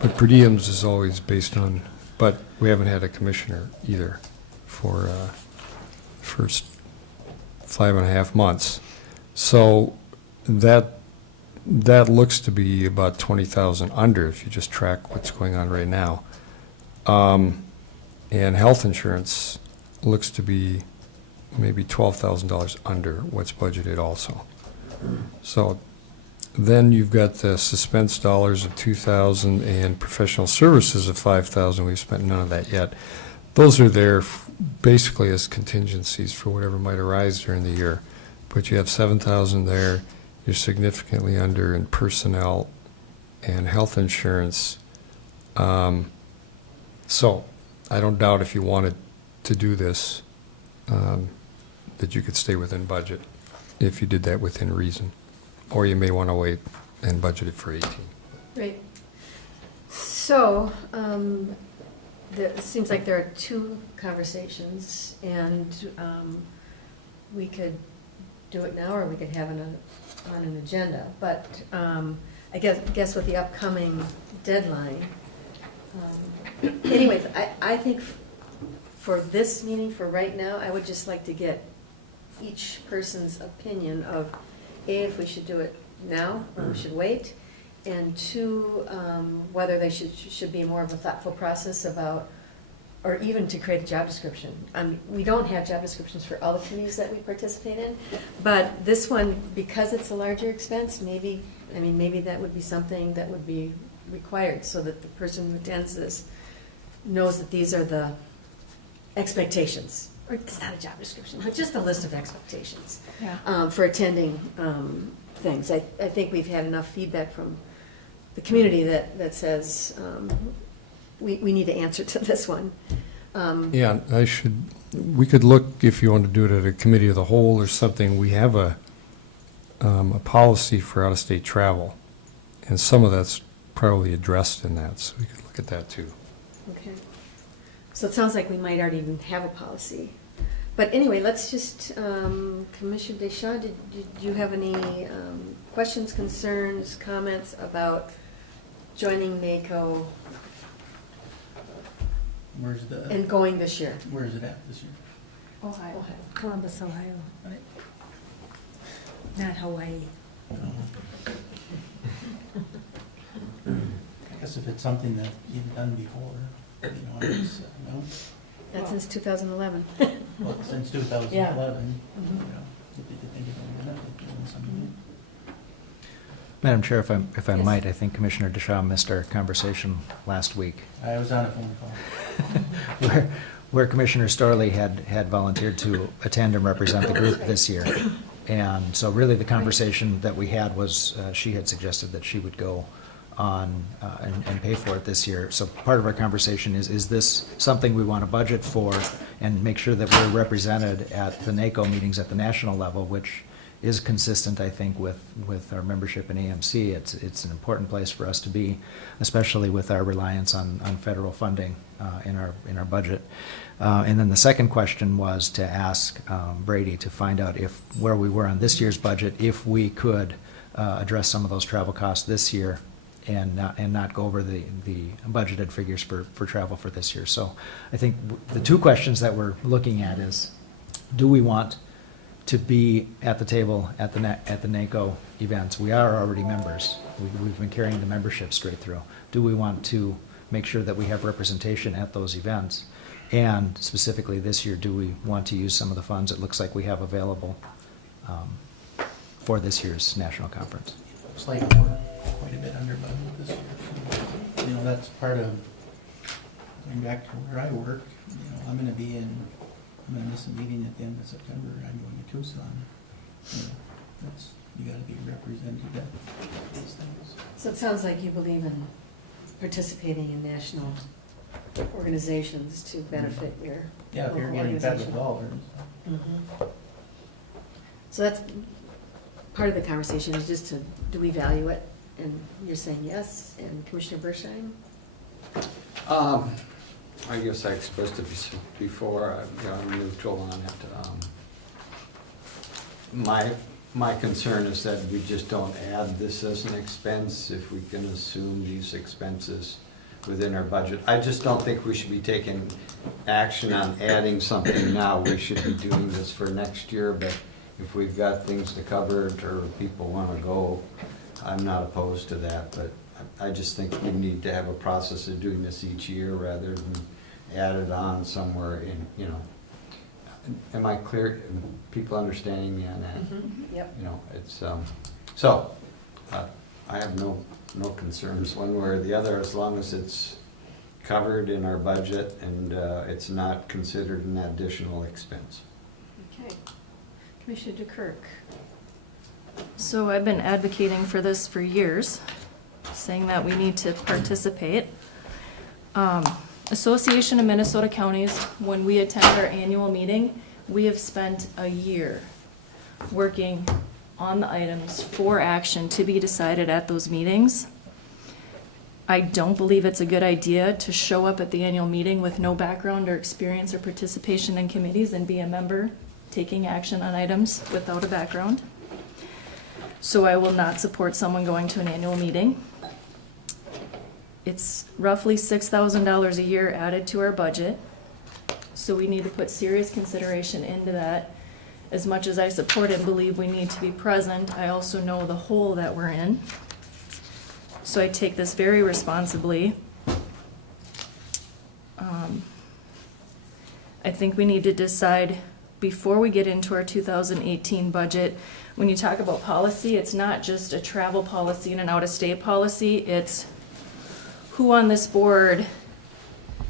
per diems is always based on, but we haven't had a commissioner either for first 5.5 months. So that looks to be about 20,000 under if you just track what's going on right now. And health insurance looks to be maybe $12,000 under what's budgeted also. So then you've got the suspense dollars of $2,000 and professional services of $5,000. We've spent none of that yet. Those are there basically as contingencies for whatever might arise during the year. But you have $7,000 there. You're significantly under in personnel and health insurance. So I don't doubt if you wanted to do this, that you could stay within budget if you did that within reason. Or you may want to wait and budget it for 18. Great. So, it seems like there are 2 conversations, and we could do it now, or we could have it on an agenda. But I guess with the upcoming deadline, anyways, I think for this meeting, for right now, I would just like to get each person's opinion of, A, if we should do it now or we should wait, and 2, whether they should be more of a thoughtful process about, or even to create a job description. We don't have job descriptions for all the committees that we participate in, but this one, because it's a larger expense, maybe that would be something that would be required, so that the person who attends this knows that these are the expectations. Or it's not a job description, just a list of expectations for attending things. I think we've had enough feedback from the community that says we need to answer to this one. Yeah, we could look, if you want to do it at a committee of the whole or something. We have a policy for out-of-state travel, and some of that's probably addressed in that, so we could look at that too. Okay. So it sounds like we might already even have a policy. But anyway, let's just, Commissioner Deschamps, did you have any questions, concerns, comments about joining NACO and going this year? Where is it at this year? Ohio. Columbus, Ohio. Not Hawaii. I guess if it's something that you've done before, it's, no. That's since 2011. Well, since 2011, Yeah. you know, if you think you're going to doing something. Madam Chair, if I might, I think Commissioner DeShaw missed our conversation last week. I was on a phone call. Where Commissioner Storley had volunteered to attend and represent the group this year. And so really the conversation that we had was, she had suggested that she would go on and pay for it this year. So part of our conversation is this something we want to budget for and make sure that we're represented at the NACO meetings at the national level, which is consistent, I think, with our membership in AMC. It's an important place for us to be, especially with our reliance on federal funding in our budget. And then the second question was to ask Brady to find out if where we were on this year's budget, if we could address some of those travel costs this year and not go over the budgeted figures for travel for this year. So I think the two questions that we're looking at is, do we want to be at the table at the NACO events? We are already members. We've been carrying the membership straight through. Do we want to make sure that we have representation at those events? And specifically this year, do we want to use some of the funds it looks like we have available for this year's national conference? Looks like we're quite a bit under budget this year. So, you know, that's part of going back to where I work. You know, I'm gonna miss a meeting at the end of September. I'm going to Tucson. You know, you gotta be represented at these things. So it sounds like you believe in participating in national organizations to benefit your Yeah, if you're local getting federal organization. dollars. Mhm. So that's part of the conversation, is just to, do we value it? And you're saying yes, and Commissioner Bershine? I guess I expressed it before. I'm neutral on it. My concern is that we just don't add this as an expense if we can assume these expenses within our budget. I just don't think we should be taking action on adding something now. We should be doing this for next year, but if we've got things to cover or people want to go, I'm not opposed to that, but I just think we need to have a process of doing this each year rather than add it on somewhere in, you know. Am I clear? People understanding me on that? Mm-hmm. Yep. You know, it's, so, I have no concerns one way or the other, as long as it's covered in our budget and it's not considered an additional expense. Okay. Commissioner DeKirk. So I've been advocating for this for years, saying that we need to participate. Association of Minnesota Counties, when we attend our annual meeting, we have spent a year working on the items for action to be decided at those meetings. I don't believe it's a good idea to show up at the annual meeting with no background or experience or participation in committees and be a member taking action on items without a background. So I will not support someone going to an annual meeting. It's roughly $6,000 a year added to our budget, so we need to put serious consideration into that. As much as I support and believe we need to be present, I also know the hole that we're in. So I take this very responsibly. I think we need to decide before we get into our 2018 budget. When you talk about policy, it's not just a travel policy and an out-of-state policy, it's who on this board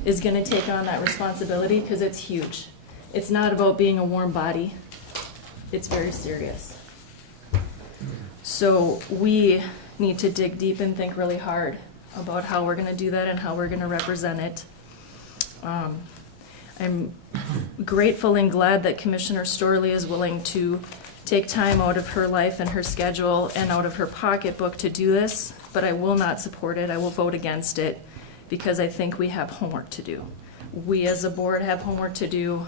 is going to take on that responsibility, because it's huge. It's not about being a warm body. It's very serious. So we need to dig deep and think really hard about how we're going to do that and how we're going to represent it. I'm grateful and glad that Commissioner Storley is willing to take time out of her life and her schedule and out of her pocketbook to do this, but I will not support it. I will vote against it because I think we have homework to do. We as a board have homework to do,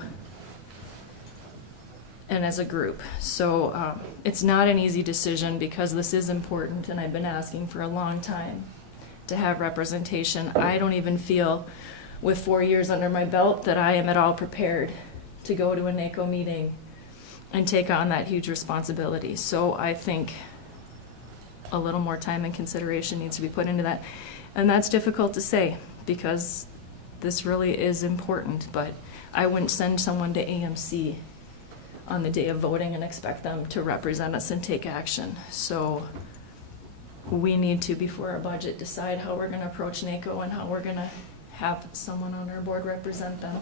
and as a group. So it's not an easy decision because this is important, and I've been asking for a long time to have representation. I don't even feel, with 4 years under my belt, that I am at all prepared to go to a NACO meeting and take on that huge responsibility. So I think a little more time and consideration needs to be put into that. And that's difficult to say because this really is important, but I wouldn't send someone to AMC on the day of voting and expect them to represent us and take action. So we need to, before our budget, decide how we're gonna approach NACO and how we're gonna have someone on our board represent them.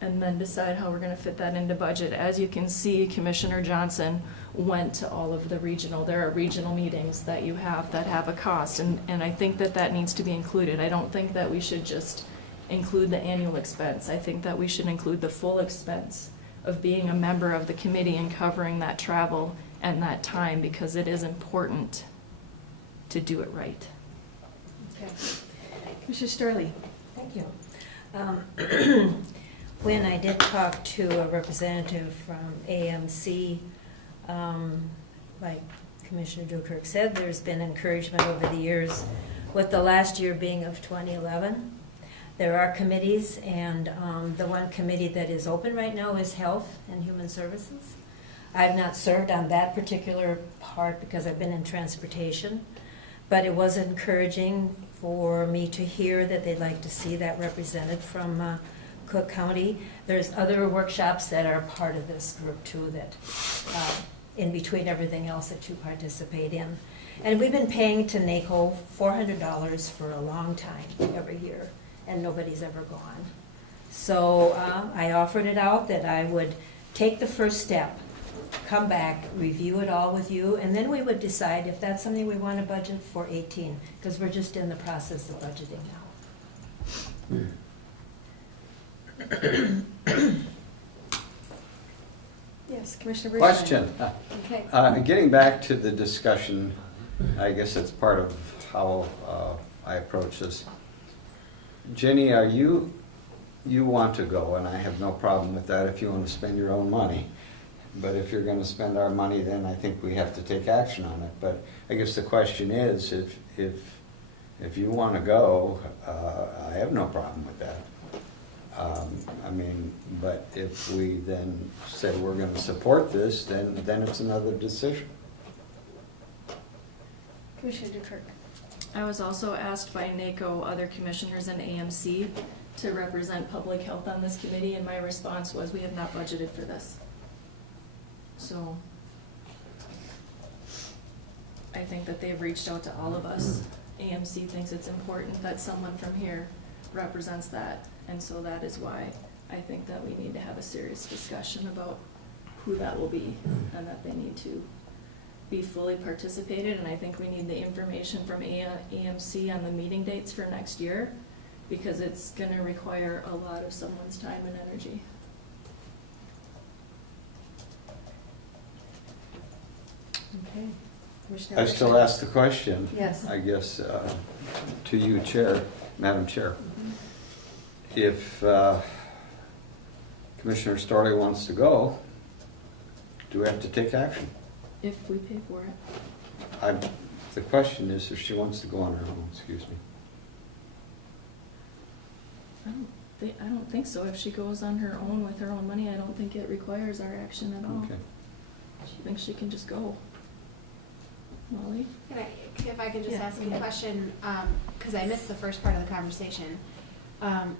And then decide how we're gonna fit that into budget. As you can see, Commissioner Johnson went to all of there are regional meetings that you have that have a cost, and I think that that needs to be included. I don't think that we should just include the annual expense. I think that we should include the full expense of being a member of the committee and covering that travel and that time, because it is important to do it right. Okay. Commissioner Storley. Thank you. When I did talk to a representative from AMC, like Commissioner Dukirk said, there's been encouragement over the years, with the last year being of 2011. There are committees, and the one committee that is open right now is Health and Human Services. I've not served on that particular part because I've been in transportation, but it was encouraging for me to hear that they'd like to see that represented from Cook County. There's other workshops that are part of this group too, that in between everything else that you participate in. And we've been paying to NACO $400 for a long time, every year, and nobody's ever gone. So I offered it out that I would take the first step, come back, review it all with you, and then we would decide if that's something we want to budget for 18, because we're just in the process of budgeting now. Yes, Commissioner Bridgewater. Question. Okay. Getting back to the discussion, I guess it's part of how I approach this. Jenny, you want to go, and I have no problem with that if you want to spend your own money. But if you're going to spend our money, then I think we have to take action on it. But I guess the question is, if you want to go, I have no problem with that. I mean, but if we then say we're going to support this, then it's another decision. Commissioner Dukirk. I was also asked by NACO, other commissioners in AMC, to represent public health on this committee, and my response was, we have not budgeted for this. So I think that they've reached out to all of us. AMC thinks it's important that someone from here represents that, and so that is why I think that we need to have a serious discussion about who that will be, and that they need to be fully participated. And I think we need the information from AMC on the meeting dates for next year, because it's going to require a lot of someone's time and energy. Okay. Commissioner I still ask the question. Yes. I guess to you, Madam Chair. If Commissioner Storley wants to go, do we have to take action? If we pay for it. The question is if she wants to go on her own, excuse me. I don't think so. If she goes on her own with her own money, I don't think it requires our action at all. Okay. She thinks she can just go. Molly? If I could just Yeah. ask a question, because I missed the first part of the conversation.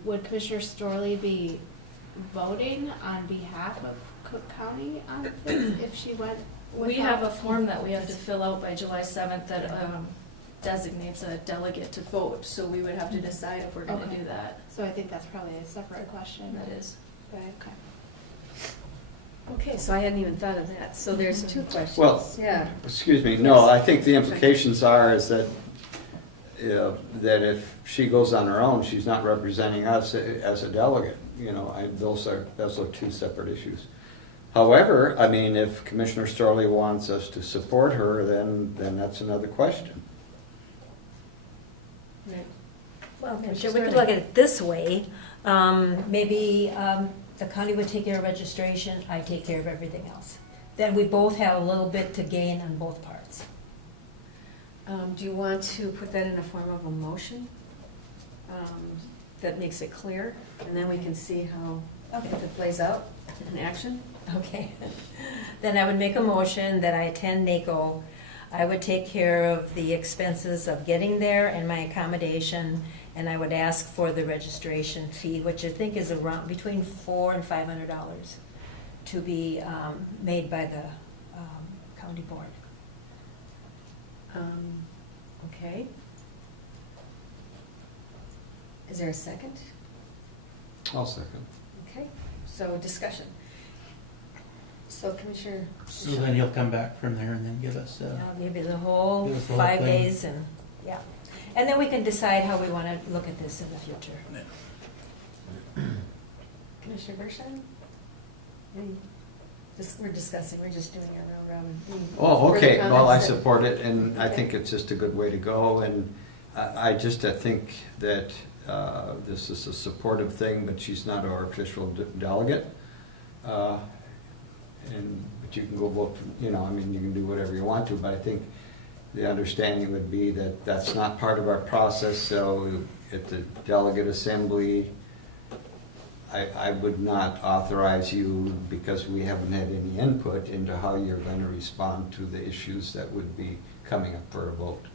Would Commissioner Storley be voting on behalf of Cook County on this if she went without? We have a form that we have to fill out by July 7th that designates a delegate to vote, so we would have to decide if we're going to do that. So I think that's probably a separate question. That is. Okay. Okay, so I hadn't even thought of that. So there's two questions. Well, yeah. excuse me, no, I think the implications are is that that if she goes on her own, she's not representing us as a delegate. You know, those are two separate issues. However, I mean, if Commissioner Storley wants us to support her, then that's another question. Right. Well, we could look at it this way. Maybe the county would take care of registration, I take care of everything else. Then we both have a little bit to gain on both parts. Do you want to put that in the form of a motion that makes it clear, and then we can see how if it plays out in action? Okay. Then I would make a motion that I attend NACO. I would take care of the expenses of getting there and my accommodation, and I would ask for the registration fee, which I think is around between $400 and $500 to be made by the county board. Is there a second? I'll second. Okay, so discussion. So Commissioner. So then he'll come back from there and then give us, I'll give you the whole give us the whole 5 thing. days and, yeah. And then we can decide how we want to look at this in the future. Commissioner Bershon? We're discussing, we're just doing our round robin. Any Oh, further okay, well, I comments that- support it, and I Okay. think it's just a good way to go, and I just think that this is a supportive thing, but she's not our official delegate. But you can go vote, you know, I mean, you can do whatever you want to, but I think the understanding would be that that's not part of our process, so at the delegate assembly, I would not authorize you, because we haven't had any input into how you're going to respond to the issues that would be coming up for a vote.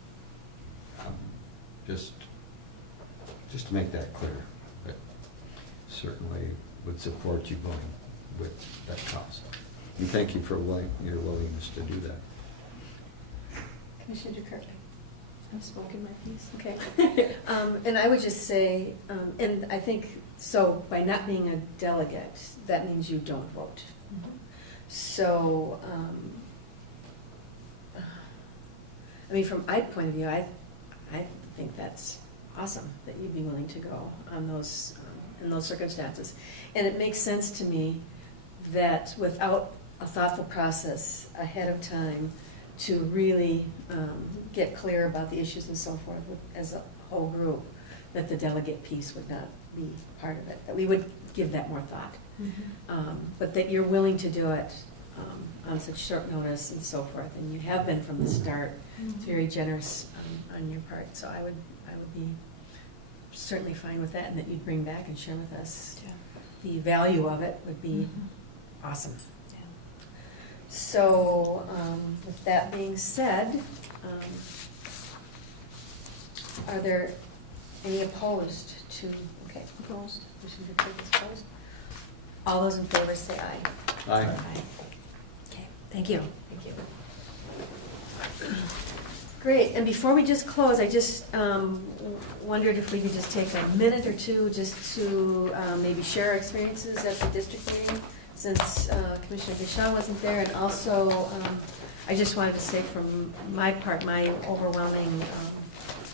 Just to make that clear, but certainly would support you going with that cause. And thank you for your willingness to do that. Commissioner Kirk. I've spoken my piece. Okay. And I would just say, and I think, so by not being a delegate, that means you don't vote. So, I mean, from my point of view, I think that's awesome that you'd be willing to go on those, in those circumstances. And it makes sense to me that without a thoughtful process ahead of time to really get clear about the issues and so forth as a whole group, that the delegate piece would not be part of it, that we would give that more thought. But that you're willing to do it on such short notice and so forth, and you have been from the start. It's very generous on your part, so I would be certainly fine with that, and that you'd bring back and share with us the value of it would be awesome. So, with that being said, are there any opposed to, okay, opposed, motion to approve is opposed? All those in favor say aye. Aye. Okay, thank you. Thank you. Great, and before we just close, I just wondered if we could just take a minute or two just to maybe share our experiences at the district meeting, since Commissioner Deschamps wasn't there, and also I just wanted to say from my part, my overwhelming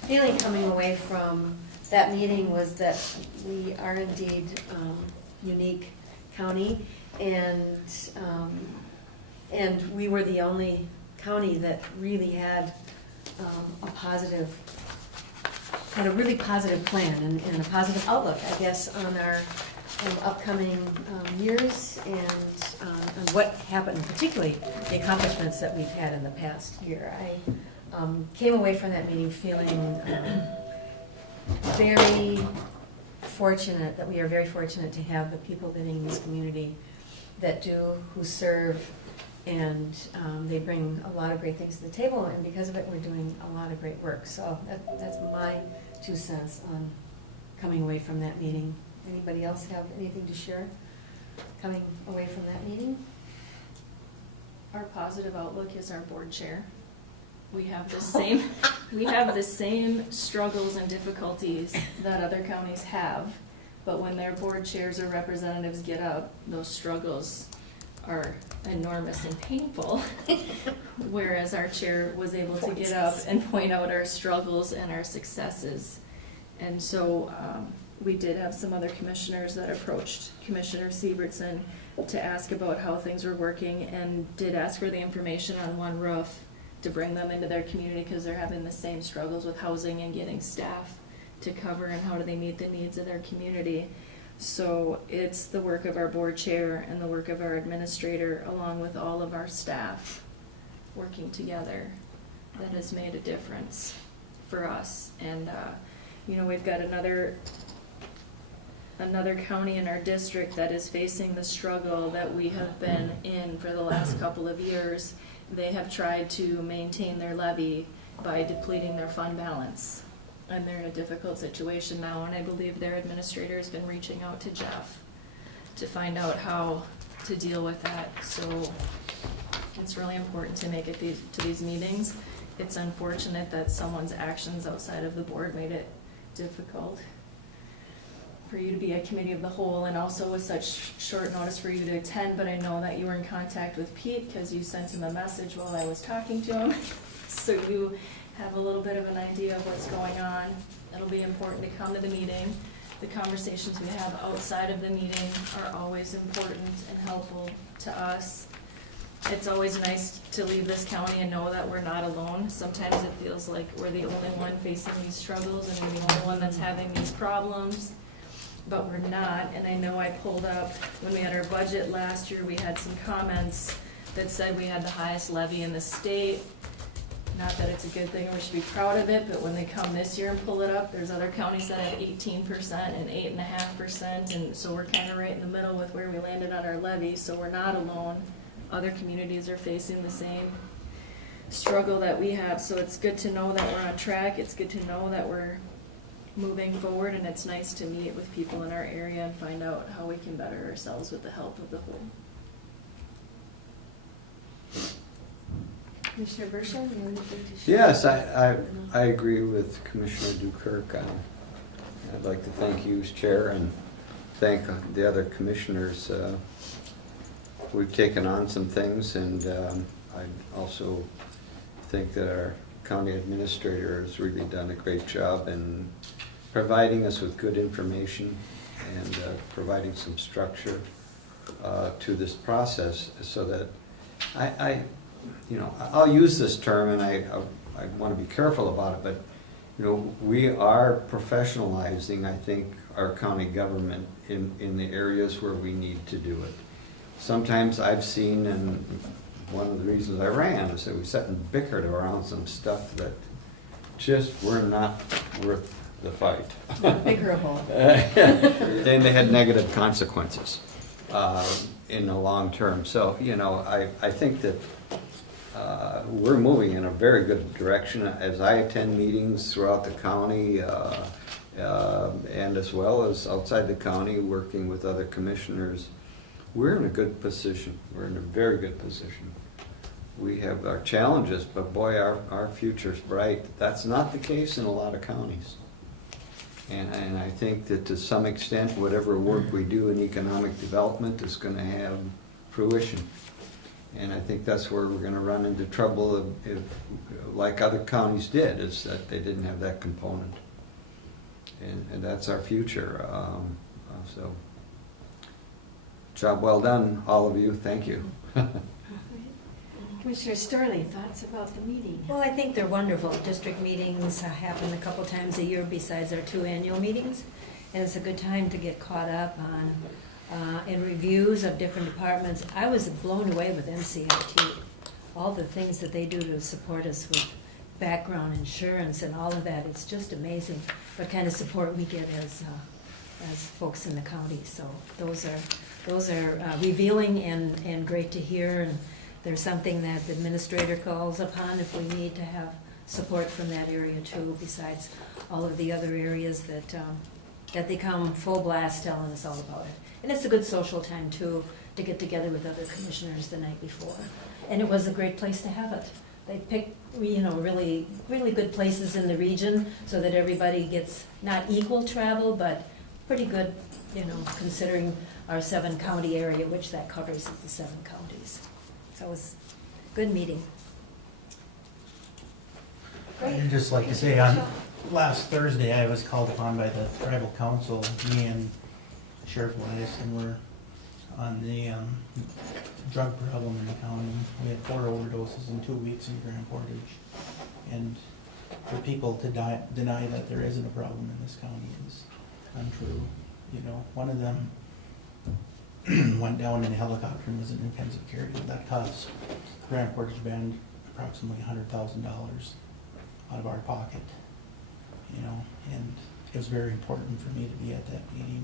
feeling coming away from that meeting was that we are indeed unique county, and we were the only county that really had had a really positive plan and a positive outlook, I guess, on our upcoming years and on what happened, particularly the accomplishments that we've had in the past year. I came away from that meeting feeling very fortunate, that we are very fortunate to have the people living in this community that do, who serve, and they bring a lot of great things to the table, and because of it, we're doing a lot of great work. So that's my 2 cents on coming away from that meeting. Anybody else have anything to share coming away from that meeting? Our positive outlook is our board chair. We have the same struggles and difficulties that other counties have, but when their board chairs or representatives get up, those struggles are enormous and painful, whereas our chair was able to get up and point out our struggles and our successes. And so we did have some other commissioners that approached Commissioner Siebertson to ask about how things were working, and did ask for the information on One Roof to bring them into their community, because they're having the same struggles with housing and getting staff to cover, and how do they meet the needs of their community. So it's the work of our board chair and the work of our administrator, along with all of our staff working together, that has made a difference for us. And you know, we've got another county in our district that is facing the struggle that we have been in for the last couple of years. They have tried to maintain their levy by depleting their fund balance, and they're in a difficult situation now, and I believe their administrator has been reaching out to Jeff to find out how to deal with that. So it's really important to make it to these meetings. It's unfortunate that someone's actions outside of the board made it difficult. for you to be a committee of the whole, and also with such short notice for you to attend, but I know that you were in contact with Pete because you sent him a message while I was talking to him. So you have a little bit of an idea of what's going on. It'll be important to come to the meeting. The conversations we have outside of the meeting are always important and helpful to us. It's always nice to leave this county and know that we're not alone. Sometimes it feels like we're the only one facing these struggles and we're the only one that's having these problems, but we're not. And I know I pulled up, when we had our budget last year, we had some comments that said we had the highest levy in the state. Not that it's a good thing or we should be proud of it, but when they come this year and pull it up, there's other counties that have 18% and 8.5%, and so we're kind of right in the middle with where we landed on our levy, so we're not alone. Other communities are facing the same struggle that we have, so it's good to know that we're on track. It's good to know that we're moving forward, and it's nice to meet with people in our area and find out how we can better ourselves with the help of the whole. Commissioner Bershon, you have anything to share? Yes, I agree with Commissioner Dukirk. I'd like to thank you as chair and thank the other commissioners. We've taken on some things, and I also think that our county administrator has really done a great job in providing us with good information and providing some structure to this process, so that I'll use this term, and I want to be careful about it, but we are professionalizing, I think, our county government in the areas where we need to do it. Sometimes I've seen, and one of the reasons I ran is that we sat and bickered around some stuff that just were not worth the fight. Bickerable. Then they had negative consequences in the long term. So, I think that we're moving in a very good direction. As I attend meetings throughout the county, and as well as outside the county, working with other commissioners, we're in a good position. We're in a very good position. We have our challenges, but boy, our future's bright. That's not the case in a lot of counties. And I think that to some extent, whatever work we do in economic development is going to have fruition. And I think that's where we're going to run into trouble if like other counties did, is that they didn't have that component. And that's our future. So, job well done, all of you. Thank you. Commissioner Storley, thoughts about the meeting? Well, I think they're wonderful. District meetings happen a couple times a year besides our 2 annual meetings. And it's a good time to get caught up on in reviews of different departments. I was blown away with NCIT. All the things that they do to support us with background insurance and all of that. It's just amazing what kind of support we get as folks in the county. So those are revealing and great to hear. And there's something that the administrator calls upon if we need to have support from that area too, besides all of the other areas that they come full blast telling us all about it. And it's a good social time too, to get together with other commissioners the night before. And it was a great place to have it. They picked, really, really good places in the region so that everybody gets not equal travel, but pretty good, considering our 7-county area, which that covers is the 7 counties. So it was a good meeting. I'd just like to say, on last Thursday, I was called upon by the tribal council, me and Sheriff Weiss, and we're on the drug problem in the county. We had 4 overdoses in 2 weeks in Grand Portage. And for people to deny that there isn't a problem in this county is untrue. One of them went down in a helicopter and was in intensive care. That cost Grand Portage Bend approximately $100,000 out of our pocket. And it was very important for me to be at that meeting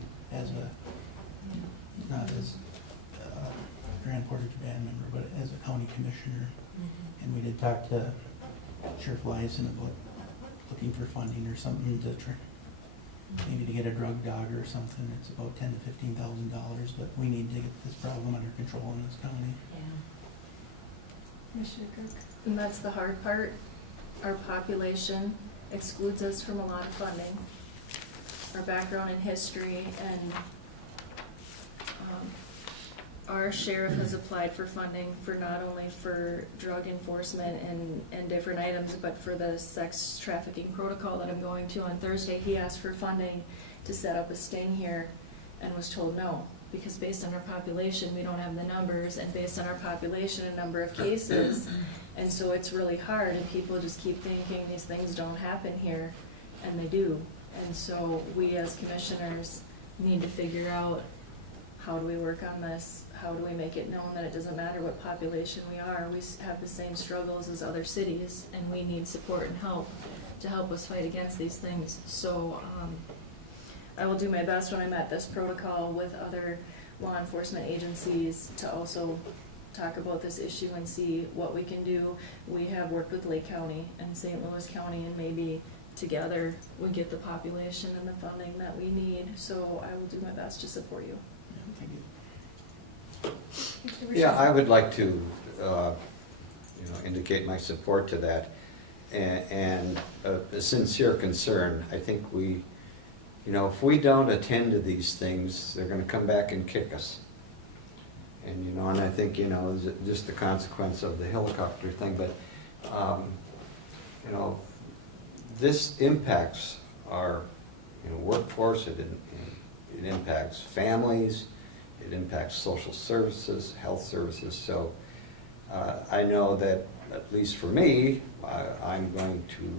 not as a Grand Portage Band member, but as a county commissioner. Mm-hmm. And we did talk to Sheriff Lyson about looking for funding or something to maybe to get a drug dog or something. It's about $10,000 to $15,000, but we need to get this problem under control in this county. Yeah. Commissioner Cook. And that's the hard part. Our population excludes us from a lot of funding. our background in history, and our sheriff has applied for funding for not only for drug enforcement and different items, but for the sex trafficking protocol that I'm going to on Thursday. He asked for funding to set up a sting here and was told no, because based on our population, we don't have the numbers, and based on our population, a number of cases. And so it's really hard, and people just keep thinking these things don't happen here, and they do. And so we as commissioners need to figure out, how do we work on this? How do we make it known that it doesn't matter what population we are? We have the same struggles as other cities, and we need support and help to help us fight against these things. So I will do my best when I'm at this protocol with other law enforcement agencies to also talk about this issue and see what we can do. We have worked with Lake County and St. Louis County, and maybe together we get the population and the funding that we need. So I will do my best to support you. Yeah, I would like to, indicate my support to that, and a sincere concern. I think we, if we don't attend to these things, they're going to come back and kick us. And and I think just the consequence of the helicopter thing. But this impacts our workforce. It impacts families. It impacts social services, health services. So I know that, at least for me, I'm going to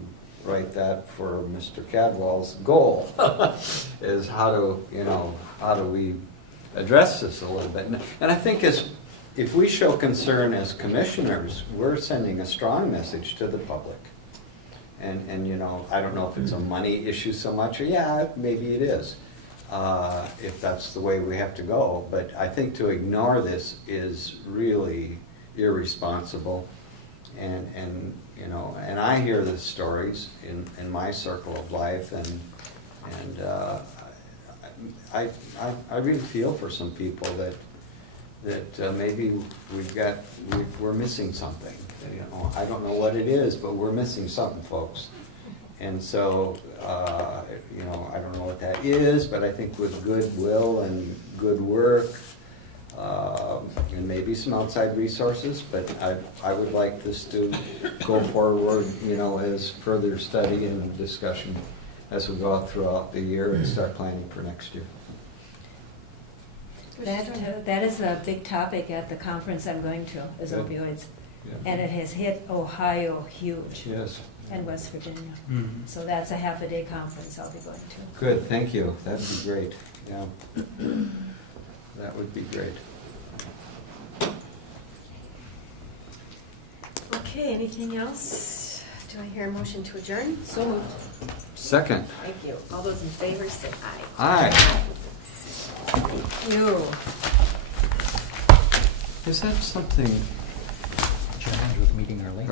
write that for Mr. Cadwell's goal, is how do we address this a little bit. And I think if we show concern as commissioners, we're sending a strong message to the public. And I don't know if it's a money issue so much, or yeah, maybe it is. If that's the way we have to go. But I think to ignore this is really irresponsible. And I hear the stories in my circle of life, and I really feel for some people that maybe we're missing something. I don't know what it is, but we're missing something, folks. And so, I don't know what that is, but I think with goodwill and good work, and maybe some outside resources, but I would like this to go forward, as further study and discussion as we go out throughout the year and start planning for next year. That is a big topic at the conference I'm going to, is opioids. Yeah. And it has hit Ohio huge. Yes. And West Virginia. Mm-hmm. So that's a half-a-day conference I'll be going to. Good, thank you. That'd be great. Yeah. That would be great. Okay, anything else? Do I hear a motion to adjourn? So moved. Second. Thank you. All those in favor say aye. Aye. Thank you. Is that something challenge with meeting early?